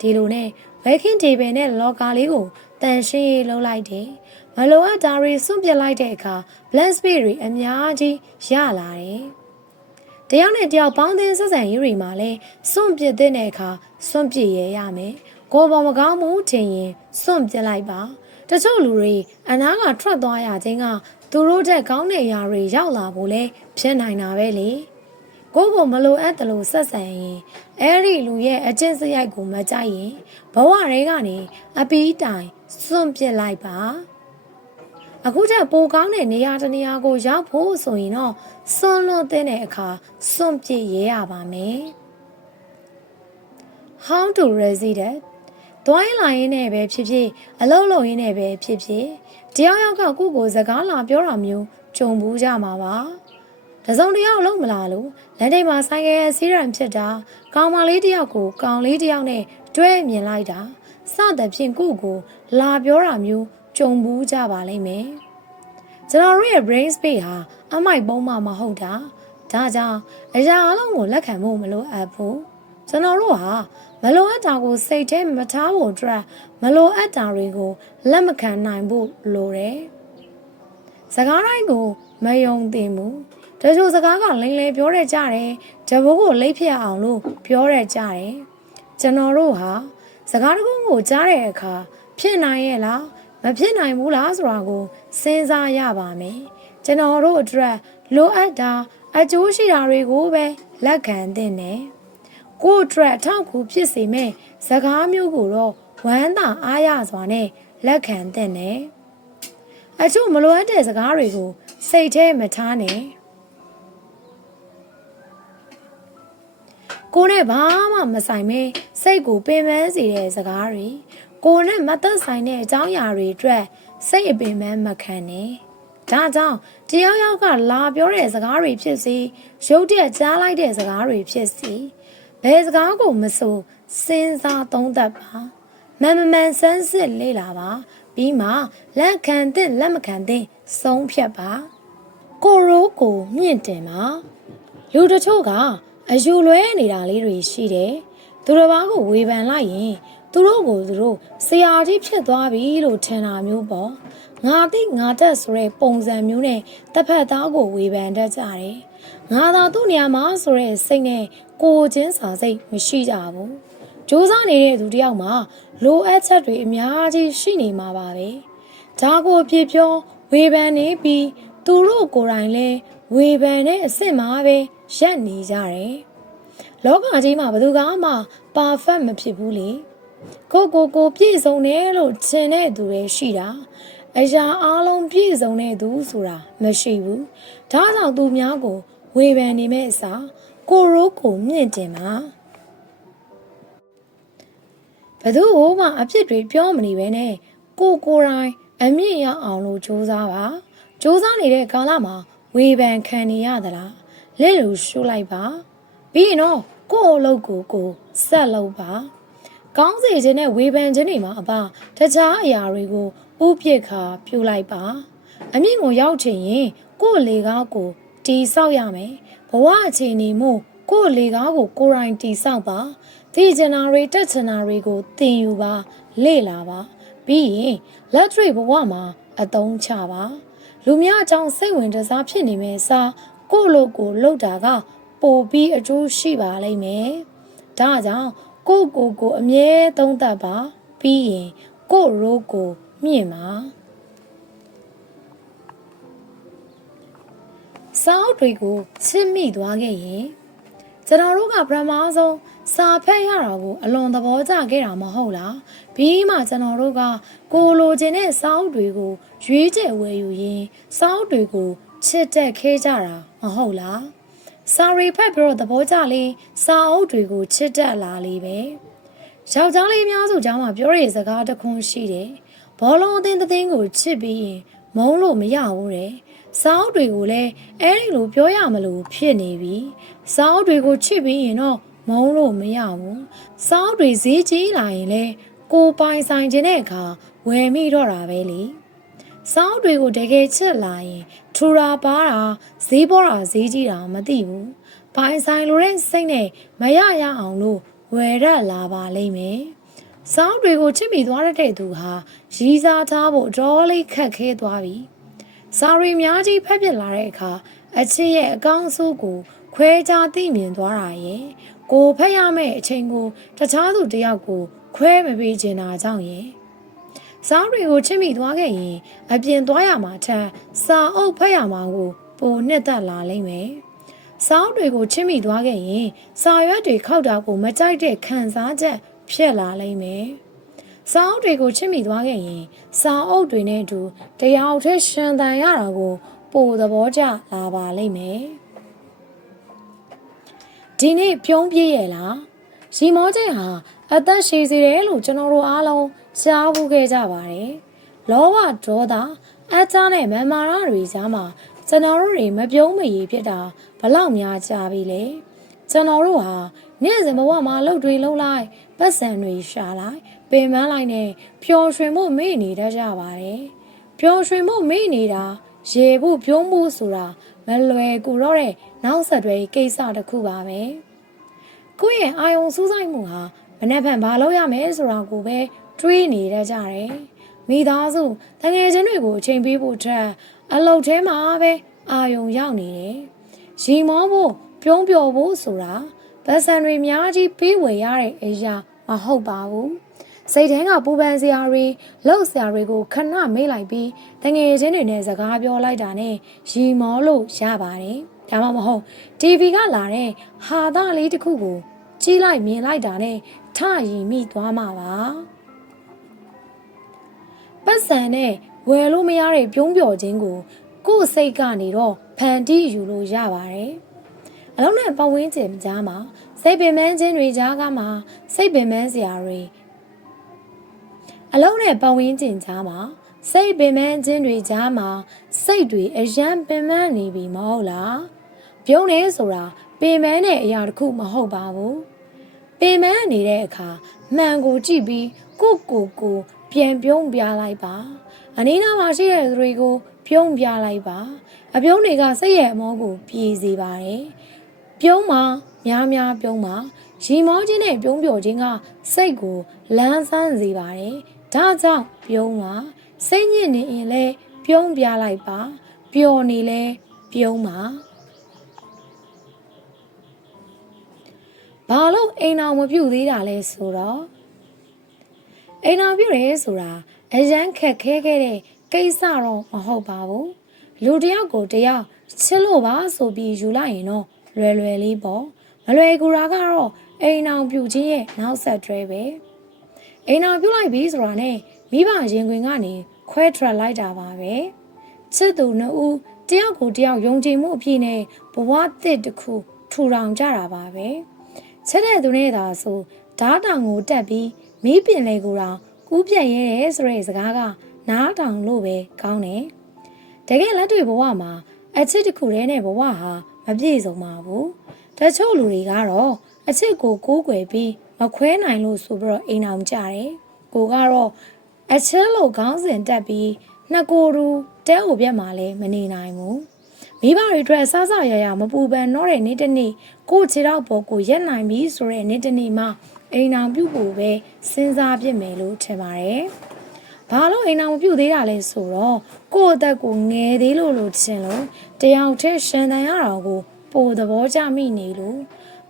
ဒီလိုနဲ့ဝဲခင်းတေဘယ်နဲ့လော်ကာလေးကိုတန်ရှင်းရေးလုပ်လိုက်တယ်မလိုအပ်တာတွေစွန့်ပစ်လိုက်တဲ့အခါ black space တွေအများကြီးရလာတယ်တယောက်နဲ့တယောက်ပေါင်းသင်းဆက်ဆံရေးတွေမှာလဲစွန့်ပစ်တဲ့အခါစွန့်ပစ်ရရမယ်ကိုယ်ပေါ်မကောင်းမှုထင်ရင်စွန့်ပစ်လိုက်ပါတချို့လူတွေအနားကထွက်သွားရခြင်းကသူတို့တက်ကောင်းတဲ့အရာတွေရောက်လာဖို့လဲဖြစ်နိုင်တာပဲလေကိုယ်မလိုအပ်တယ်လို့ဆက်ဆံရင်အဲ့ဒီလူရဲ့အကျင့်စရိုက်ကိုမကြိုက်ရင်ဘဝတွေကနေအပီးတိုင်စွန့်ပစ်လိုက်ပါအခုကျပိုကောင်းတဲ့နေရာတစ်နေရာကိုရောက်ဖို့ဆိုရင်တော့စွန့်လွတ်တဲ့အခါစွန့်ပစ်ရဲရပါမယ် How to resist တွိုင်းလာရင်းနဲ့ပဲဖြစ်ဖြစ်အလုံးလုံးရင်းနဲ့ပဲဖြစ်ဖြစ်တယောက်ယောက်ကကိုယ့်ကိုစကားလာပြောတာမျိုးကြုံဘူးကြမှာပါတစုံတယောက်လုံးမလာလို့လမ်းထိပ်မှာဆိုင်ကယ်စီးရန်ဖြစ်တာကောင်မလေးတယောက်ကိုကောင်လေးတယောက်နဲ့တွဲမြင်လိုက်တာစသဖြင့်ကိုယ့်ကိုလာပြောတာမျိုးကြုံဘူးကြပါလိမ့်မယ်ကျွန်တော်တို့ရဲ့ brain space ဟာအမိုက်ပုံးမှမဟုတ်တာဒါကြောင့်အရာအလုံးကိုလက်ခံဖို့မလိုအပ်ဘူးကျွန်တော်တို့ဟာမလိုအပ်တာကိုစိတ်ထဲမထားဖို့အတွက်မလိုအပ်တာတွေကိုလက်မခံနိုင်ဖို့လိုတယ်စကားတိုင်းကိုမယုံသင့်ဘူးတချို့စကားကလိမ့်လေပြောရကြတယ်တဘိုးကိုလိပ်ဖြစ်အောင်လို့ပြောရကြတယ်ကျွန်တော်တို့ဟာစကားတစ်ခုကိုကြားတဲ့အခါဖြစ်နိုင်ရဲ့လားမဖြစ်နိုင်ဘူးလားဆိုတာကိုစဉ်းစားရပါမယ်ကျွန်တော်တို့အတွက်လိုအပ်တာအကျိုးရှိတာတွေကိုပဲလက်ခံသင့်တယ်ကိုယ့်အတွက်အထောက်အကူဖြစ်စေမဲ့စကားမျိုးကိုတော့ဝမ်းသာအားရစွာနဲ့လက်ခံသင့်တယ်အချို့မလိုအပ်တဲ့စကားတွေကိုစိတ်ထဲမထားနဲ့ကိုနဲ့ဘာမှမဆိုင်မဲစိတ်ကိုပင်ပန်းစေတဲ့စကားတွေကိုနဲ့မသက်ဆိုင်တဲ့အကြောင်းအရာတွေအတွက်စိတ်အပင်ပန်းမခံနဲ့ဒါကြောင့်တယောက်ယောက်ကလာပြောတဲ့စကားတွေဖြစ်စီရုပ်တရက်ကြားလိုက်တဲ့စကားတွေဖြစ်စီဘယ်စကားကိုမဆိုစဉ်းစားသုံးသပ်ပါမမှန်ဆန်းစစ်လေ့လာပါပြီးမှလက်ခံတဲ့လက်မခံတဲ့ဆုံးဖြတ်ပါကိုရိုးကိုမြင့်တင်ပါလူတချို့ကအယူလွဲနေတာလေးတွေရှိတယ်သူတစ်ပါးကိုဝေဖန်လိုက်ရင်သူတို့ကိုသူတို့ဆရာကြီးဖြစ်သွားပြီလို့ထင်တာမျိုးပေါ့ငါသိငါတက်ဆိုတဲ့ပုံစံမျိုးနဲ့တစ်ဖက်သားကိုဝေဖန်တတ်ကြတယ်ငါသာသူ့နေရာမှာဆိုတဲ့စိတ်နဲ့ကိုချင်းစာစိတ်မရှိကြဘူးစူးစမ်းနေတဲ့သူတယောက်မှာလိုအပ်ချက်တွေအများကြီးရှိနေမှာပါပဲဒါကိုပြပြောဝေဖန်နေပြီးသူတို့ကိုယ်တိုင်လဲဝေဖန်တဲ့အစ်စ်မှာပဲရက်နေကြတယ်လောကကြီးမှာဘယ်သူမှပါဖက်မဖြစ်ဘူးလေကိုပြည့်စုံတယ်လို့ထင်တဲ့သူတွေရှိတာအရာအလုံးပြည့်စုံတဲ့သူဆိုတာမရှိဘူးဒါကြောင့်သူများကိုဝေဖန်နေမဲ့အစားကိုရိုးကိုမြင့်တင်ပါဘယ်သူမှအဖြစ်တွေပြောမနေပဲနဲ့ကိုယ်တိုင်အမြင့်ရအောင်လို့စူးစမ်းပါစူးစမ်းနေတဲ့ကာလမှာဝေဖန်ခံနေရသလားလက်လူရှုလိုက်ပါပြီးရင်တော့ကိုယ့်အလုပ်ကိုဆက်လုပ်ပါကောင်းစေခြင်းနဲ့ဝေဖန်ခြင်းတွေမှာအပါတခြားအရာတွေကိုဥပစ်ခါပြုလိုက်ပါအမြင့်ကိုရောက်ချင်ရင်ကိုယ့်လေကားကိုတီဆောက်ရမယ်ဘဝအခြေအနေမှုကိုယ့်လေကားကိုကိုယ်တိုင်တီဆောက်ပါသိချင်တာတွေတက်ချင်တာတွေကိုသင်ယူပါလေ့လာပါပြီးရင်လက်တွေ့ဘဝမှာအသုံးချပါလူများအကြောင်းစိတ်ဝင်စားဖြစ်နေမယ်စားကိုယ့်လိုကိုလှုပ်တာကပိုပြီးအကျိုးရှိပါလိမ့်မယ်ဒါကြောင့်ကိုအမြဲသုံးသပ်ပါပြီးရင်ကိုရိုးကိုမြင့်ပါစာအုပ်တွေကိုချစ်မိသွားခဲ့ရင်ကျွန်တော်တို့ကပထမဆုံးစာဖတ်ရတာကိုအလွန်သဘောကျခဲ့တာမဟုတ်လားပြီးမှကျွန်တော်တို့ကကိုလိုချင်တဲ့စာအုပ်တွေကိုရွေးချယ်ဝယ်ယူရင်းစာအုပ်တွေကိုချစ်တက်ခဲ့ကြတာမဟုတ်လား စာရီဖက်ပြီးတော့သဘောကျလေးစာအုပ်တွေကိုချစ်တတ်လာလေးပဲယောက်ျားလေးအများစုကြားမှာပြောရတဲ့စကားတစ်ခွန်းရှိတယ်ဘောလုံးအသင်းတစ်သင်းကိုချစ်ပြီးရင်မုန်းလို့မရဘူးတဲ့စာအုပ်တွေကိုလည်းအဲ့ဒီလိုပြောရမလို့ဖြစ်နေပြီစာအုပ်တွေကိုချစ်ပြီးရင်တော့မုန်းလို့မရဘူးစာအုပ်တွေဈေးကြီးလာရင်လည်းကိုပိုင်ဆိုင်ခြင်းတဲ့အခါဝယ်မိတော့တာပဲလေစာအုပ်တွေကိုတကယ်ချစ်လာရင်ထူတာပါတာဈေးပေါ်တာဈေးကြီးတာမသိဘူးပိုင်ဆိုင်လိုတဲ့စိတ်နဲ့မရရအောင်လို့ဝယ်ရလာပါလိမ့်မယ်စာအုပ်တွေကိုချစ်မိသွားတဲ့သူဟာရည်စားထားဖို့တော်လေးခက်ခဲသွားပြီစာရီများကြီးဖက်ပြစ်လာတဲ့အခါအချစ်ရဲ့အကောင်းအဆိုးကိုခွဲခြားသိမြင်သွားတာရဲ့ကိုဖက်ရမယ့်အချိန်ကိုတခြားသူတယောက်ကိုခွဲမပေးချင်တာကြောင့်ရဲ့စာအုပ်တွေကိုချစ်မိသွားခဲ့ရင်အပြင်သွားရမှာထက်စာအုပ်ဖက်ရမှာကိုပိုနှစ်သက်လာလိမ့်မယ်စာအုပ်တွေကိုချစ်မိသွားခဲ့ရင်စာရွက်တွေခောက်တာကိုမကြိုက်တဲ့ခံစားချက်ဖြစ်လာလိမ့်မယ်စာအုပ်တွေကိုချစ်မိသွားခဲ့ရင်စာအုပ်တွေနဲ့အတူတရားအထက်ရှင်သန်ရတာကိုပိုသဘောကျလာပါလိမ့်မယ်ဒီနေ့ပြုံးပြည့်ရဲ့လားရီမောချက်ဟာအသက်ရှည်စေတယ်လို့ကျွန်တော်တို့အားလုံးကြားဘူးခဲ့ကြပါတယ်လောဘဒေါသအချားနဲ့မမာရတွေကြားမှာကျွန်တော်တို့တွေမပြုံးမရည်ဖြစ်တာဘလောက်များကြပြီလဲကျွန်တော်တို့ဟာနေ့စဉ်ဘဝမှာလှုပ်တွေလှုပ်လိုက်ပတ်စံတွေရှာလိုက်ပင်ပန်းလိုက်နဲ့ပျော်ရွှင်မှုမေ့နေတတ်ကြပါတယ်ပျော်ရွှင်မှုမေ့နေတာရေဖို့ပြုံးဖို့ဆိုတာမလွယ်ကူတော့တဲ့နောက်ဆက်တွဲကိစ္စတစ်ခုပါပဲကိုယ့်ရဲ့အာယုံစူးစိုက်မှုဟာမနှက်ဖန်ဘာလုပ်ရမလဲဆိုတာကိုပဲတွေးနေတတ်ကြတယ်မိသားစုတငယ်ချင်းတွေကိုအချိန်ပေးဖို့ထက်အလုပ်ထဲမှာပဲအာယုံရောက်နေတယ်ရီမောဖို့ပြုံးပျော်ဖို့ဆိုတာပတ်စံတွေများကြီးပေးဝယ်ရတဲ့အရာမဟုတ်ပါဘူးစိတ်ထဲကပူပန်စရာတွေလှုပ်စရာတွေကိုခဏမေ့လိုက်ပြီးတငယ်ချင်းတွေနဲ့စကားပြောလိုက်တာနဲ့ရီမောလို့ရပါတယ်ဒါမှမဟုတ် TV ကလာတဲ့ဟာသားလေးတစ်ခုကိုကြည့်လိုက်မြင်လိုက်တာနဲ့ထရီမိသွားမှာပါပတ်စံနဲ့ဝယ်လို့မရတဲ့ပြုံးပျော်ခြင်းကိုကိုယ်စိတ်ကနေတော့ဖန်တီးယူလို့ရပါတယ်အလုံးနဲ့ပတ်ဝန်းကျင်ကြားမှာစိတ်ပင်ပန်းခြင်းတွေကြားကမှစိတ်ပင်ပန်းစရာတွေအလုံးနဲ့ပတ်ဝန်းကျင်ကြားမှာစိတ်ပင်ပန်းခြင်းတွေကြားမှာစိတ်တွေအယံပင်ပန်းနေပြီမဟုတ်လားပြုံးနေဆိုတာပင်ပန်းတဲ့အရာတစ်ခုမဟုတ်ပါဘူးပင်ပန်းနေတဲ့အခါမှန်ကိုကြည့်ပြီးကိုပြန်ပြုံးပြလိုက်ပါအနည်းနာမှာရှိတဲ့သူတွေကိုပြုံးပြလိုက်ပါအပြုံးတွေကစိတ်ရဲ့အမောကိုပြေစေပါတယ်ပြုံးမှာများပြုံးမှာရီမောခြင်းနဲ့ပြုံးပျော်ခြင်းကစိတ်ကိုလန်းဆန်းစေပါတယ်ဒါကြောင့်ပြုံးမှာစိတ်ညစ်နေရင်လည်းပြုံးပြလိုက်ပါပျော်နေလဲပြုံးမှာဘာလို့အိမ်အောင်မပြုတ်သေးတာလဲဆိုတော့အိမ်အောင်ပြုတ်ရဲဆိုတာအရန်ခက်ခဲခဲ့တဲ့ကိစ္စတော့မဟုတ်ပါဘူးလူတယောက်ကိုတယောက်ချစ်လို့ပါဆိုပြီးယူလိုက်ရင်တော့လွယ်လေးပေါ့မလွယ်ကူတာကတော့အိမ်အောင်ပြုတ်ခြင်းရဲ့နောက်ဆက်တွဲပဲအိမ်အောင်ပြုတ်လိုက်ပြီဆိုတာနဲ့မိဘရင်ခွင်ကနေခွဲထွက်လိုက်တာပါပဲချစ်သူနှစ်ဦးတယောက်ကိုတယောက်ယုံကြည်မှုအပြည့်နဲ့ဘဝသစ်တစ်ခုထူထောင်ကြတာပါပဲချစ်တဲ့သူနဲ့သာဆိုဓာတ်တောင်ကိုတက်ပြီးမီးပင်လေကိုတောင်ကူးပြတ်ရဲတယ်ဆိုတဲ့စကားကနားတောင်လို့ပဲကောင်းတယ်တကယ်လက်တွေ့ဘဝမှာအချစ်တစ်ခုတည်းနဲ့ဘဝဟာမပြည့်စုံပါဘူးတချို့လူတွေကတော့အချစ်ကိုကိုးကွယ်ပြီးမခွဲနိုင်လို့ဆိုပြီးတော့အိမ်အောင်ကြတယ်ကိုကတော့အချစ်လို့ခေါင်းစဉ်တက်ပြီးနှစ်ကိုယ်တူတဲအိုပြက်မှလည်းမနေနိုင်ဘူးမိဘတွေအတွက်စားစားရရမပူပန်တော့တဲ့နေ့တစ်နေ့ကိုခြေတော့ပေါ်ကိုရက်နိုင်ပြီဆိုတဲ့နေ့တစ်နေ့မှအိမ်အောင်ပြုတ်ဖို့ပဲစဉ်းစားပြစ်မယ်လို့ထင်ပါတယ်။ဘာလို့အိမ်အောင်မပြုတ်သေးတာလဲဆိုတော့ကိုယ့်အသက်ကိုငယ်သေးလို့ထင်လို့တယောက်တည်းရှင်သန်ရတာကိုပိုသဘောကျမိနေလို့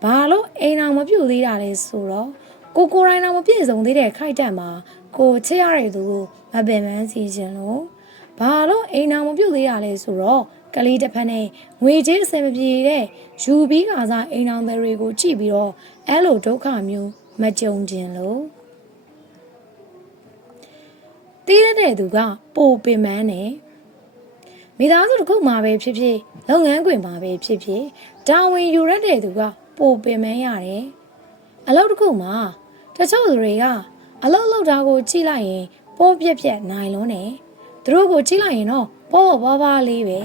ဘာလို့အိမ်အောင်မပြုတ်သေးတာလဲဆိုတော့ကိုယ်တိုင်တော့မပြည့်စုံသေးတဲ့ခိုက်တက်မှာကိုချစ်ရတဲ့သူကိုမပင်ပန်းစီခြင်းလို့ဘာလို့အိမ်အောင်မပြုတ်သေးတာလဲဆိုတော့ကလေးတစ်ဖက်နဲ့ငွေကြေးအဆင်မပြေတဲ့ယူပြီးကစားအိမ်အောင်တွေကိုကြည့်ပြီးတော့အဲ့လိုဒုက္ခမျိုးမကြုံခြင်းလို့တီးရတဲ့သူကပိုပင်ပန်းတယ် မိသားစုတစ်ခုမှာပဲဖြစ်ဖြစ်လုပ်ငန်းခွင်မှာပဲဖြစ်ဖြစ်တာဝန်ယူရတဲ့သူကပိုပင်ပန်းရတယ်အလုပ်တစ်ခုမှာတချို့သူတွေကအလုပ်လုပ်တာကိုကြည့်လိုက်ရင်ပိုးပြက်ပြက်နိုင်လုံးနဲ့သူတို့ကိုကြည့်လိုက်ရင်တော့ပေါ့ပွားပွားလေးပဲ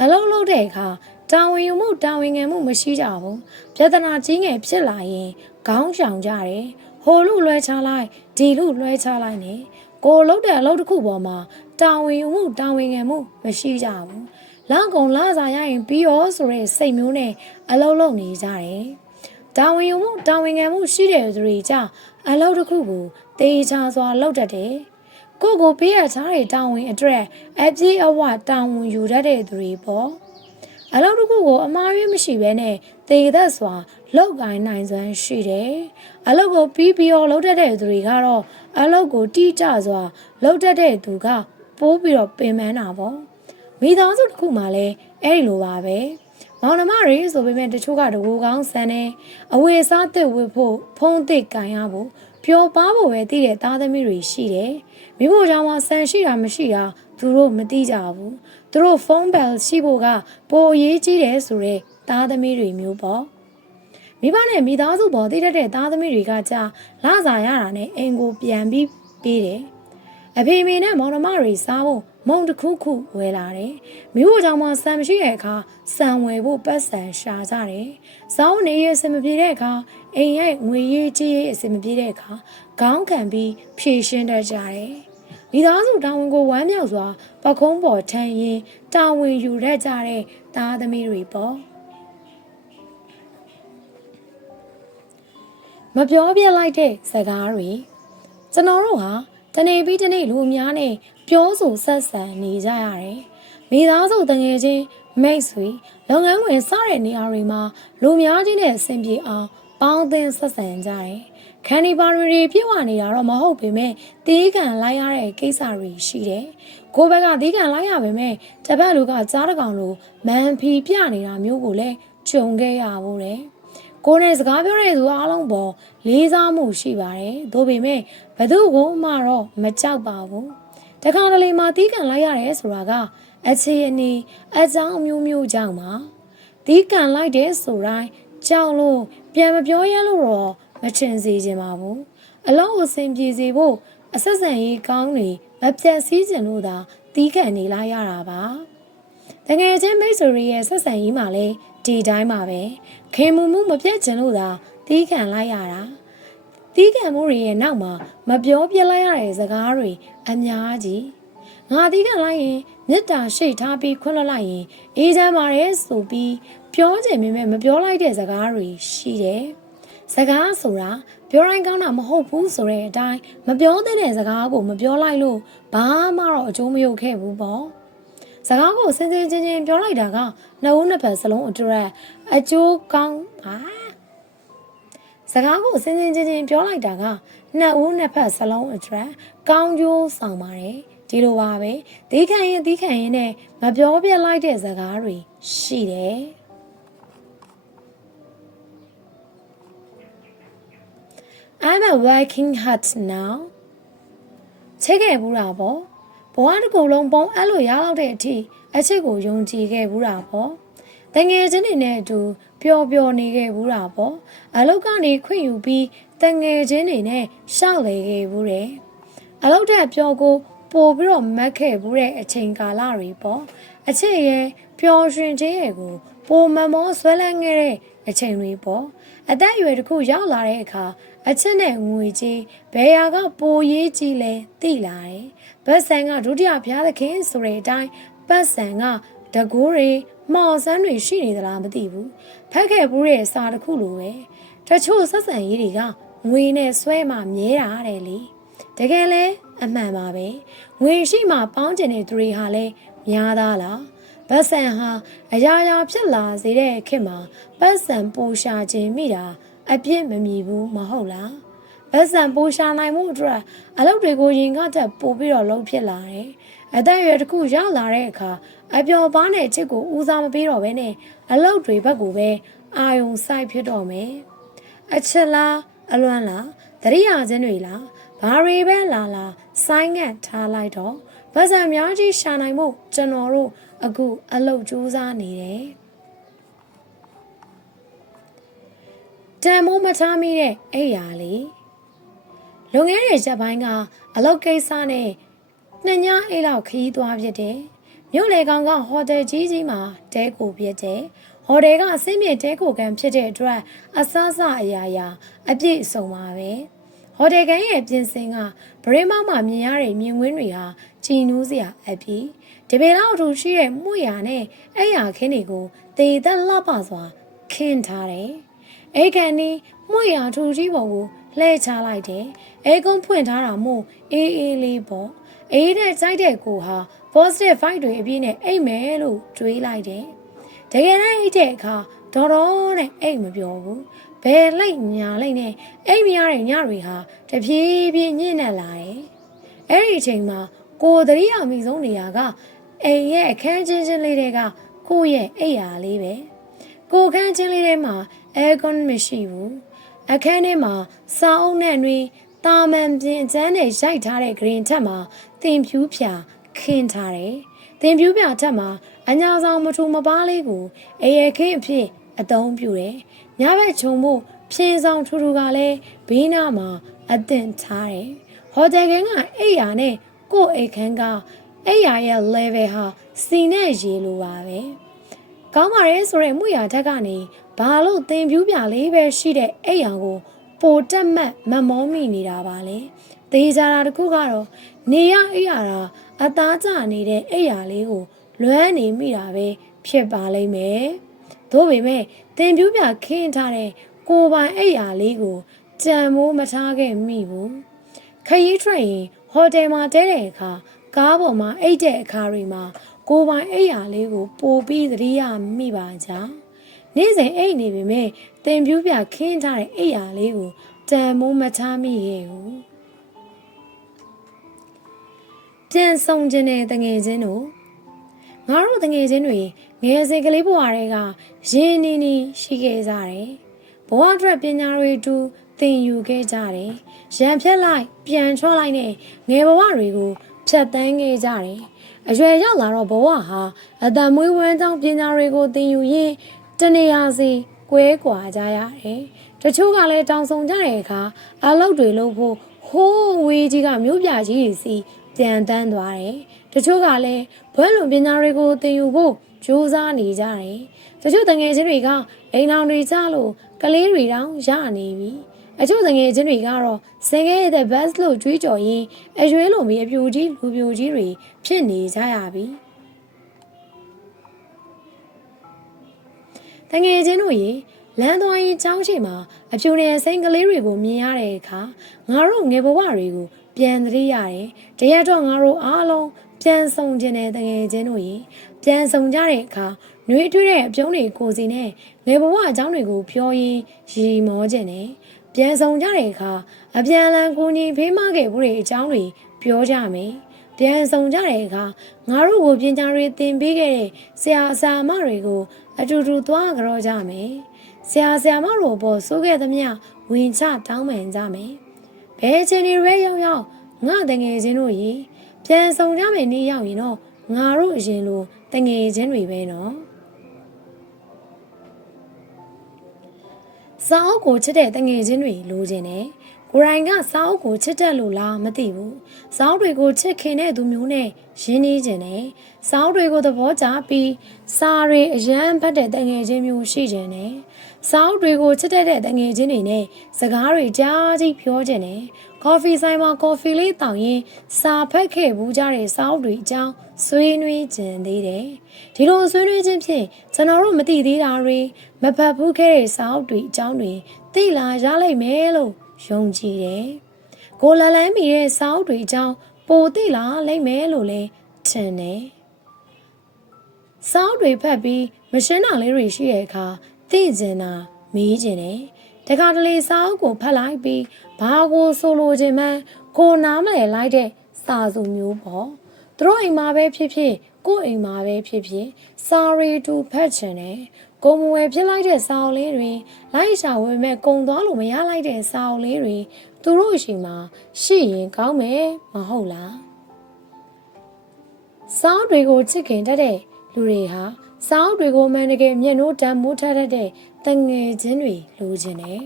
အလုပ်လုပ်တဲ့အခါတာဝန်ယူမှုတာဝန်ခံမှုမရှိကြဘူးပြဿနာကြီးငယ်ဖြစ်လာရင်ခေါင်းရှောင်ကြတယ်ဟိုလူလွှဲချလိုက်ဒီလူလွှဲချလိုက်နဲ့ကိုလုပ်တဲ့အလုပ်တစ်ခုပေါ်မှာတာဝန်ယူမှုတာဝန်ခံမှုမရှိကြဘူးလောက်ကုန်လာစားရရင်ပြီးရောဆိုတဲ့စိတ်မျိုးနဲ့အလုပ်လုပ်နေကြတယ်တာဝန်ယူမှုတာဝန်ခံမှုရှိတဲ့သူတွေကြအလုပ်တစ်ခုကိုတေချာစွာလုပ်တတ်တယ်ကိုပေးရချားတဲ့တာဝန်အတွက်အပြည့်အဝတာဝန်ယူတတ်တဲ့သူတွေပေါ့အလုပ်တစ်ခုကိုအမှားယွင်းမရှိဘဲနဲ့တေသက်စွာလုပ်ကိုင်နိုင်စွမ်းရှိတယ်အလုပ်ကိုပြီးတော့လုပ်တတ်တဲ့သူတွေကတော့အလုပ်ကိုတိကျစွာလုပ်တတ်တဲ့သူကပိုးပြီးတော့ပင်ပန်းတာပေါ့မိသားစုတစ်ခုမှလည်းအဲ့ဒီလိုပါပဲမောင်နှမတွေဆိုပေမဲ့တချို့ကတကူကောင်းဆန်တယ်အဝေစားတစ်ဝစ်ဖို့ဖုံးသစ်ကန်ရဖို့ပျော်ပါဖို့ပဲသိတဲ့သားသမီးတွေရှိတယ်မိဖို့ကြောင့်မှဆန်ရှိတာမရှိတာသူတို့မသိကြဘူးသူတို့ဖုန်းဘယ်ရှိဖို့ကပိုအရေးကြီးတယ်ဆိုတဲ့သားသမီးတွေမျိုးပေါ့မိဘနဲ့မိသားစုပေါ်သိတတ်တဲ့သားသမီးတွေကကြာလစာရတာနဲ့အိမ်ကိုပြန်ပြီးပေးတယ်အဖေမေနဲ့မောင်နှမတွေစားဖို့မုံတစ်ခုခုဝယ်လာတယ်မိဖို့ကြောင့်မှဆန်မရှိတဲ့အခါဆန်ဝယ်ဖို့ပတ်စံရှာကြတယ်စောင်းနေရအစမပြေတဲ့အခါအိမ်ရဲ့ငွေရေးကြေးရေးအစမပြေတဲ့အခါခေါင်းခံပြီးဖြည့်ရှင်းတတ်ကြတယ်မိသားစုတာဝန်ကိုဝမ်းမြောက်စွာပခုံးပေါ်ထမ်းရင်တာဝန်ယူရကြတဲ့သားသမီးတွေပေါ့မပြောပြလိုက်တဲ့စကားတွေကျွန်တော်တို့ဟာတနေ့ပြီးတနေ့လူအများနဲ့ပြောဆိုဆက်ဆံနေကြရတယ်မိသားစုတငယ်ချင်းမိတ်ဆွေလုပ်ငန်းခွင်စတဲ့နေရာတွေမှာလူများချင်းနဲ့အဆင်ပြေအောင်ပေါင်းသင်းဆက်ဆံကြတယ်ခန္ဒီပါတွေပြည့်ဝနေတာတော့မဟုတ်ပေမဲ့တီးခံလိုက်ရတဲ့ကိစ္စတွေရှိတယ်ကိုယ်ဘက်ကတီးခံလိုက်ရပေမဲ့တပတ်လူကကြားတကောင်လိုမန်ဖီပြနေတာမျိုးကိုလည်းကြုံခဲ့ရဘူးတယ်ကိုယ်နဲ့စကားပြောတဲ့သူအားလုံးပေါ်လေးစားမှုရှိပါတယ်။ဒါပေမဲ့ဘသူ့ကိုမှတော့မကြောက်ပါဘူး။တခါတလေမှတီးကန်လိုက်ရတယ်ဆိုတာကအခြေအနေအကြောင်းမျိုးမျိုးကြောင့်ပါ။တီးကန်လိုက်တဲ့ဆိုတိုင်းကြောက်လို့ပြန်မပြောရလို့တော့မချင်စေချင်ပါဘူး။အလုံးအစင်ပြေစေဖို့အဆက်ဆံရေးကောင်းတွေမပြတ်စည်းခြင်းလို့သာတီးကန်နေလိုက်ရတာပါ။တကယ်ချင်းမိတ်ဆွေရဲ့ဆက်ဆံရေးမှာလည်းဒီတိုင်းပါပဲခင်မှုမှုမပြတ်ချင်လို့သာတီးခံလိုက်ရတာတီးခံမှုတွေရဲ့နောက်မှာမပြောပြလိုက်ရတဲ့စကားတွေအများကြီးငါတီးခံလိုက်ရင်မေတ္တာရှိထားပြီးခွင့်လွှတ်လိုက်ရင်အေးချမ်းပါတယ်ဆိုပြီးပြောချင်ပေမဲ့မပြောလိုက်တဲ့စကားတွေရှိတယ်စကားဆိုတာပြောတိုင်းကောင်းတာမဟုတ်ဘူးဆိုတဲ့အတိုင်းမပြောတဲ့စကားကိုမပြောလိုက်လို့ဘာမှတော့အကျိုးမရောက်ခဲ့ဘူးပေါ့စကားကိုစင်စင်ချင်းချင်းပြောလိုက်တာကနှစ်ဦးနှစ်ဖက်စလုံးအတွက်အကျိုးကောင်းပါစကားကိုစင်စင်ချင်းချင်းပြောလိုက်တာကနှစ်ဦးနှစ်ဖက်စလုံးအတွက်ကောင်းကျိုးဆောင်ပါတယ်ဒီလိုပါပဲတီးခံရင်နဲ့မပြောပြလိုက်တဲ့စကားတွေရှိတယ်I'm a working hard now ချက်ခဲ့ဘူးတာပေါ့ဘဝတစ်ခုလုံးပုံအဲ့လိုရလောက်တဲ့အထိအချစ်ကိုယုံကြည်ခဲ့ဘူးတာပေါ့တငယ်ချင်းတွေနဲ့အတူပျော်နေခဲ့ဘူးတာပေါ့အလောက်ကနေခွင့်ယူပြီးတငယ်ချင်းတွေနဲ့ရှောက်လေခဲ့ဘူးတယ်အလောက်တဲ့ပျော်ကိုပို့ပြီးတော့မက်ခဲ့ဘူးတဲ့အချိန်ကာလတွေပေါ့အချစ်ရဲ့ပျော်ရွှင်ခြင်းရဲ့ကိုပိုမမောဆွဲလန်းခဲ့တဲ့အချိန်တွေပေါ့အသက်အရွယ်တစ်ခုရောက်လာတဲ့အခါအချစ်နဲ့ငွေကြီးဘယ်ရာကပိုရေးကြီးလဲသိလာတယ်ဘတ်ဆန်ကဒုတိယဘုရားသခင်ဆိုတဲ့အတိုင်းပတ်စံကတကိုးတွေမော်ဆန်းတွေရှိနေသလားမသိဘူးဖက်ခဲ့ဘူးတဲ့စာတစ်ခုလိုပဲတချို့ဆက်ဆံရေးတွေကငွေနဲ့ဆွဲမှမြဲတာတဲ့လေတကယ်လဲအမှန်ပါပဲငွေရှိမှပေါင်းကျင်တဲ့သူတွေဟာလဲများသားလားဘတ်ဆန်ဟာအရာရာဖြစ်လာစေတဲ့ခေတ်မှာပတ်စံပူရှာခြင်းမိတာအပြစ်မမြည်ဘူးမဟုတ်လားဘတ်ဆံပူရှာနိုင်မှုအတွက်အလုပ်တွေကိုရင်ကတက်ပို့ပြီးတော့လုပ်ဖြစ်လာတယ်အသက်အရွယ်တစ်ခုရောက်လာတဲ့အခါအပျော်ပါးတဲ့ချစ်ကိုဦးစားမပေးတော့ဘဲနဲ့အလုပ်တွေဘက်ကိုပဲအာယုံစိုက်ဖြစ်တော့မယ်အချစ်လားအလွမ်းလားတရိယာချင်းတွေလားဘာတွေပဲလာဆိုင်းငံ့ထားလိုက်တော့ဗဇံများကြီးရှာနိုင်မှုကျွန်တော်တို့ အခုအလုပ်ကြိုးစားနေတယ်တန်မိုးမထားမိတဲ့အိယာလေးလွန်ခဲ့တဲ့ရက်ပိုင်းကအလုပ်ကိစ္စနဲ့နှစ်ညအိတ်လောက်ခရီးသွားဖြစ်တယ်မြို့လေကောင်ကဟိုတယ်ကြီးမှာတဲကိုပြစ်တယ်ဟိုတယ်ကအဆင့်မြင့်တဲကိုကန်ဖြစ်တဲ့အတွက်အဆအဆအရာရာအပြည့်စုံပါပဲဟိုတယ်ကန်ရဲ့ပြင်ဆင်ကဗရင်းမောက်မှာမြင်ရတဲ့မြင်ကွင်းတွေဟာကြည်နူးစရာအပြီးတပေလောက်အထူရှိတဲ့မှုရနဲ့အဲ့ရခင်းတွေကိုတေသက်လှပစွာခင်းထားတယ်အဲ့ကန်နီးမှုရထူကြီးပေါ်ကိုလှည့်ချလိုက်တယ်အဲကုန်းဖွင့်ထားတာမို့အေးအေးလေးပေါ့အေးတဲ့စိုက်တဲ့ကိုဟာ positive vibe တွေအပြည့်နဲ့အိတ်မယ်လို့တွေးလိုက်တယ်တကယ်တမ်းအိတ်တဲ့အခါဒေါ်တော်နဲ့အိတ်မပြောဘူးဘယ်လိုက်ညာလိုက်နဲ့အိတ်မရတဲ့ညတွေဟာတဖြည်းဖြည်းညှင့်နေလာတယ်အဲ့ဒီအချိန်မှာကိုသတိရမိဆုံးနေရာကအိမ်ရဲ့အခန်းချင်းချင်းလေးတွေကကိုရဲ့အိတ်ရာလေးပဲကိုခန်းချင်းလေးထဲမှာအဲကွန်မရှိဘူးအခန်းထဲမှာစာအုပ်နဲ့တွင်တာမန်ပြင်ကျန်းနဲ့ရိုက်ထားတဲ့ဂရင်ထက်မှာတင်ဖြူးဖြာခင်းထားတယ်။တင်ဖြူးဖြာထက်မှာအညာဆောင်မထူမပါလေးကိုအေရခင်းအဖြစ်အသုံးပြုတယ်။ညဘက်ခြုံဖို့ဖြင်းဆောင်ထူထူကလည်းဘေးနားမှာအသင့်ထားတယ်။ဟိုတယ်ကအိယာနဲ့ကို့အိတ်ခန်းကအိယာရဲ့ level ဟာစီနဲ့ရေလိုပါပဲ။ကောင်းပါရဲ့ဆိုတဲ့မှုရထက်ကနေဘာလို့တင်ဖြူးဖြာလေးပဲရှိတဲ့အိယာကိုပိုတက်မှတ်မမောမိနေတာပါလေသေချာတာတခုကတော့နေရအိယာတာအသားကျနေတဲ့အိယာလေးကိုလွမ်းနေမိတာပဲဖြစ်ပါလိမ့်မယ်သို့ပေမဲ့တင်ပြူးပြခင်းထားတဲ့ကိုပိုင်အိယာလေးကိုကြံမိုးမထားခဲ့မိဘူးခရီးထွက်ရင်ဟိုတယ်မှာတဲတဲ့အခါကားပေါ်မှာအိတ်တဲ့အခါတွေမှာကိုပိုင်အိယာလေးကိုပိုပြီးသတိရမိပါကြနေ့စဉ်အိတ်နေပေမဲ့တင်ပြူးပြခင်းထားတဲ့အိယာလေးကိုတန်မိုးမထားမိရဲ့ဘူးပြန်ဆောင်ခြင်းတဲ့တငယ်ချင်းတို့ငါတို့တငယ်ချင်းတွေငယ်စဉ်ကလေးဘဝတွေကရင်းနေနေရှိခဲ့ကြတယ်ဘဝအတွက်ပညာတွေတူသင်ယူခဲ့ကြတယ်ရံဖြတ်လိုက်ပြန်ချော့လိုက်နဲ့ငယ်ဘဝတွေကိုဖြတ်တန်းခဲ့ကြတယ်အရွယ်ရောက်လာတော့ဘဝဟာအတန်မွေးဝမ်းကြောင်းပညာတွေကိုသင်ယူရင်းတနေရာစီကွဲကွာကြရတယ်တချို့ကလည်းတောင်ဆုံကြတဲ့အခါအလုပ်တွေလုပ်ဖို့ဟိုးဝေးကြီးကမြို့ပြကြီးစီပြန်တန်းသွားတယ်တချို့ကလည်းဘွဲလွန်ပညာတွေကိုသင်ယူဖို့ကြိုးစားနေကြတယ်တချို့တငယ်ချင်းတွေကအိမ်အောင်တွေကြလို့ကလေးတွေတောင်ရနေပြီအချို့တငယ်ချင်းတွေကတော့စင်ခဲ့တဲ့ bus လို့ကြွေးကြော်ရင်းအရွေးလိုမီအပြူကြီးလူပြူကြီးတွေဖြစ်နေကြရပြီတငယ်ချင်းတို့ရေလမ်းသွားရင်ချောင်းရှိမှာအပြူနဲ့စိန်ကလေးတွေကိုမြင်ရတဲ့အခါငါတို့ငယ်ဘဝတွေကိုပြန်သတိရတယ်တရက်တော့ငါတို့အားလုံးပြန်ဆောင်ခြင်းတဲ့တငယ်ချင်းတို့ရေပြန်ဆောင်ကြတဲ့အခါနှွေးထွေးတဲ့အပြုံးတွေကိုစီနဲ့ငယ်ဘဝအကြောင်းတွေကိုပြောရင်းရီမောခြင်းနဲ့ပြန်ဆောင်ကြတဲ့အခါအပြန်အလှန်ကိုကြီးဖေးမခဲ့မှုတွေအကြောင်းတွေပြောကြမယ်ပြန်ဆောင်ကြတဲ့အခါငါတို့ကိုပညာတွေသင်ပေးခဲ့တဲ့ဆရာဆရာမတွေကိုအတူတူသွားကြောကြမယ်ဆရာဆရာမတို့ပေါ်စိုးခဲ့သမျှဝင်ချတောင်းပန်ကြမယ်ဘယ်ချင်းတွေရဲရောက်ရောက်ငါတငယ်ချင်းတို့ရေပြန်ဆောင်ကြမယ်နေ့ရောက်ရင်တော့ငါတို့အရင်လိုတငယ်ချင်းတွေပဲနော်စာအုပ်ကိုချစ်တဲ့တငယ်ချင်းတွေလိုချင်တယ်ကိုရိုင်းကစာအုပ်ကိုချစ်တတ်လို့လားမသိဘူးစာအုပ်တွေကိုချစ်ခင်တဲ့သူမျိုးနဲ့ရင်းနှီးချင်တယ်စာအုပ်တွေကိုသဘောကျပြီးစာတွေအရန်ဖတ်တဲ့တငယ်ချင်းမျိုးရှိချင်တယ်စာအုပ်တွေကိုချစ်တတ်တဲ့တငယ်ချင်းတွေနဲ့စကားတွေကြားကြီးပြောချင်တယ်ကော်ဖီဆိုင်မှာကော်ဖီလေးတောင်းရင်စာဖတ်ခဲ့ဘူးကြတဲ့စာအုပ်တွေအကြောင်းဆွေးနွေးကြသေးတယ်ဒီလိုဆွေးနွေးခြင်းဖြင့်ကျွန်တော်တို့မသိသေးတာတွေမဖတ်ဘူးခဲ့တဲ့စာအုပ်တွေအကြောင်းတွေသိလာရလိမ့်မယ်လို့ယုံကြည်တယ်ကိုလလန်းမီရဲ့စာအုပ်တွေအကြောင်းပိုသိလာလိမ့်မယ်လို့လည်းထင်တယ်စာအုပ်တွေဖတ်ပြီးမရှင်းတာလေးတွေရှိတဲ့အခါသိကျင်တာမေးကျင်တယ်တခါတလေစာအုပ်ကိုဖတ်လိုက်ပြီးဘာကိုဆိုလိုချင်မှန်းကိုနားမလည်လိုက်တဲ့စာစုမျိုးပေါ့သူတို့အိမ်မှာပဲဖြစ်ဖြစ်ကိုယ့်အိမ်မှာပဲဖြစ်ဖြစ်စာရီတူဖတ်ချင်တယ်ကိုမဝယ်ဖြစ်လိုက်တဲ့စာအုပ်လေးတွေလိုက်ရှာဝယ်မဲ့ကုံသွားလို့မရလိုက်တဲ့စာအုပ်လေးတွေသူတို့ရှိမှာရှိရင်ကောင်းမယ်မဟုတ်လားစာအုပ်တွေကိုချစ်ခင်တတ်တဲ့ လူတွေဟာစောင်းတွေကိုမှန်တကယ်မျက်နှိုးတမ်းမိုးထားတတ်တဲ့တငယ်ချင်းတွေလိုချင်တယ်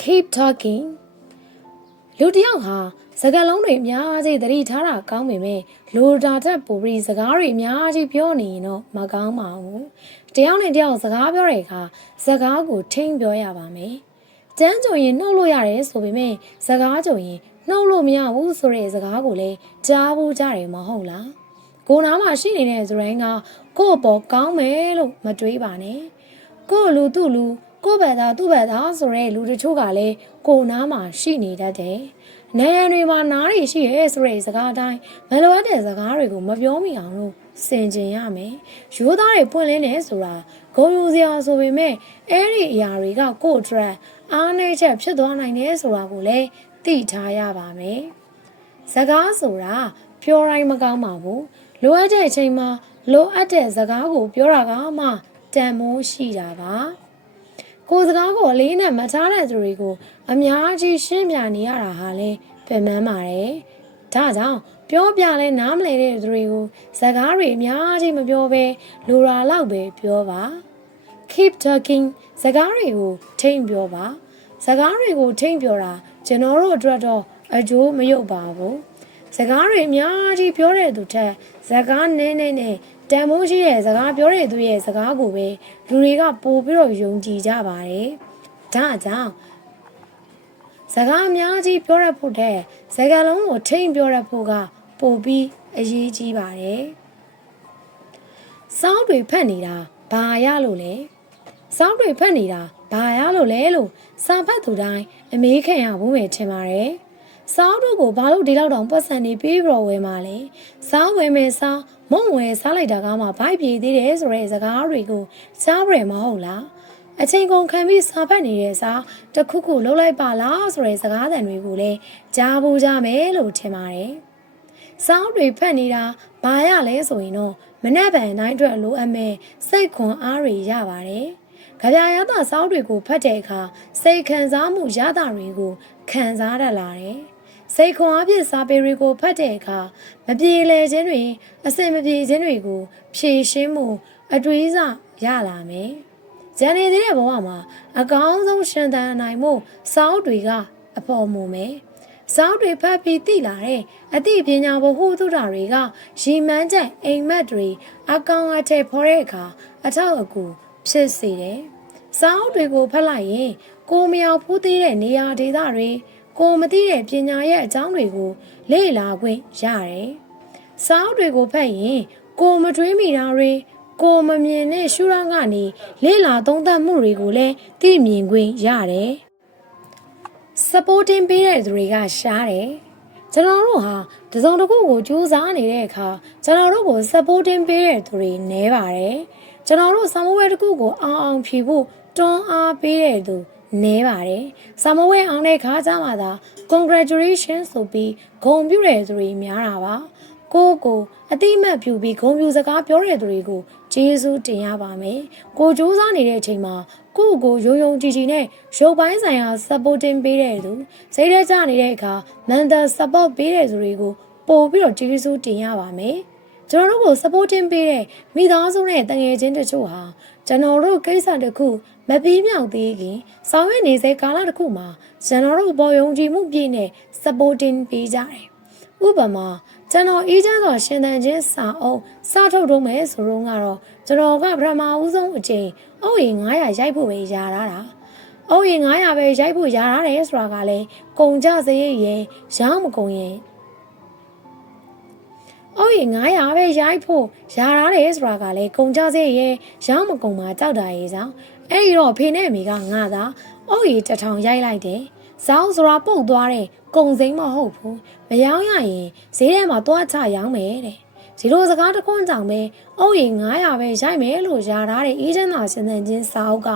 Keep talking လူတစ်ယောက်ဟာစကားလုံးတွေအများကြီးသတိထားတာကောင်းပေမဲ့လူတာတက်ပူပြီးစကားတွေအများကြီးပြောနေရင်တော့မကောင်းပါဘူးတယောက်နဲ့တယောက်စကားပြောတဲ့အခါစကားကိုထိန်းပြောရပါမယ်ကျန်းကြုံရင်နှုတ်လို့ရတယ်ဆိုပေမဲ့စကားကြုံရင်နှုတ်လို့မရဘူးဆိုတဲ့စကားကိုလည်းကြားဖို့ကြတယ်မဟုတ်လားကိုနားမှာရှိနေတဲ့ဇရိုင်းကကို့အပေါ်ကောင်းမယ်လို့မတွေးပါနဲ့ကို့လူသူ့လူကို့ဘက်သားသူ့ဘက်သားဆိုတဲ့လူတချို့ကလည်းကိုနားမှာရှိနေတတ်တယ်နေရန်တွေမှာနားတွေရှိရဲဆိုတဲ့စကားတိုင်းမလိုအပ်တဲ့စကားတွေကိုမပြောမိအောင်လို့စင်ကြင်ရမယ်ရိုးသားတွေပွင့်လင်းနေဆိုတာဂုဏ်ယူစရာဆိုပေမဲ့အဲ့ဒီအရာတွေကကို့အတွက်အားနည်းချက်ဖြစ်သွားနိုင်တယ်ဆိုတာကိုလည်းသိထားရပါမယ်စကားဆိုတာပြောတိုင်းမကောင်းပါဘူးလိုအပ်တဲ့အချိန်မှာလိုအပ်တဲ့စကားကိုပြောတာကမှတန်မိုးရှိတာပါကိုယ်စကားကိုအလေးနဲ့မထားတဲ့သူတွေကိုအများကြီးရှင်းပြနေရတာဟာလည်းပြန်မှန်းပါတယ်။ဒါကြောင့်ပြောပြလဲနားမလည်တဲ့သူတွေကိုစကားတွေအများကြီးမပြောဘဲလူရာလောက်ပဲပြောပါ။ Keep talking စကားတွေကိုထိမ့်ပြောပါ။စကားတွေကိုထိမ့်ပြောတာကျွန်တော်တို့အတွက်တော့အကျိုးမရုပ်ပါဘူး။စကားတွေအများကြီးပြောတဲ့သူထက်စကားနည်းနည်းနဲ့တန်မိုးရှိတဲ့စကားပြောတဲ့သူရဲ့စကားကိုပဲလူတွေကပို့ပြီးတော့ယုံကြည်ကြပါတယ်။ဒါကြောင့်စကားအများကြီးပြောရဖို့တဲ့စကားလုံးကိုထိမ့်ပြောရဖို့ကပိုပြီးအရေးကြီးပါတယ်။စောင်းတွေဖတ်နေတာဘာရလို့လဲ။စောင်းတွေဖတ်နေတာဘာရလို့လဲလို့စာဖတ်သူတိုင်းအမေးခံရဘူးပဲထင်ပါတယ်။စောင်းတို့ကိုဘာလို့ဒီလောက်တောင်ပတ်စံနေပြီးပြီးတော့ဝယ်มาလဲ။စောင်းဝယ်မယ်စောင်းမုံဝယ်စားလိုက်တာကမှဘိုက်ပြေသေးတယ်ဆိုတဲ့စကားတွေကိုစားရမဟုတ်လားအချိန်ကုန်ခံပြီးစာဖတ်နေတဲ့စားတခုခုလှုပ်လိုက်ပါလားဆိုတဲ့စကားသံတွေကိုလည်းကြားဖို့ကြမယ်လို့ထင်ပါတယ်စောင်းတွေဖတ်နေတာဘာရလဲဆိုရင်တော့မနှက်ပန်တိုင်းအတွက်လိုအပ်မဲ့စိတ်ခွန်အားတွေရပါတယ်ကြပြရတာစောင်းတွေကိုဖတ်တဲ့အခါစိတ်ခံစားမှုရတာတွေကိုခံစားတတ်လာတယ်စိတ်ခွန်အားဖြင့်စာပေတွေကိုဖတ်တဲ့အခါမပြေလည်ခြင်းတွေအစင်မပြေခြင်းတွေကိုဖြေရှင်းမှုအတွေးစရလာမယ်။ဂျန်နေသေးတဲ့ဘဝမှာအကောင်းဆုံးရှင်သန်နိုင်မှုစောင်းတွေကအပေါ်မူမယ်။စောင်းတွေဖတ်ပြီးသိလာတဲ့အသိပညာဘဟုသုတတွေကရီမန်းချက်အိမ်မက်တွေအကောင်အထည်ဖော်တဲ့အခါအထောက်အကူဖြစ်စေတယ်။စောင်းတွေကိုဖတ်လိုက်ရင်ကိုမရောက်ဖူးသေးတဲ့နေရာဒေသတွေကိုမသိတဲ့ပညာရဲ့အကြောင်းတွေကိုလေ့လာခွင့်ရတယ်။စာအုပ်တွေကိုဖတ်ရင်ကိုမတွေးမိတာတွေကိုမမြင်တဲ့ရှုထောင့်ကနေလေ့လာသုံးသပ်မှုတွေကိုလည်းသိမြင်ခွင့်ရတယ်။ supporting ပေးတဲ့သူတွေကရှားတယ်။ကျွန်တော်တို့ဟာတစုံတစ်ခုကိုကြိုးစားနေတဲ့အခါကျွန်တော်တို့ကို supporting ပေးတဲ့သူတွေနည်းပါတယ်။ကျွန်တော်တို့စာမွေးတစ်ခုကိုအောင်ဖြေဖို့တွန်းအားပေးတဲ့သူနဲပါတယ်။စာမဝဲအောင်တဲ့ခါကြမှာသာ congratulations ဆိုပြီးဂုဏ်ပြုတဲ့သူတွေများတာပါ။ကိုအတိမတ်ပြုပြီးဂုဏ်ပြုစကားပြောတဲ့သူတွေကိုကျေးဇူးတင်ရပါမယ်။ကိုစူးစမ်းနေတဲ့အချိန်မှာကိုယုံယုံကြည်ကြည်နဲ့ရုပ်ပိုင်းဆိုင်ရာ supporting ပေးတဲ့သူစိတ်ထဲကျနေတဲ့အခါ mental support ပေးတဲ့သူတွေကိုပို့ပြီးတော့ကျေးဇူးတင်ရပါမယ်။ကျွန်တော်တို့ကို supporting ပေးတဲ့မိသားစုနဲ့တငယ်ချင်းတချို့ဟာကျွန်တော်တို့ကိစ္စတစ်ခုမပြီးမြောက်သေးခင်ဆောင်ရွက်နေစေကာလတစ်ခုမှာကျွန်တော်တို့ပေါ်ယုံကြည်မှုပြည့်နဲ့ supporting ပေးကြတယ်။ဥပမာကျွန်တော်အေးချမ်းစွာရှင်သန်ခြင်းစာအုပ်စထုတ်တော့မယ်ဆိုတော့ကတော့ကျွန်တော်ကပထမဦးဆုံးအချိန်အုပ်ရင်900ရိုက်ဖို့ပဲယာထားတာ။အုပ်ရင်900ပဲရိုက်ဖို့ယာထားတယ်ဆိုတာကလည်းကုန်ကြစရိတ်ရင်ရောင်းမကုန်ရင်အုပ်ရင်900ပဲရိုက်ဖို့ယာထားတယ်ဆိုတာကလည်းကုန်ကြစရိတ်ရင်ရောင်းမကုန်မှာကြောက်တာရဲ့ကြောင့်အဲ့ဒီတော့ဖေနဲ့အမေကငါသာအုပ်ရီ1000ရိုက်လိုက်တယ်။ဇောင်းဆိုတာပုတ်သွားတဲ့ကုံစိမ်းမဟုတ်ဘူး။မရောင်းရရင်ဈေးထဲမှာသွားချရောင်းမယ်တဲ့။ဒီလိုစကားတစ်ခွန်းကြောင့်ပဲအုပ်ရီ900ပဲရိုက်မယ်လို့ယာထားတဲ့အေးချမ်းသာရှင်သန်ချင်းစာအုပ်က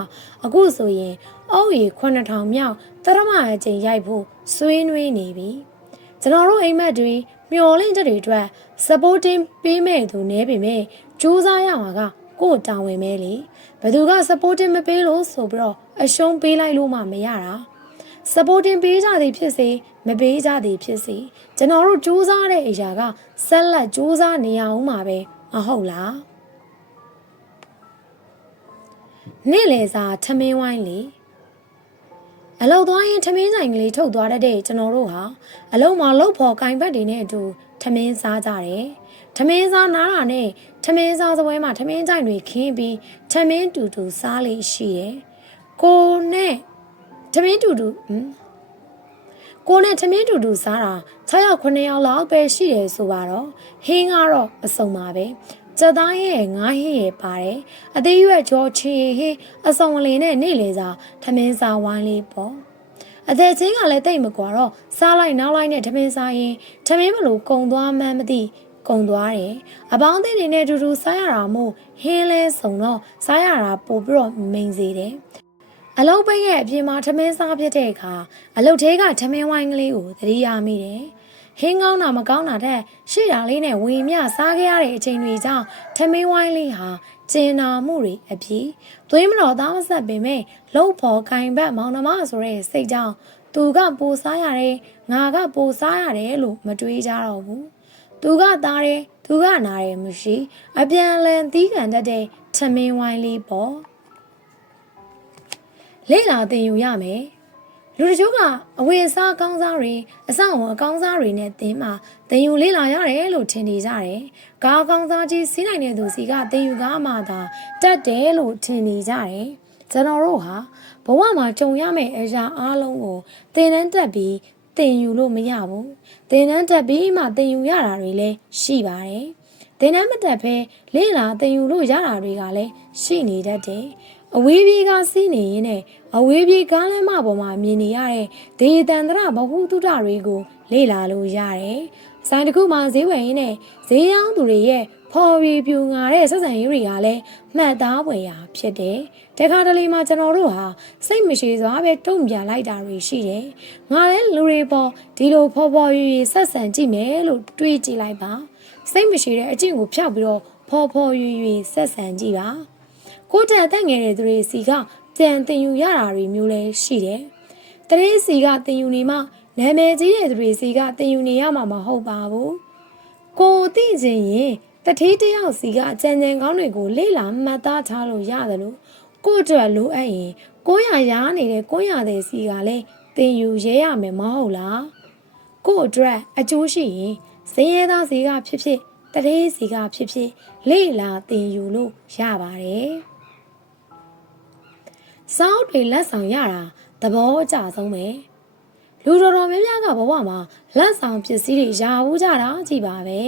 အခုဆိုရင်အုပ်ရီ9000မြောက်တရမအကျဉ်ရိုက်ဖို့ဆွေးနွေးနေပြီ။ကျွန်တော်တို့အိမ်မက်တွေမျော်လင့်ချက်တွေအတွက် supporting ပေးမဲ့သူနည်းပေမဲ့စူးစမ်းရမှာကကို့တာဝန်ပဲလေဘယ်သူက supporting မပေးလို့ဆိုပြီးတော့အရှုံးပေးလိုက်လို့မှမရတာ supporting ပေးကြသည်ဖြစ်စေမပေးကြသည်ဖြစ်စေကျွန်တော်တို့စူးစမ်းတဲ့အရာကဆက်လက်စူးစမ်းနေရအောင်မှာပဲမဟုတ်လားနေ့လေစာထမင်းဝိုင်းလေအလောက်သွားရင်ထမင်းဆိုင်ကလေးထုတ်သွားတတ်တဲ့ကျွန်တော်တို့ဟာအလုံးမှာလှုပ်ဖို့ကင်ဘတ်တွေနဲ့အတူထမင်းစားကြတယ်ထမင်းစားနားတာနဲ့ထမင်းစားစပွဲမှာထမင်းကြိုင်တွေခင်းပြီးထမင်းတူတူစားလေးရှိတယ်ကိုနဲ့ထမင်းတူတူကိုနဲ့ထမင်းတူတူစားတာ6ယောက်9ယောက်လောက်ပဲရှိတယ်ဆိုတော့ဟင်းကတော့အစုံပါပဲစက်သားရဲ့ငါးဟင်းရဲ့ပါတယ်အသေးရွက်ကြောချီဟင်းအစုံအလင်းနဲ့နေ့လေစာထမင်းစားဝိုင်းလေးပေါ့အသက်ချင်းကလည်းတိတ်မကွာတော့စားလိုက်နောက်လိုက်နဲ့ထမင်းစားရင်ထမင်းမလို့ကုံသွားမှန်းမသိကုံသွားတယ်အပေါင်းအသင်းတွေနဲ့အတူတူစားရတာမို့ဟင်းလဲစုံတော့စားရတာပိုပြီးတော့မိန်စေတယ်အလုပ်ပိတ်ရဲ့အပြင်မှာထမင်းစားဖြစ်တဲ့အခါအလုပ်သေးကထမင်းဝိုင်းကလေးကိုသတိရမိတယ်ဟင်းကောင်းတာမကောင်းတာတဲ့ရှေ့တာလေးနဲ့ဝီမြစားခဲ့ရတဲ့အချိန်တွေကြောင့်ထမင်းဝိုင်းလေးဟာကျင်နာမှုတွေအပြီးသွေးမတော်သားမဆက်ပေမဲ့လှုပ်ဖို့ကင်ဘတ်မောင်နှမဆိုတဲ့စိတ်ကြောင့်သူကပိုစားရတယ်ငါကပိုစားရတယ်လို့မတွေးကြတော့ဘူးသူကသားတယ်သူကနာတယ်မရှိအပြန်အလှန်သီးခံတတ်တဲ့ထမင်းဝိုင်းလေးပေါ့လေ့လာသင်ယူရမယ်လူတချို့ကအဝေအစားအကောင်းစားတွေအဆောင်အကောင်းစားတွေနဲ့သင်မှာသင်ယူလေ့လာရတယ်လို့ထင်နေကြတယ်။ကားအကောင်းစားကြီးစီးနိုင်တဲ့သူစီကသင်ယူကားမှသာတတ်တယ်လို့ထင်နေကြတယ်။ကျွန်တော်တို့ဟာဘဝမှာကြုံရမယ့်အရာအလုံးကိုသင်တန်းတက်ပြီးသင်ယူလို့မရဘူး။သင်တန်းတက်ပြီးမှသင်ယူရတာတွေလည်းရှိပါတယ်။သင်တန်းမတက်ဘဲလေ့လာသင်ယူလို့ရတာတွေကလည်းရှိနေတတ်တယ်။အဝေးပြေးကစီးနေရင်နဲ့အဝေးပြေးကားလမ်းမပေါ်မှာမြင်နေရတဲ့ဒေသန္တရဘဟုတုတတွေကိုလေ့လာလို့ရတယ်။ဆိုင်တစ်ခုမှာဈေးဝယ်ရင်းနဲ့ဈေးရောင်းသူတွေရဲ့ဖော်ရီပြူငါတဲ့ဆက်ဆံရေးတွေကလည်းမှတ်သားဖွယ်ရာဖြစ်တယ်။တခါတလေမှာကျွန်တော်တို့ဟာစိတ်မရှိစွာပဲတုံ့ပြန်လိုက်တာတွေရှိတယ်။ငါလည်းလူတွေပေါ်ဒီလိုဖော်ဖော်ရွရွဆက်ဆံကြည့်မယ်လို့တွေးကြည့်လိုက်ပါ။စိတ်မရှိတဲ့အကျင့်ကိုဖျောက်ပြီးတော့ဖော်ဖော်ရွရွဆက်ဆံကြည့်ပါ။ကိုတက်အသက်ငယ်တဲ့သူတွေစီကပြန်သင်ယူရတာတွေမျိုးလည်းရှိတယ်။တရေစီကသင်ယူနေမှနာမည်ကြီးတဲ့သူတွေစီကသင်ယူနေရမှာမဟုတ်ပါဘူး။ကိုသိခြင်းရင်တတိတယောက်စီကကြံကြံကောင်းတွေကိုလေ့လာမှတ်သားထားလို့ရတယ်လို့ကိုအတွက်လိုအပ်ရင်900ရားနေတဲ့900တဲ့စီကလည်းသင်ယူရဲရမယ်မဟုတ်လား။ကိုအတွက်အကျိုးရှိရင်စင်းရဲသားစီကဖြစ်ဖြစ်တရေစီကဖြစ်ဖြစ်လေ့လာသင်ယူလို့ရပါတယ်။စောက်တွေလက်ဆောင်ရတာသဘောအကျဆုံးပဲလူတော်တော်များများကဘဝမှာလက်ဆောင်ပစ္စည်းတွေရဘူးကြတာကြည့်ပါပဲ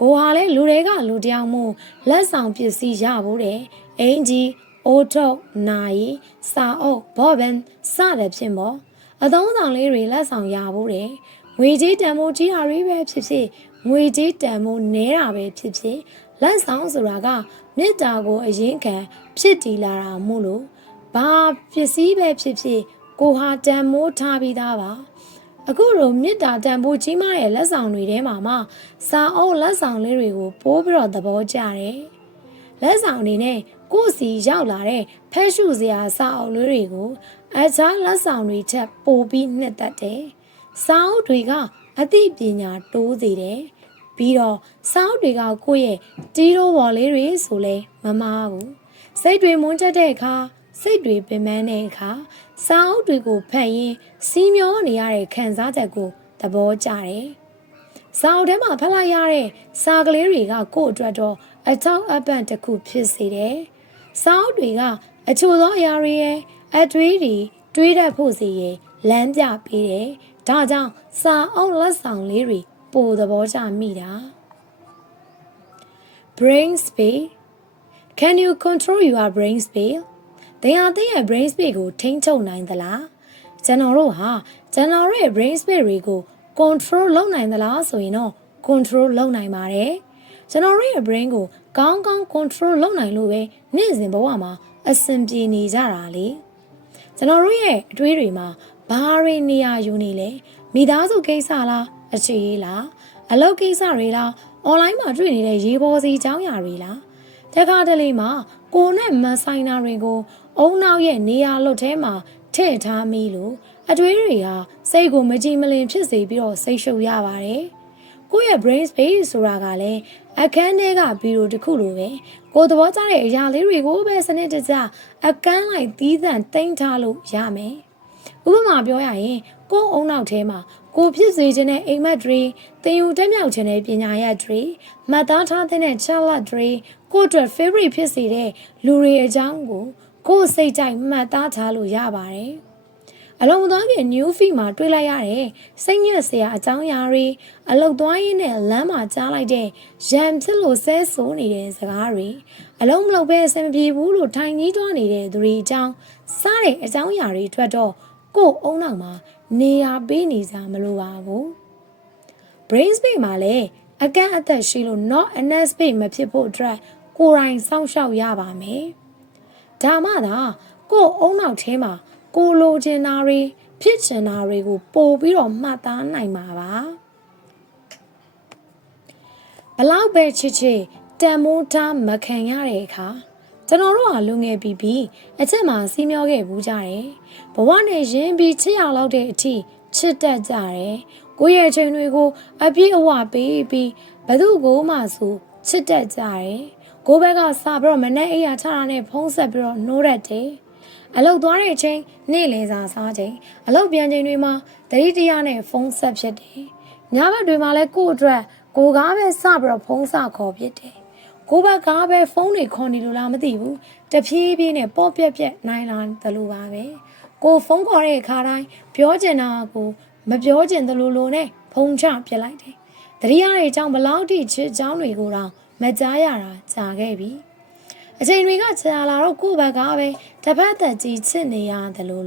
ကိုဟာလဲလူတွေကလူတယောက်မို့လက်ဆောင်ပစ္စည်းရဘူးတဲ့အင်ဂျီအိုထုတ်နိုင်စာအုပ်ဘောဘန်စတဲ့ဖြစ်ပေါ့အသုံးဆောင်လေးတွေလက်ဆောင်ရဘူးတဲ့ငွေကြေးတန်ဖိုးကြီးတာတွေပဲဖြစ်ဖြစ်ငွေကြေးတန်ဖိုးနည်းတာပဲဖြစ်ဖြစ်လက်ဆောင်ဆိုတာကမေတ္တာကိုအရင်ခံဖြစ်တည်လာတာမို့လို့ဘာပစ္စည်းပဲဖြစ်ဖြစ်ကိုဟာတန်မိုးထားပြီးသားပါအခုလိုမေတ္တာတန်ဖိုးကြီးမားတဲ့လက်ဆောင်တွေထဲမှာမှစာအုပ်လက်ဆောင်လေးတွေကိုပိုးပြီးတော့သဘောကျတယ်လက်ဆောင်တွေနဲ့ကိုယ်စီရောက်လာတဲ့ဖက်ရှုစရာစာအုပ်လေးတွေကိုအခြားလက်ဆောင်တွေထက်ပိုပြီးနှစ်သက်တယ်စာအုပ်တွေကအသိပညာတိုးစေတယ်ပြီးတော့စာအုပ်တွေကကိုယ့်ရဲ့တီးတိုးပေါ်လေးတွေဆိုလဲမမားဘူးစိတ်တွေမွန်းတက်တဲ့အခါစိတ်တွေပင်ပန်းတဲ့အခါစာအုပ်တွေကိုဖတ်ရင်းစီးမျောနေရတဲ့ခံစားချက်ကိုသဘောကျတယ်။စာအုပ်ထဲမှာဖတ်လိုက်ရတဲ့စာကလေးတွေကကိုယ့်အတွက်တော့အထောက်အပံ့တစ်ခုဖြစ်စေတယ်။စာအုပ်တွေကအချို့သောအရာတွေရဲ့အတွေးတွေတွေးတတ်ဖို့စီရဲ့လမ်းပြပေးတယ်။ဒါကြောင့်စာအုပ်လက်ဆောင်လေးတွေပိုသဘောကျမိတာ။ Brain space. Can you control your brain space?သင်ဟာသင်ရဲ့ brain space ကိုထိန်းချုပ်နိုင်သလားကျွန်တော်တို့ဟာကျွန်တော်ရဲ့ brain space တွေကို control လုပ်နိုင်သလားဆိုရင်တော့ control လုပ်နိုင်ပါတယ်ကျွန်တော်ရဲ့ brain ကိုကောင်းကောင်း control လုပ်နိုင်လို့ပဲနေ့စဉ်ဘဝမှာအဆင်ပြေနေကြတာလေကျွန်တော်တို့ရဲ့အတွေးတွေမှာဘာတွေနေရာယူနေလဲမိသားစုကိစ္စလားအခြေရေးလားအလုပ်ကိစ္စတွေလား online မှာတွေ့နေတဲ့ရေးပေါ်စီအကြောင်းအရာတွေလားတခါတလေမှာကိုနဲ့မဆိုင်တာတွေကိုအုံနောက်ရဲ့နေရာလွတ်ထဲမှာထည့်ထားမိလို့ အတွေးတွေဟာစိတ်ကိုမကြည်မလင်ဖြစ်စေပြီးတော့စိတ်ရှုပ်ရပါတယ်ကိုယ့်ရဲ့ brain space ဆိုတာကလည်းအခန်းထဲကဗီဒီယိုတစ်ခုလိုပဲကိုယ်သဘောကျတဲ့အရာလေးတွေကိုပဲစနစ်တကျအခန်းလိုက်သီးသန့်သိမ်းထားလို့ရမယ်ဥပမာပြောရရင်ကိုယ်အုံနောက်ထဲမှာကိုဖြစ်စေခြင်းတဲ့အိမ်မက်တွေသင်ယူတက်မြောက်ခြင်းတဲ့ပညာရပ်တွေမှတ်သားထားတဲ့ချလတ်တွေကိုယ့်အတွက် favorite ဖြစ်စေတဲ့လူတွေအကြောင်းကိုယ်စိတ်ကြိုက်မှတ်သားထားလို့ရပါတယ်အလုံးသွားခင် new feed မှာတွေ့လိုက်ရတယ်စိတ်ညစ်စရာအကြောင်းအရာတွေအလုတ်သွားရင်းနဲ့လမ်းမှာကြားလိုက်တဲ့ရံဖြစ်လို့ဆဲဆိုးနေတဲ့စကားတွေအလုံးမလုံးပဲအဆင်မပြေဘူးလို့ထိုင်ကြီးသွားနေတဲ့သူတွေအကြောင်းစားတဲ့အကြောင်းအရာတွေထွက်တော့ကိုယ်အုံနောက်မှာနေရာပေးနေစားမလိုပါဘူး brain space မှာလည်းအကန့်အသတ်ရှိလို့ not enough space မဖြစ်ဖို့အတွက်ကိုယ်တိုင်စောင့်ရှောက်ရပါမယ်ဒါမှသာကိုယ်အုံနောက်ထဲမှာကိုလိုချင်တာတွေဖြစ်ချင်တာတွေကိုပို့ပြီးတော့မှတ်သားနိုင်မှာပါဘလောက်ပဲချစ်ချစ်တန်မိုးထားမခံရတဲ့အခါကျွန်တော်တို့ဟာလူငယ်ပြီးအချက်မှာစီးမျောခဲ့ဘူးကြတယ်ဘဝနဲ့ရင်းပြီးချစ်ရလောက်တဲ့အထိချစ်တတ်ကြတယ်ကိုယ့်ရဲ့အချိန်တွေကိုအပြည့်အဝပေးပြီးဘသူ့ကိုမှဆိုချစ်တတ်ကြတယ်ကိုယ့်ဘက်ကစပြီးတော့မနဲ့အိယာချတာနဲ့ဖုံးဆက်ပြီးတော့နှိုးရက်တယ်အလုတ်သွားတဲ့အချိန်နေ့လယ်စာစားချိန်အလုတ်ပြန်ချိန်တွေမှာတတိတရားနဲ့ဖုံးဆက်ဖြစ်တယ်ညဘက်တွေမှာလည်းကိုယ့်အတွက်ကိုကားပဲစပြီးတော့ဖုံးစခေါ်ဖြစ်တယ်ကိုဘက်ကပဲဖုန်းတွေခေါ်နေလို့လားမသိဘူးတဖြည်းဖြည်းနဲ့ပေါ့ပြက်ပြက်နိုင်လာတယ်လို့ပါပဲကိုဖုန်းခေါ်တဲ့အခါတိုင်းပြောချင်တာကိုမပြောချင်တယ်လို့နဲ့ဖုန်းချပြလိုက်တယ်တတိယရဲ့အကြောင်းဘလောက်ထိချစ်အကြောင်းတွေကိုတော့မကြားရတာကြာခဲ့ပြီအချိန်တွေကကြာလာတော့ကိုယ့်ဘက်ကပဲတစ်ဖက်သက်ကြီးချစ်နေရတယ်လို့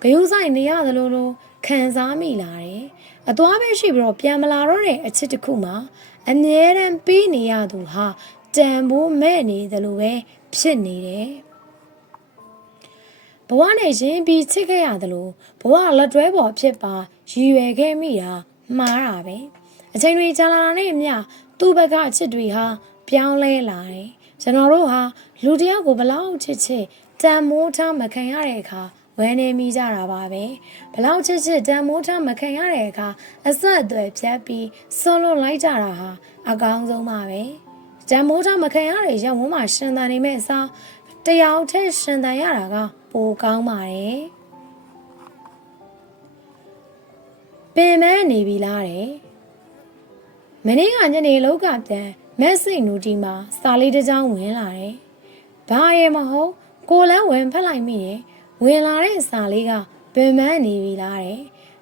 ဂယုဆိုင်နေရတယ်လို့ခံစားမိလာတယ်အသွားပဲရှိပြီးတော့ပြန်မလာတော့တဲ့အချစ်တစ်ခုမှာအမြဲတမ်းပြီးနေရသူဟာတန်ဖိုးမဲ့နေတယ်လို့ပဲဖြစ်နေတယ်ဘဝနဲ့ရင်းပြီးချစ်ခဲ့ရတယ်လို့ဘဝလက်တွဲပေါ်ဖြစ်ပါရည်ရွယ်ခဲ့မိတာမှားတာပဲအချိန်တွေကြာလာတာနဲ့အမျှသူ့ဘက်ကအချစ်တွေဟာပြောင်းလဲလာတယ်ကျွန်တော်တို့ဟာလူတယောက်ကိုဘလောက်ချစ်တန်မိုးထားမခံရတဲ့အခါဝမ်းနေမိကြတာပါပဲဘလောက်ချစ်တန်မိုးထားမခံရတဲ့အခါအဆက်အသွယ်ဖြတ်ပြီးဆုံးလွတ်လိုက်ကြတာဟာအကောင်းဆုံးပါပဲတန်မိုးထားမခံရတဲ့ရောက်ဝန်းမှာရှင်သန်နေမဲ့အစားတယောက်တည်းရှင်သန်ရတာကပိုကောင်းပါတယ်ပင်မနေပြီလားတဲ့မနေ့ကညနေလောက်ကပြန်မက်ဆေ့နူတီမှာစာလေးတစ်ကြောင်းဝင်လာတယ်ဘာရဲမဟုတ်ကိုလန်းဝင်ဖက်လိုက်မိတယ်ဝင်လာတဲ့စာလေးကပင်မနေပြီလားတဲ့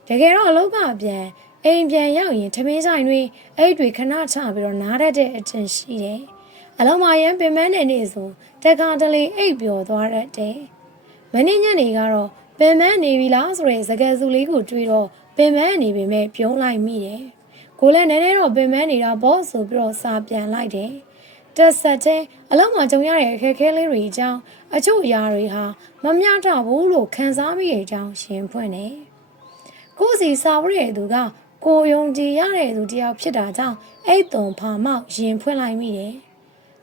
တကယ်တော့အလောက်ကပြန်အိမ်ပြန်ရောက်ရင်ထမင်းဆိုင်တွေအဲ့တွေခဏချပြီးတော့နားတတ်တဲ့အချင်းရှိတယ်အလုံးမရန်ပင်မနေနေဆိုတက္ကတလေအိပ်ပျော်သွားတတ်တယ်မနေ့ညနေကတော့ပင်မနေပြီလားဆိုတဲ့စကားစုလေးကိုတွေးတော့ပင်မနေပေမဲ့ပြုံးလိုက်မိတယ်ကိုလည်းနည်းနည်းတော့ပင်မနေတာပေါ့ဆိုပြီးတော့စာပြန်လိုက်တယ်တက်ဆက်တဲ့အလုံးမှာကြုံရတဲ့အခက်အခဲလေးတွေအကြောင်းအချို့အရာတွေဟာမမျှတဘူးလို့ခံစားမိတဲ့အကြောင်းရှင်းဖွင့်တယ်ကိုစီစာဝရတဲ့သူကကိုယုံကြည်ရတဲ့သူတယောက်ဖြစ်တာကြောင့်အဲ့သွန်ဖာမောက်ရင်ဖွင့်လိုက်မိတယ်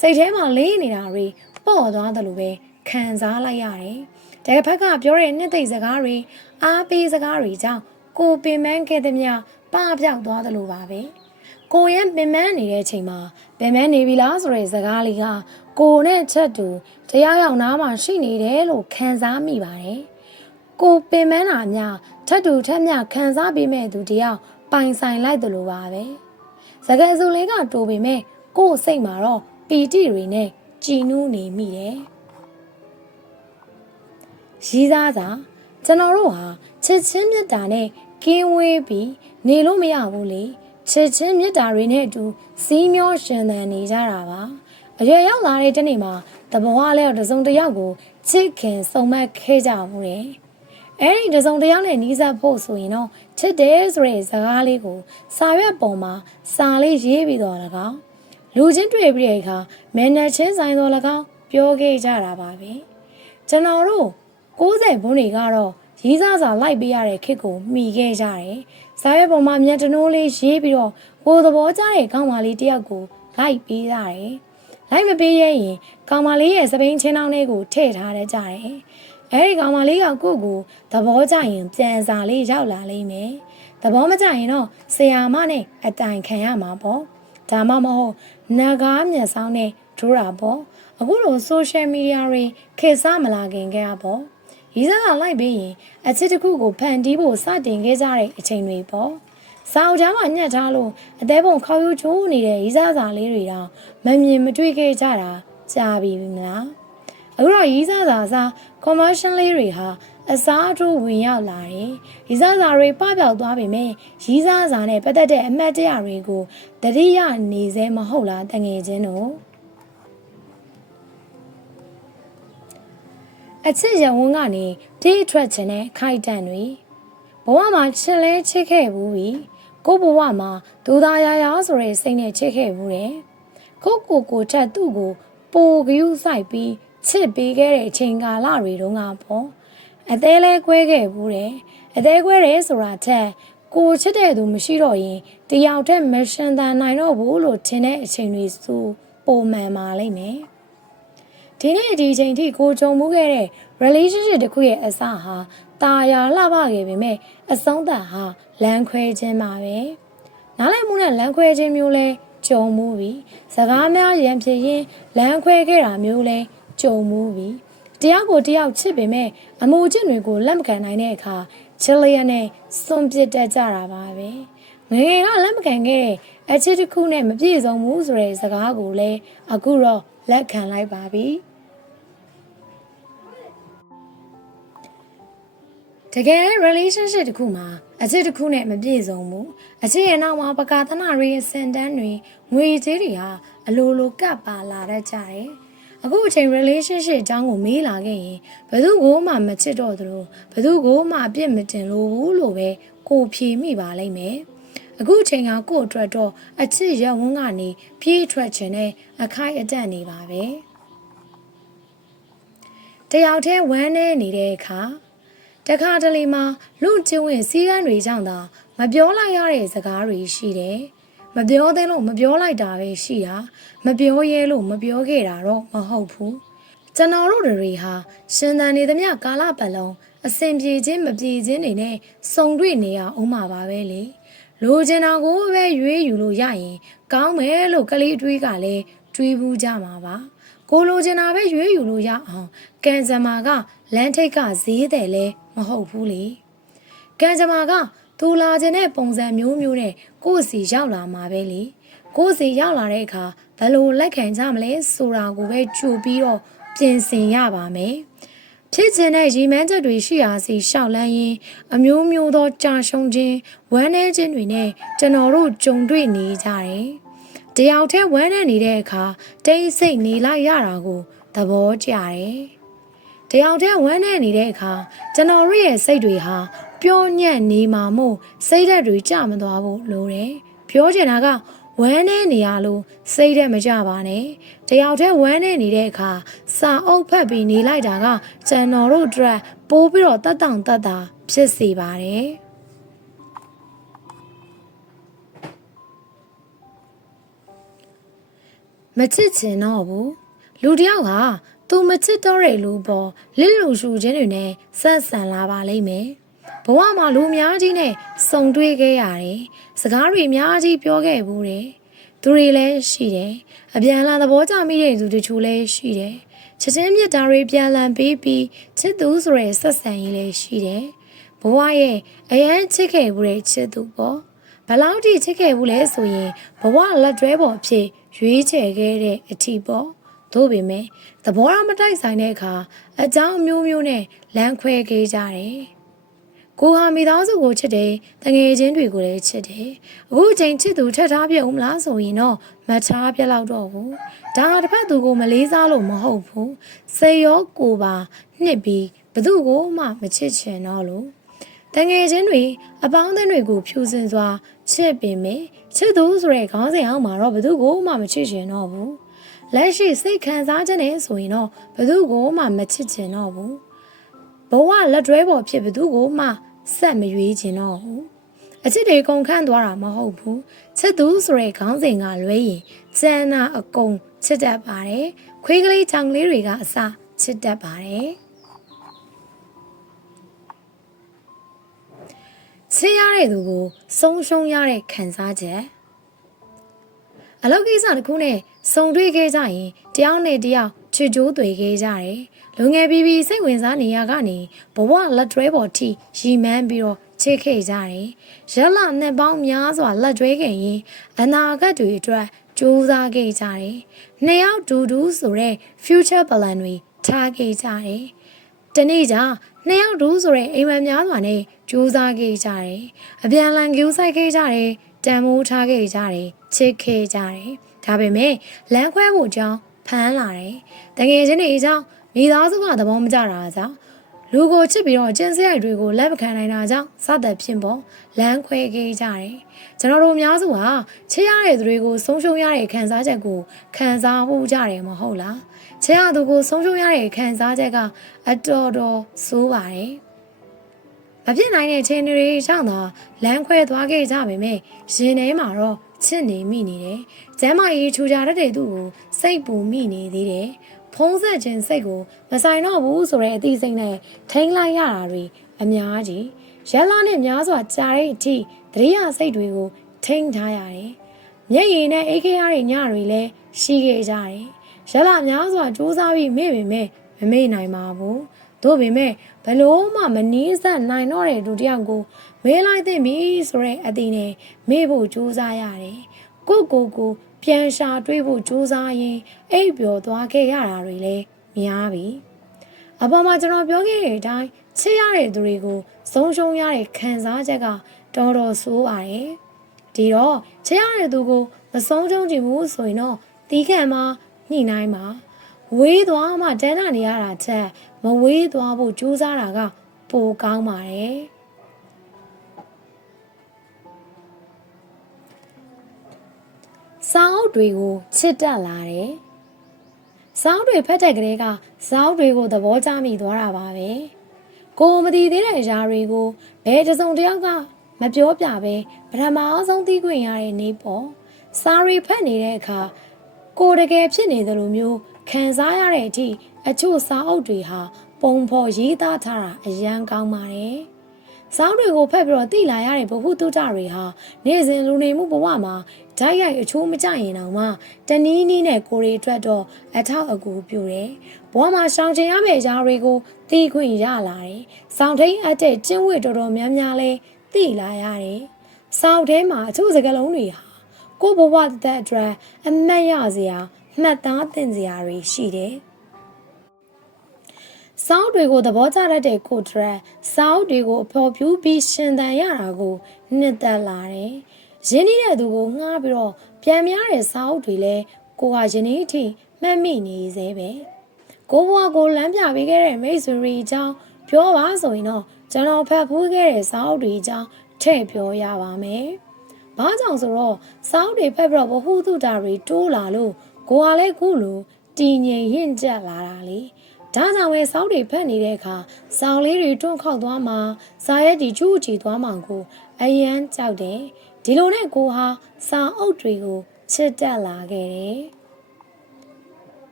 စိတ်ထဲမှာလေးနေတာတွေပေါ့သွားတယ်လို့ပဲခံစားလိုက်ရတယ်တကယ်ဘက်ကပြောတဲ့နှစ်သိမ့်စကားတွေအားပေးစကားတွေကြောင့်ကိုပင်ပန်းခဲ့တဲ့မြပပြောက်သွားတယ်လို့ပါပဲကိုရဲ့ပင်ပန်းနေတဲ့အချိန်မှာပင်ပန်းနေပြီလားဆိုတဲ့စကားလေးကကိုနဲ့ချက်တူတရားရောက်နားမှာရှိနေတယ်လို့ခံစားမိပါတယ်ကိုပင်ပန်းတာများထပ်တူထက်မြခံစားပြီးမဲ့သူတယောက်ပိုင်ဆိုင်လိုက်တယ်လို့ပါပဲစကားစုလေးကတိုးပေမဲ့ကို့စိတ်မှာတော့ပီတိတွေနဲ့ကြည်နူးနေမိတယ်ရီးစားစာကျွန်တော်တို့ဟာချစ်ချင်းမြတ်တာနဲ့ကင်းဝေးပြီးနေလို့မရဘူးလေချစ်ချင်းမြတ်တာတွေနဲ့အတူစီးမျောရှင်သန်နေကြတာပါအရွယ်ရောက်လာတဲ့တနေ့မှာတဘဝလဲတစုံတစ်ယောက်ကိုချစ်ခင်စုံမက်ခဲ့ကြမှုတယ်အဲ့ဒီတစုံတစ်ယောက်နဲ့နီးစပ်ဖို့ဆိုရင်တော့ချစ်တယ်ဆိုတဲ့စကားလေးကိုစာရွက်ပေါ်မှာစာလေးရေးပြီးတော့၎င်းလူချင်းတွေ့ပြီးတဲ့အခါမန်နယ်ချင်းဆိုင်တော်၎င်းပြောခဲ့ကြတာပါပဲကျွန်တော်တို့60ဘုန်းတွေကတော့ရီးစားစာလိုက်ပေးရတဲ့ခစ်ကိုမှီခဲ့ကြတယ်။စာရွက်ပေါ်မှာမျက်နှာလေးရေးပြီးတော့ကိုယ်သဘောကျတဲ့ကောင်မလေးတယောက်ကိုလိုက်ပေးရတယ်။လိုက်မပေးရရင်ကောင်မလေးရဲ့စပိန်ချင်းနှောင်းလေးကိုထည့်ထားတတ်ကြတယ်။ အဲဒီကောင်မလေးကကိုကိုသဘောကျရင်ပြန်စာလေးရောက်လာလိမ့်မယ်သဘောမကျရင်တော့ဆရာမနဲ့အတိုင်ခံရမှာပေါ့ဒါမှမဟုတ်နဂါးမျက်စောင်းနဲ့ဒိုးတာပေါ့အခုလို social media တွေခေတ်စားမလာခင်ကပေါ့ရီးစားကလိုက်ပြီးရင်အချစ်တစ်ခုကိုဖန်တီးဖို့စတင်ခဲ့ကြတဲ့အချိန်တွေပေါ့စာအုပ်ကြားမှာညှက်ထားလို့အသေးပုံခေါယူချိုးနေတဲ့ရီးစားစာလေးတွေတော့မမြင်မတွေ့ခဲ့ကြတာကြာပြီမလားအခုတော့ရီးစားစာ commercial လေးတွေဟာအစားအထိုးဝင်ရောက်လာတယ်ရီးစားစာတွေပပျောက်သွားပြီမဲ့ရီးစားစာနဲ့ပတ်သက်တဲ့အမှတ်တရတွေကိုတတိယနေစေမဟုတ်လားတငယ်ချင်းတို့အချစ်ရဝန်းကနေပြေးထွက်ခြင်းနဲ့ခိုက်တန့်တွေဘဝမှာချစ်လဲချစ်ခဲ့ဘူးပြီကိုဘဝမှာဒူသားရရဆိုတဲ့စိတ်နဲ့ချစ်ခဲ့ဘူးတယ်ကိုထက်သူ့ကိုပိုဂယုစိုက်ပြီးချစ်ပေးခဲ့တဲ့အချိန်ကာလတွေတုန်းကပေါ့အသေးလဲခွဲခဲ့ဘူးတယ်အသေးခွဲတယ်ဆိုတာထက်ကိုချစ်တဲ့သူမရှိတော့ရင်တယောက်တည်းမရှင်သန်နိုင်တော့ဘူးလို့ထင်တဲ့အချိန်တွေဆိုပုံမှန်ပါလိမ့်မယ်ဒီနေ့ဒီအချိန်ထိကိုကြုံမှုခဲ့တဲ့ relationship တစ်ခုရဲ့အစဟာတာယာလှပခဲ့ပေမဲ့အဆုံးသတ်ဟာလမ်းခွဲခြင်းပါပဲနားလည်မှုနဲ့လမ်းခွဲခြင်းမျိုးလဲကြုံမှုပြီးစကားများရန်ဖြစ်ရင်လမ်းခွဲခဲ့တာမျိုးလဲကြုံမှုပြီးတယောက်ကိုတယောက်ချစ်ပေမဲ့အမှုချစ်တွေကိုလက်မခံနိုင်တဲ့အခါချစ်လျက်နဲ့စွန့်ပစ်တတ်ကြတာပါပဲငယ်ငယ်ကလက်မခံခဲ့တဲ့အချစ်တစ်ခုနဲ့မပြည့်စုံဘူးဆိုတဲ့စကားကိုလဲအခုတော့လက်ခံလိုက်ပါပြီတကယ် relationship တစ်ခုမှာအချစ်တစ်ခုနဲ့မပြည့်စုံဘူးအချစ်ရဲ့နောက်မှာပကာသနာတွေစင်တန်းတွေငွေကြေးတွေဟာအလိုလိုကပ်ပါလာတတ်ကြတယ်အခုအချိန် relationship အကြောင်းကိုမေးလာခဲ့ရင်ဘယ်သူကိုမှမချစ်တော့သလိုဘယ်သူကိုမှအပြစ်မတင်လို့ဘူးလို့ပဲကိုဖြေမိပါလိမ့်မယ်အခုအချိန်ကကို့အတွက်တော့အချစ်ရဝန်းကနေပြေးထွက်ခြင်းနဲ့အခိုက်အတန့်နေပါပဲတယောက်တည်းဝမ်းနေနေတဲ့အခါတခါတလေမှာလူ့ကျင့်ဝင်စည်းကမ်းတွေကြောင့်သာမပြောလိုက်ရတဲ့စကားတွေရှိတယ်မပြောသေးလို့မပြောလိုက်တာပဲရှိတာမပြောရဲလို့မပြောခဲ့တာတော့မဟုတ်ဘူးကျွန်တော်တို့တွေဟာရှင်သန်နေသမျှကာလပတ်လုံးအစဉ်ပြေခြင်းမပြေခြင်းတွေနဲ့စုံတွေ့နေရအောင်မှာပါပဲလေလိုချင်တာကိုပဲရွေးယူလို့ရရင်ကောင်းမယ်လို့ကလေးတွေးကလည်းတွေးဘူးကြမှာပါကိုလိုချင်တာပဲရွေးယူလို့ရအောင်ကံစမာကလမ်းထိပ်ကဈေးတယ်လဲမဟုတ်ဘူးလေကံစမာကသူလာခြင်းတဲ့ပုံစံမျိုးမျိုးနဲ့ကိုယ့်စီရောက်လာမှာပဲလေကိုယ့်စီရောက်လာတဲ့အခါဘယ်လိုလက်ခံကြမလဲဆိုတာကိုပဲကြိုပြီးတော့ပြင်ဆင်ရပါမယ်ဖြစ်ခြင်းတဲ့ရည်မှန်းချက်တွေရှိရာစီရှောက်လန်းရင်းအမျိုးမျိုးသောကြာရှုံးခြင်းဝမ်းနည်းခြင်းတွေနဲ့ကျွန်တော်တို့ကြုံတွေ့နေကြတယ်တယောက်တည်းဝမ်းနည်းနေတဲ့အခါတိတ်ဆိတ်နေလိုက်ရတာကိုသဘောကျတယ်တယောက်တည်းဝမ်းနည်းနေတဲ့အခါကျွန်တော်တို့ရဲ့စိတ်တွေဟာပျော့ညံ့နေမှာမို့စိတ်ဓာတ်တွေကျမသွားဖို့လိုတယ်ပြောချင်တာကဝမ်းနေနေရလို့စိတ်ဓာတ်မကြပါနဲ့တယောက်တည်းဝမ်းနေနေတဲ့အခါစာအုပ်ဖတ်ပြီးနေလိုက်တာကကျွန်တော်တို့အတွက်ပိုးပြီးတော့တတ်တောင့်တတ်တာဖြစ်စေပါတယ်မချစ်ချင်တော့ဘူးလူတယောက်ဟာသူမချစ်တော့တဲ့လူပေါ်လစ်လူရှူခြင်းတွေနဲ့ဆက်ဆံလာပါလိမ့်မယ်ဘဝမှာလူများကြီးနဲ့စုံတွေ့ခဲ့ရတယ်စကားတွေအများကြီးပြောခဲ့ဘူးတယ်သူတွေလည်းရှိတယ်အပြန်လာသဘောကျမိတဲ့သူတချို့လည်းရှိတယ်ချက်ချင်းမြတ်တာတွေပြန်လည်ပေးပြီးချစ်သူဆိုတဲ့ဆက်ဆံရေးလည်းရှိတယ်ဘဝရဲ့အရန်ချစ်ခဲ့ဘူးတဲ့ချစ်သူပေါ့ဘလောက်ထိချစ်ခဲ့ဘူးလဲဆိုရင်ဘဝလက်တွဲပေါ်ဖြစ်ရွေးချယ်ခဲ့တဲ့အထီးပေါ့သို့ပေမဲ့သဘောထားမတိုက်ဆိုင်တဲ့အခါအကြောင်းမျိုးမျိုးနဲ့လမ်းခွဲခဲ့ကြတယ်ကိုဟာမိသားစုကိုချစ်တယ်တငယ်ချင်းတွေကိုလည်းချစ်တယ်အခုချိန်ချစ်သူထပ်ထားပြအောင်မလားဆိုရင်တော့မထားပြလောက်တော့ဘူးဒါဟာတစ်ဖက်သူကိုမလေးစားလို့မဟုတ်ဘူးစိတ်ရောကိုယ်ပါနှစ်ပြီးဘသူ့ကိုမှမချစ်ချင်တော့လို့တငယ်ချင်းတွေအပေါင်းအသင်းတွေကိုဖြူစင်စွာချစ်ပေမဲ့ချစ်သူဆိုတဲ့ခေါင်းစဉ်အောက်မှာတော့ဘသူ့ကိုမှမချစ်ချင်တော့ဘူးလက်ရှိစိတ်ခံစားခြင်းနဲ့ဆိုရင်တော့ဘသူ့ကိုမှမချစ်ချင်တော့ဘူးဘဝလက်တွဲပေါ်ဖြစ်ဘသူ့ကိုမှဆက်မရွေးချင်တော့ဘူးအချစ်တွေကုန်ခန့်သွားတာမဟုတ်ဘူးချစ်သူဆိုတဲ့ခေါင်းစဉ်ကလွဲရင်ကျန်တာအကုန်ချစ်တတ်ပါတယ်ခွေးကလေးချောင်ကလေးတွေကအစချစ်တတ်ပါတယ် ချစ်ရတဲ့သူကိုဆုံးရှုံးရတဲ့ခံစားချက်အလုပ်ကိစ္စတစ်ခုနဲ့စုံတွေ့ခဲ့ကြရင်တယောက်နဲ့တယောက်ချစ်ကြိုးတွေ့ခဲ့ကြတယ်လူငယ်ပြီးစိတ်ဝင်စားနေရကနေဘဝလက်တွဲပေါ်ထိရီမန်းပြီးတော့ချစ်ခဲ့ကြတယ်ရက်လနှစ်ပေါင်းများစွာလက်တွဲခဲ့ရင်အနာဂတ်တွေအတွက်ကြိုးစားခဲ့ကြတယ်နှစ်ယောက်တူတူဆိုတဲ့ future plan တွေထားခဲ့ကြတယ်တနေ့ကျနှစ်ယောက်တူဆိုတဲ့အိမ်မက်များစွာနဲ့ကြိုးစားခဲ့ကြတယ်အပြန်လန်ကြိုးဆိုင်ခဲ့ကြတယ်တန်မိုးထားခဲ့ကြတယ်ချစ်ခဲ့ကြတယ်ဒါပေမဲ့လမ်းခွဲဖို့ကြောင်းဖမ်းလာတယ်တကယ်ချင်းတွေအကြောင်းမိသားစုကသဘောမကျတာကြောင့်လူကိုချစ်ပြီးတော့ကျင့်စရိုက်တွေကိုလက်မခံနိုင်တာကြောင့်စတဲ့ဖြစ်ပေါ်လမ်းခွဲခဲ့ကြတယ်ကျွန်တော်တို့အများစုဟာချစ်ရတဲ့သူတွေကိုဆုံးရှုံးရတဲ့ခံစားချက်ကိုခံစားဖို့ကြတယ်မဟုတ်လားချစ်ရသူကိုဆုံးရှုံးရတဲ့ခံစားချက်ကအတော်ဆိုးပါတယ်မဖြစ်နိုင်တဲ့ချင်းတွေကြောင့်သာလမ်းခွဲသွားခဲ့ကြပေမဲ့ရင်ထဲမှာတော့ချစ်နေမိနေတယ်။ကျမ်းမာရေးထူကြတတ်တဲ့သူကိုစိတ်ပူမိနေသေးတယ်။ဖုံးဆက်ခြင်းစိတ်ကိုမဆိုင်တော့ဘူးဆိုတဲ့အသိစိတ်နဲ့ထိန်းလိုက်ရတာတွေအများကြီးရက်လာနဲ့များစွာကြာတဲ့အထိတရိယာစိတ်တွေကိုထိန်းထားရတယ်။မျက်ရည်နဲ့အိတ်ခရတဲ့ညတွေလည်းရှိခဲ့ကြတယ်။ရက်လာများစွာစူးစမ်းပြီးမေ့ပေမဲ့မမေ့နိုင်ပါဘူး။တို့ပေမဲ့ဘလို့မှမနီးစပ်နိုင်တော့တဲ့လူတစ်ယောက်ကိုမေးလိုက်တဲ့ပြီဆိုတဲ့အသည့်နဲ့မေ့ဖို့ကြိုးစားရတယ်။ကိုပြန်ရှာတွေးဖို့ကြိုးစားရင်အိပ်ပျော်သွားခဲ့ရတာတွေလည်းများပြီ။အပေါ်မှာကျွန်တော်ပြောခဲ့တဲ့အတိုင်းချစ်ရတဲ့သူတွေကိုဆုံးရှုံးရတဲ့ခံစားချက်ကတော်ဆိုးပါတယ်။ဒီတော့ချစ်ရတဲ့သူကိုမဆုံးရှုံးချင်ဘူးဆိုရင်တော့တီးခံမှာညှိနှိုင်းပါဝေးသွားမှတန်းတာနေရတာချက်မဝေးသွားဖို့ကြိုးစားတာကပိုကောင်းပါတယ်စောင်းတွေကိုချစ်တက်လာတယ်စောင်းတွေဖတ်တဲ့ကလေးကစောင်းတွေကိုသဘောကျမိသွားတာပါပဲကိုမသိသေးတဲ့အရာတွေကိုဘယ်တစ်စုံတစ်ယောက်ကမပြောပြပဲပထမအဆုံးသိခွင့်ရတဲ့နေ့ပေါ့စာရီဖတ်နေတဲ့အခါကိုတကယ်ဖြစ်နေတယ်လို့မျိုးခံစားရတဲ့အထိအချို့စာအုပ်တွေဟာပုံဖော်ရေးသားထားတာအရန်ကောင်းပါတယ်။စောင်းတွေကိုဖက်ပြီးတော့သိလာရတဲ့ဘဟုတုတတွေဟာနေ့စဉ်လူနေမှုဘဝမှာဓာတ်ရိုက်အချိုးမကျရင်တောင်မှတနည်းနည်းနဲ့ကိုယ်တွေအတွက်တော့အထောက်အကူပြုတယ်။ဘဝမှာရှောင်ကျဉ်ရမယ့်အရာတွေကိုသိခွင့်ရလာတယ်။စောင်းထိန်အပ်တဲ့ကျင့်ဝတ်တော်များများလဲသိလာရတယ်။စောင်းထဲမှာအချို့စကားလုံးတွေဟာကိုယ့်ဘဝတဲ့အတွက်အမှတ်ရစရာမှတ်သားသင့်စရာတွေရှိတယ်။စောင်းတွေကိုသဘောကျတတ်တဲ့ကိုထရက်စောင်းတွေကိုအဖော်ပြူပြီးရှင်သန်ရတာကိုနှစ်သက်လာတယ်။ရင်းနှီးတဲ့သူကိုငှားပြီးတော့ပြန်များတဲ့စောင်းတွေလည်းကိုကယနေ့အထိမှတ်မိနေသေးပဲ။ကိုဘွားကိုလမ်းပြပေးခဲ့တဲ့မိတ်ဆွေတွေအကြောင်းပြောပါဆိုရင်တော့ကျွန်တော်ဖတ်ဖူးခဲ့တဲ့စောင်းတွေအကြောင်းထည့်ပြောရပါမယ်။ဘာကြောင့်ဆိုတော့စောင်းတွေဖက်ပြီးတော့ဘဟုတုတာတွေတိုးလာလို့ကိုကလည်းခုလိုတည်ငြိမ်ရင့်ကျက်လာတာလေဒါကြောင့်ပဲစောင်းတွေဖက်နေတဲ့အခါစောင်းလေးတွေတွန့်ခောက်သွားမှာစာရက်တီချူချီသွားမှာကိုအယမ်းကြောက်တယ်ဒီလိုနဲ့ကိုဟာစာအုပ်တွေကိုချစ်တက်လာခဲ့တယ်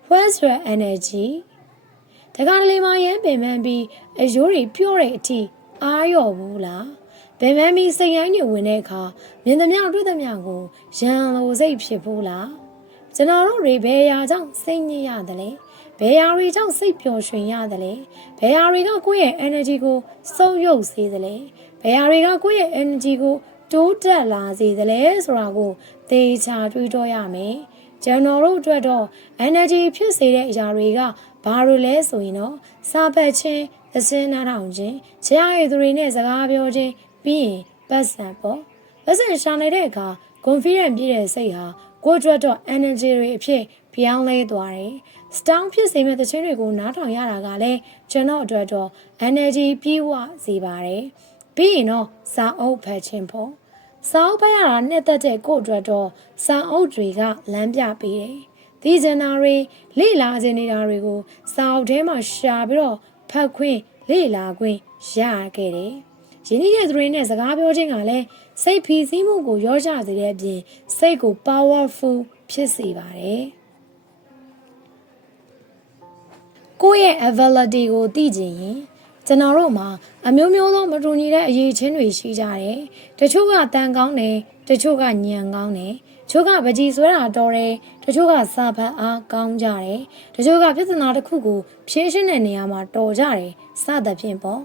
Where's your energy တကားလေးမရမ်းပင်ပန်းပြီးအယိုးတွေပြော့တဲ့အထိအားရော့ဘူးလားပင်ပန်းပြီးစိတ်ရိုင်းတွေဝင်တဲ့အခါမြင်သမျှတွေ့သမျှကိုရန်လိုစိတ်ဖြစ်ဘူးလားကျွန်တော်တို့တွေဘယ်ရာကြောင့်စိတ်ညစ်ရတယ်လဲဘယ်ရာတွေကြောင့်စိတ်ပျော်ရွှင်ရတယ်လဲဘယ်ရာတွေကကိုယ့်ရဲ့ energy ကိုစုပ်ယုပ်စေသလဲဘယ်ရာတွေကကိုယ့်ရဲ့ energy ကိုတိုးတက်လာစေသလဲဆိုတာကိုသေချာတွေးတောရမယ်ကျွန်တော်တို့အတွက်တော့ energy ဖြစ်စေတဲ့အရာတွေကဘာလို့လဲဆိုရင်တော့စာပတ်ခြင်းအစင်းနားထောင်ခြင်းချစ်ရတဲ့သူတွေနဲ့စကားပြောခြင်းပြီးရင်ပတ်စံပေါ့ပတ်စံရှာနေတဲ့အခါ confidence ပြည့်တဲ့စိတ်ဟာကိုယ့်အတွက်တော့ energy တွေအဖြစ်ပြောင်းလဲသွားတယ်။ strong ဖြစ်စေမဲ့တခြင်းတွေကိုနားထောင်ရတာကလည်းကျွန်တော်အတွက်တော့ energy ပြည့်ဝစေပါတယ်။ပြီးရင်တော့စာအုပ်ဖတ်ခြင်းပေါ့။စာအုပ်ဖတ်ရတာနဲ့သက်တဲ့ကိုယ့်အတွက်တော့စာအုပ်တွေကလမ်းပြပေးတယ်။ဒီဂျန်နာရီလေ့လာခြင်းနေတာတွေကိုစာအုပ်ထဲမှာရှာပြီးတော့ဖတ်ခွင့်လေ့လာခွင့်ရခဲ့တယ်။ရင်းနှီးတဲ့သူတွေနဲ့စကားပြောခြင်းကလည်းစိတ်ဖိစီးမှုကိုရောကြစေတဲ့အပြင်စိတ်ကို powerful ဖြစ်စေပါတယ်။ကိုယ့်ရဲ့ ability ကိုသိချင်ရင် ကျွန်တော်တို့မှာအမျိုးမျိုးသောမတူညီတဲ့အရေးချင်းတွေရှိကြတယ်တချို့ကတန်ကောင်းတယ်တချို့ကညံကောင်းတယ်တချို့ကပကြီးဆွဲတာတော်တယ်တချို့ကစာဖတ်အားကောင်းကြတယ်တချို့ကပြဿနာတစ်ခုကိုဖြေရှင်းတဲ့နေရာမှာတော်ကြတယ်စသဖြင့်ပေါ့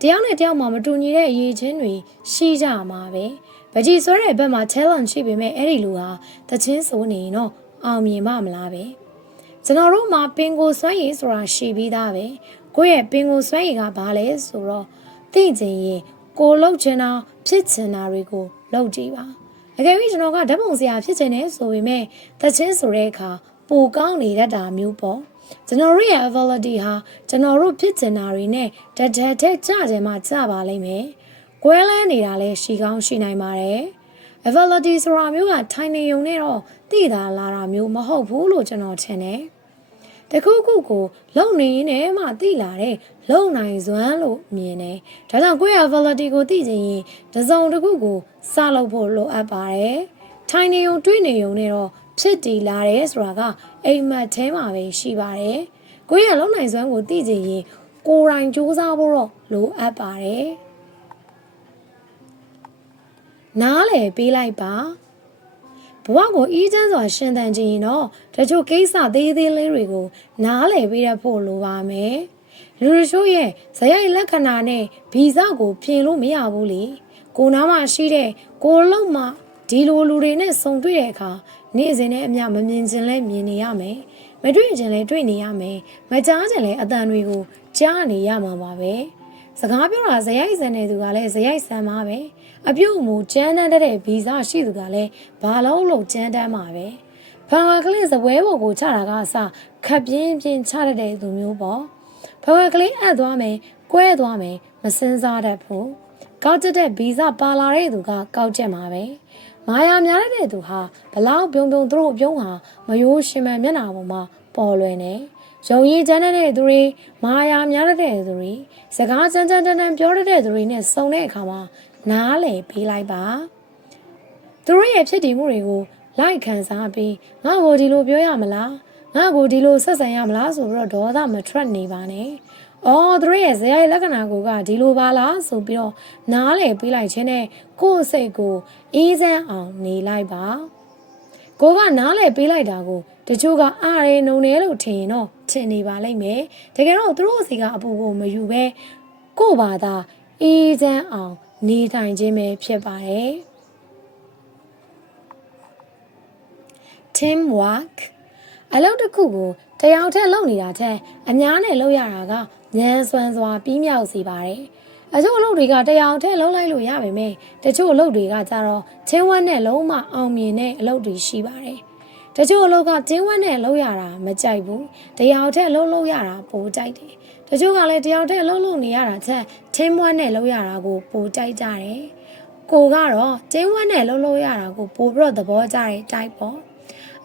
တယောက်နဲ့တယောက်မှာမတူညီတဲ့အရေးချင်းတွေရှိကြမှာပဲပကြီးဆွဲတဲ့ဘက်မှာ challenge ရှိပေမဲ့အဲ့ဒီလူဟာတချင်းဆိုနေရင်တော့အောင်မြင်ပါမလားပဲကျွန်တော်တို့မှာပင်ကိုစွမ်းရည်ဆိုတာရှိပြီးသားပဲကိုယ့်ရဲ့ပင်ကိုစွမ်းရည်ကဘာလဲဆိုတော့သိချင်ရင်ကိုလှုပ်ချင်တာဖြစ်ချင်တာတွေကိုလုပ်ကြည့်ပါအကယ်၍ကျွန်တော်ကဓာတ်ပုံဆရာဖြစ်ချင်တယ်ဆိုပေမဲ့တချင်းဆိုတဲ့အခါပိုကောင်းနေတတ်တာမျိုးပေါ့ကျွန်တော်ရဲ့ ability ဟာကျွန်တော်တို့ဖြစ်ချင်တာတွေနဲ့တထက်ထက်ကြကြမှကြပါလိမ့်မယ်ကွဲလဲနေတာလဲရှိကောင်းရှိနိုင်ပါတယ် ability ဆိုတာမျိုးကထိုင်နေုံနဲ့တော့သိတာလာတာမျိုးမဟုတ်ဘူးလို့ကျွန်တော်ထင်တယ်တခုခုကိုလုံနေရင်လည်းမှသိလာတဲ့လုံနိုင်စွမ်းလို့မြင်တယ်။ဒါကြောင့်ကိုယ့်ရဲ့ ability ကိုသိချင်ရင်တစ်စုံတစ်ခုကိုစလုပ်ဖို့လိုအပ်ပါတယ်။ထိုင်နေုံတွေးနေုံနဲ့တော့ဖြစ်တည်လာတယ်ဆိုတာကအိမ်မက်ထဲမှာပဲရှိပါတယ်။ကိုယ့်ရဲ့လုံနိုင်စွမ်းကိုသိချင်ရင်ကိုယ်တိုင်စူးစမ်းဖို့တော့လိုအပ်ပါတယ်။နားလည်ပေးလိုက်ပါဘဝကိုအေးချမ်းစွာရှင်သန်ခြင်းရင်တော့တချို့ကိစ္စသေးသေးလေးတွေကိုနားလည်ပေးရဖို့လိုပါမယ်လူတို့ရဲ့ဇယိုက်လက္ခဏာနဲ့ဗီဇကိုပြင်လို့မရဘူးလေကိုနားမှာရှိတဲ့ကိုလုံးမှဒီလိုလူတွေနဲ့ဆုံတွေ့တဲ့အခါနေ့စဉ်နဲ့အမျှမမြင်ခြင်းလဲမြင်နေရမယ်မတွေ့ခြင်းလဲတွေ့နေရမယ်မကြားခြင်းလဲအတန်တွေကိုကြားနေရမှာပါပဲစကားပြောတာဇယိုက်ဆန်တဲ့သူကလည်းဇယိုက်ဆန်မှာပဲအပြုတ်မူကျန်းတန်းတဲ့ဗီဇရှိသူကလည်းဘာလို့ကျန်းတန်းမှာပဲဖန်ဝါကလေးစပွဲပေါ်ကိုချတာကအစခပ်ပြင်းပြင်းချရတဲ့သူမျိုးပေါ့ဖန်ဝါကလေးအပ်သွားမယ်ကွဲသွားမယ်မစင်စားတတ်ဘူးကောက်တဲ့ဗီဇပါလာတဲ့သူကကောက်ချက်မှာပဲမာယာများတဲ့သူဟာဘလောက်ပြုံပြုံသူတို့ပြုံးဟာမယိုးရှင်မမျက်နှာပေါ်မှာပေါ်လွင်နေရုံရည်ချမ်းတဲ့သူတွေမာယာများတဲ့သူတွေစကားချမ်းချမ်းတန်းပြောတဲ့သူတွေနဲ့စုံတဲ့အခါမှာနားလေပေးလိုက်ပါသူတို့ရဲ့ဖြစ်တည်မှုတွေကိုလိုက်ခံစားပြီးငါ့ကိုဒီလိုပြောရမလားငါ့ကိုဒီလိုဆက်ဆံရမလားဆိုပြီးတော့ဒေါသမထွက်နေပါနဲ့အော်သူတို့ရဲ့ဇယိုက်လက္ခဏာကိုကဒီလိုပါလားဆိုပြီးတော့နားလေပေးလိုက်ခြင်းနဲ့ကိုယ့်စိတ်ကိုအေးစမ်းအောင်နေလိုက်ပါကိုကနားလေပေးလိုက်တာကိုတချို့ကအားရနှုံနေလို့ထင်ရင်တော့ထင်နေပါလိမ့်မယ်တကယ်တော့သူတို့စီကအပူကိုမယူပဲကို့ဘာသာအေးစမ်းအောင်နေထိုင်ခြင်းပဲဖြစ်ပါတယ် Teamwork အလုပ်တစ်ခုကိုတယောက်တည်းလုပ်နေတာထက်အများနဲ့လုပ်ရတာကဉာဏ်စွမ်းစွာပြီးမြောက်စေပါတယ်အချို့အလုပ်တွေကတယောက်တည်းလုပ်လိုက်လို့ရပါမယ်တချို့အလုပ်တွေကကြတော့ချင်းဝက်နဲ့လုံးမအောင်မြင်တဲ့အလုပ်တွေရှိပါတယ်တချို့အလုပ်ကချင်းဝက်နဲ့လုပ်ရတာမကြိုက်ဘူးတယောက်တည်းလုပ်ရတာပိုကြိုက်တယ်တချို့ကလည်းတယောက်တည်းလုပ်နေရတာချက်ချင်းဝက်နဲ့လုပ်ရတာကိုပိုကြိုက်ကြတယ်ကိုကတော့ချင်းဝက်နဲ့လုပ်ရတာကိုပိုပြီးတော့သဘောကျတဲ့ type ပေါ့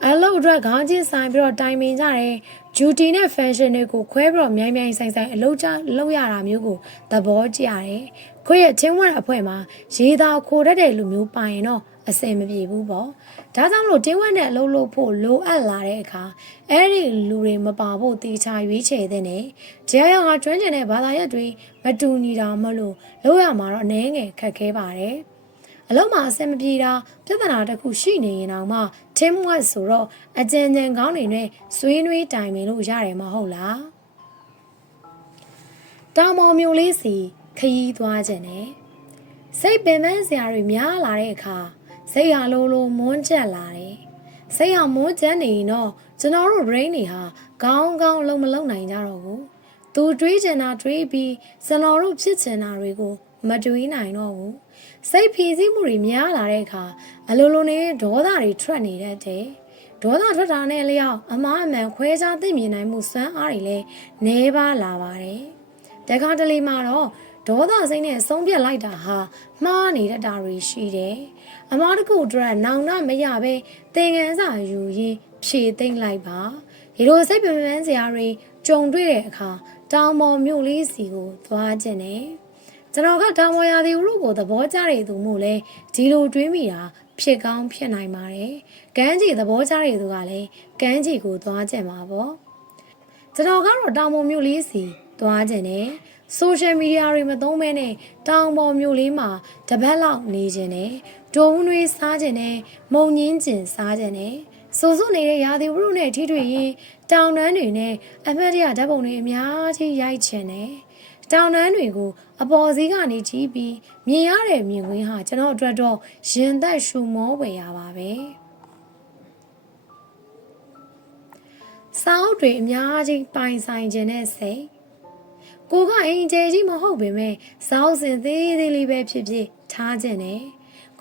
အလုပ်အတွက်ခေါင်းချင်းဆိုင်ပြီးတော့တိုင်ပင်ကြတယ် duty နဲ့ function တွေကိုခွဲပြီးတော့မြိုင်မြိုင်ဆိုင်ဆိုင်အလုပ်ကြလုပ်ရတာမျိုးကိုသဘောကျတယ်ခွေးရဲ့ချင်းဝက်အဖွဲ့မှာရေးသားခိုတတ်တဲ့လူမျိုးပါရင်တော့အစင်မပြေဘူးပေါ့ဒါကြောင့်မလို့တင်းဝက်နဲ့အလုပ်လုပ်ဖို့လိုအပ်လာတဲ့အခါအဲ့ဒီလူတွေမပါဖို့တေချာရွေးချယ်တဲ့နဲ့တရားရောင်ကကျွမ်းကျင်တဲ့ဘာသာရပ်တွေမတူညီတာမလို့လုပ်ရမှာတော့အနည်းငယ်ခက်ခဲပါတယ်အလုံးမှာအဆင်မပြေတာပြဿနာတစ်ခုရှိနေရင်တော့မှ teamwork ဆိုတော့အကြံဉာဏ်ကောင်းတွေနဲ့ဆွေးနွေးတိုင်ပင်လို့ရတယ်မဟုတ်လားတောင်ပေါ်မျိုးလေးစီခရီးသွားခြင်းနဲ့စိတ်ပင်ပန်းစရာတွေများလာတဲ့အခါစိတ်ဟာလိုမွန်းကျက်လာတယ်စိတ်ဟာမွန်းကျက်နေရင်တော့ကျွန်တော်တို့ brain တွေဟာကောင်းကောင်းလုံးမလုံးနိုင်ကြတော့ဘူးသူတွေးချင်တာတွေးပြီးကျွန်တော်တို့ဖြစ်ချင်တာတွေကိုမတွေးနိုင်တော့ဘူးစိတ်ဖြည့်ဆည်းမှုတွေများလာတဲ့အခါအလိုနဲ့ဒေါသတွေထွက်နေတတ်တယ်ဒေါသထွက်တာနဲ့လျောက်အမားအမှန်ခွဲခြားသိမြင်နိုင်မှုစွမ်းအားတွေလည်းနည်းပါးလာပါတယ်တခါတလေမှာတော့ဒေါသစိတ်နဲ့ဆုံးဖြတ်လိုက်တာဟာမှားနေတဲ့တာတွေရှိတယ်။အမားတကူအတွက်နောင်နာမရပဲသင်ငန်းစာယူရင်းဖြည့်သိမ့်လိုက်ပါ။ဒီလိုစိတ်ပင်ပန်းစရာတွေကြုံတွေ့တဲ့အခါတောင်ပေါ်မြို့လေးစီကိုသွားခြင်းနဲ့ကျွန်တော်ကတောင်ပေါ်ရာသီဥတုကိုသဘောကျတဲ့သူမို့လဲဒီလိုတွေးမိတာဖြစ်ကောင်းဖြစ်နိုင်ပါတယ်။ကမ်းခြေသဘောကျတဲ့သူကလည်းကမ်းခြေကိုသွားခြင်းပါပေါ့။ကျွန်တော်ကတော့တောင်ပေါ်မြို့လေးစီသွားခြင်းနဲ့ social media တွေမသုံးမဲနဲ့တောင်ပေါ်မြို့လေးမှာတပတ်လောက်နေခြင်းနဲ့ဒုံနွေးစားခြင်းနဲ့မုံညင်းကျင်စားခြင်းနဲ့စိုးစွနေတဲ့ရာသီဥတုနဲ့ထိတွေ့ရင်တောင်တန်းတွေနဲ့အမှတ်တရဓာတ်ပုံတွေအများကြီးရိုက်ခြင်းနဲ့တောင်တန်းတွေကိုအပေါ်စီးကနေကြည့်ပြီးမြင်ရတဲ့မြင်ကွင်းဟာကျွန်တော်အတွက်တော့ရင်သက်ရှူမောဝယ်ရပါပဲစောက်တွေအများကြီးပိုင်ဆိုင်ခြင်းနဲ့စိတ်ကိုကအင်ဂျယ်ကြီးမဟုတ်ပေမဲ့စောက်စင်သေးသေးလေးပဲဖြစ်ဖြစ်ထားခြင်းနဲ့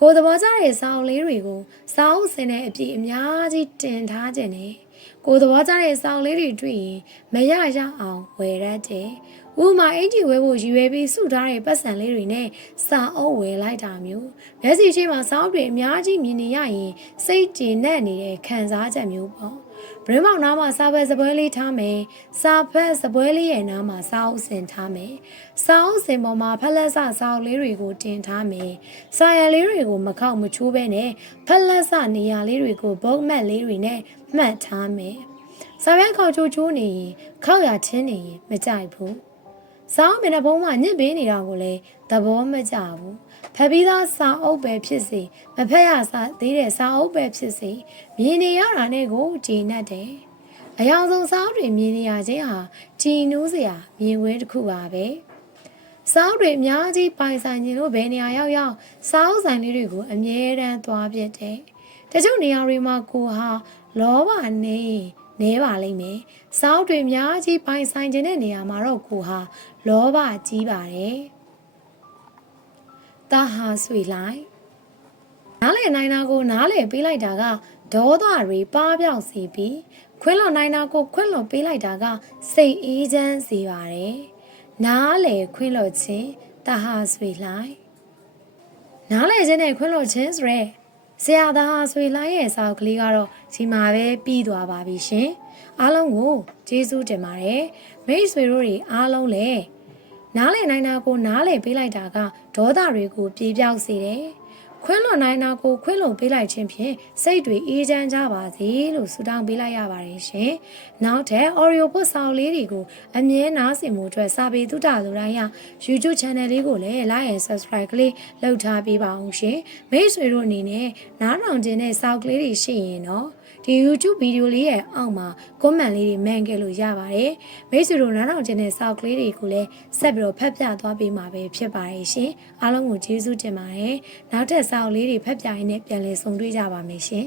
ကိုသဘောကျတဲ့စောက်လေးတွေကိုစောက်စင်တဲ့အပြည့်အများကြီးတင်ထားခြင်းနဲ့ကိုသဘောကျတဲ့စောက်လေးတွေတွေ့ရင်မရရအောင်ဝယ်ရတဲ့ဥမာအင်ဂျီဝဲဖို့ရည်ရွယ်ပြီးစုထားတဲ့ပတ်စံလေးတွေနဲ့စာအုပ်ဝယ်လိုက်တာမျိုးမျက်စိရှိမှစောက်တွေအများကြီးမြင်နေရရင်စိတ်ကျေနပ်နေတဲ့ခံစားချက်မျိုးပေါ့ဗရင်းမောင်နားမှာစာဖက်စပွဲလေးထားမယ်စာဖက်စပွဲလေးရဲ့နားမှာစာအုပ်စင်ထားမယ်စာအုပ်စင်ပေါ်မှာဖက်လက်စစာအုပ်လေးတွေကိုတင်ထားမယ်စာရလေးတွေကိုမခောက်မချိုးပဲနဲ့ဖက်လက်စနေရာလေးတွေကိုဘုတ်မတ်လေးတွေနဲ့မှတ်ထားမယ်စာရွက်ခေါက်ချိုးနေရင်ခောက်ရချင်းနေရင်မကြိုက်ဘူးစာအုပ်မျက်နှာပုံးမှာညစ်ပေးနေတာကိုလည်းသဘောမကျဘူးဖက်ပြီးသားစာအုပ်ပဲဖြစ်စေမဖက်ရစာသေးတဲ့စာအုပ်ပဲဖြစ်စေမြင်နေရတာနဲ့ကိုကြည်နဲ့တယ်အယောင်ဆုံးစာအုပ်တွေမြင်နေရခြင်းဟာကြည်နူးစရာမြင်ကွင်းတစ်ခုပါပဲစာအုပ်တွေအများကြီးပိုင်ဆိုင်ခြင်းလို့ဘယ်နေရာရောက်စာအုပ်ဆိုင်လေးတွေကိုအမြဲတမ်းသွားပြတယ်တချို့နေရာတွေမှာကိုဟာလောဘနေပါလိမ့်မယ်စာအုပ်တွေအများကြီးပိုင်ဆိုင်ခြင်းတဲ့နေရာမှာတော့ကိုဟာလောဘကြီးပါတယ်တာဟာဆွေလိုက်နားလေနိုင်တာကိုနားလေပေးလိုက်တာကဒေါသတွေပါပြောက်စေပြီးခွင်းလွန်နိုင်တာကိုခွင်းလွန်ပေးလိုက်တာကစိတ်အေးချမ်းစေပါတယ်နားလေခွင်းလွန်ခြင်းတာဟာဆွေလိုက်နားလေခြင်းနဲ့ခွင်းလွန်ခြင်းဆိုရဲဆရာသားဟာဆွေလိုက်ရဲ့စာအုပ်ကလေးကတော့ဒီမှာပဲပြီးသွားပါပြီရှင်အားလုံးကိုကျေးဇူးတင်ပါတယ်မိတ်ဆွေတို့တွေအားလုံးလည်းနားလည်နိုင်တာကိုနားလည်ပေးလိုက်တာကဒေါသတွေကိုပြေပြောက်စေတယ်ခွင်းလွန်နိုင်တာကိုခွင်းလွန်ပေးလိုက်ခြင်းဖြင့်စိတ်တွေအေးချမ်းကြပါစေလို့ဆုတောင်းပေးလိုက်ရပါတယ်ရှင်နောက်ထပ် Oreo ပို့စာအုပ်လေးတွေကိုအမြဲနားဆင်မှုအတွက်စာပေတုဒ္ဒလူတိုင်းရ YouTube Channel လေးကိုလည်း Like and Subscribe ကလေးလုပ်ထားပေးပါအောင်ရှင်မိတ်ဆွေတို့အနေနဲ့နားထောင်ခြင်းနဲ့စာအုပ်ကလေးတွေရှိရင်တော့ဒီ YouTube ဗီဒီယိုလေးရဲ့အောက်မှာ comment လေးတွေမှန်ခဲ့လို့ရပါတယ်မိတ်ဆွေတို့နားထောင်ခြင်းနဲ့စာအုပ်ကလေးတွေကိုလည်းဆက်ပြီးတော့ဖတ်ပြသွားပေးမှာပဲဖြစ်ပါတယ်ရှင်အားလုံးကိုကျေးဇူးတင်ပါတယ်နောက်ထပ်စာအုပ်လေးတွေဖတ်ပြရင်းနဲ့ပြန်လည်ဆုံတွေ့ကြပါမယ်ရှင်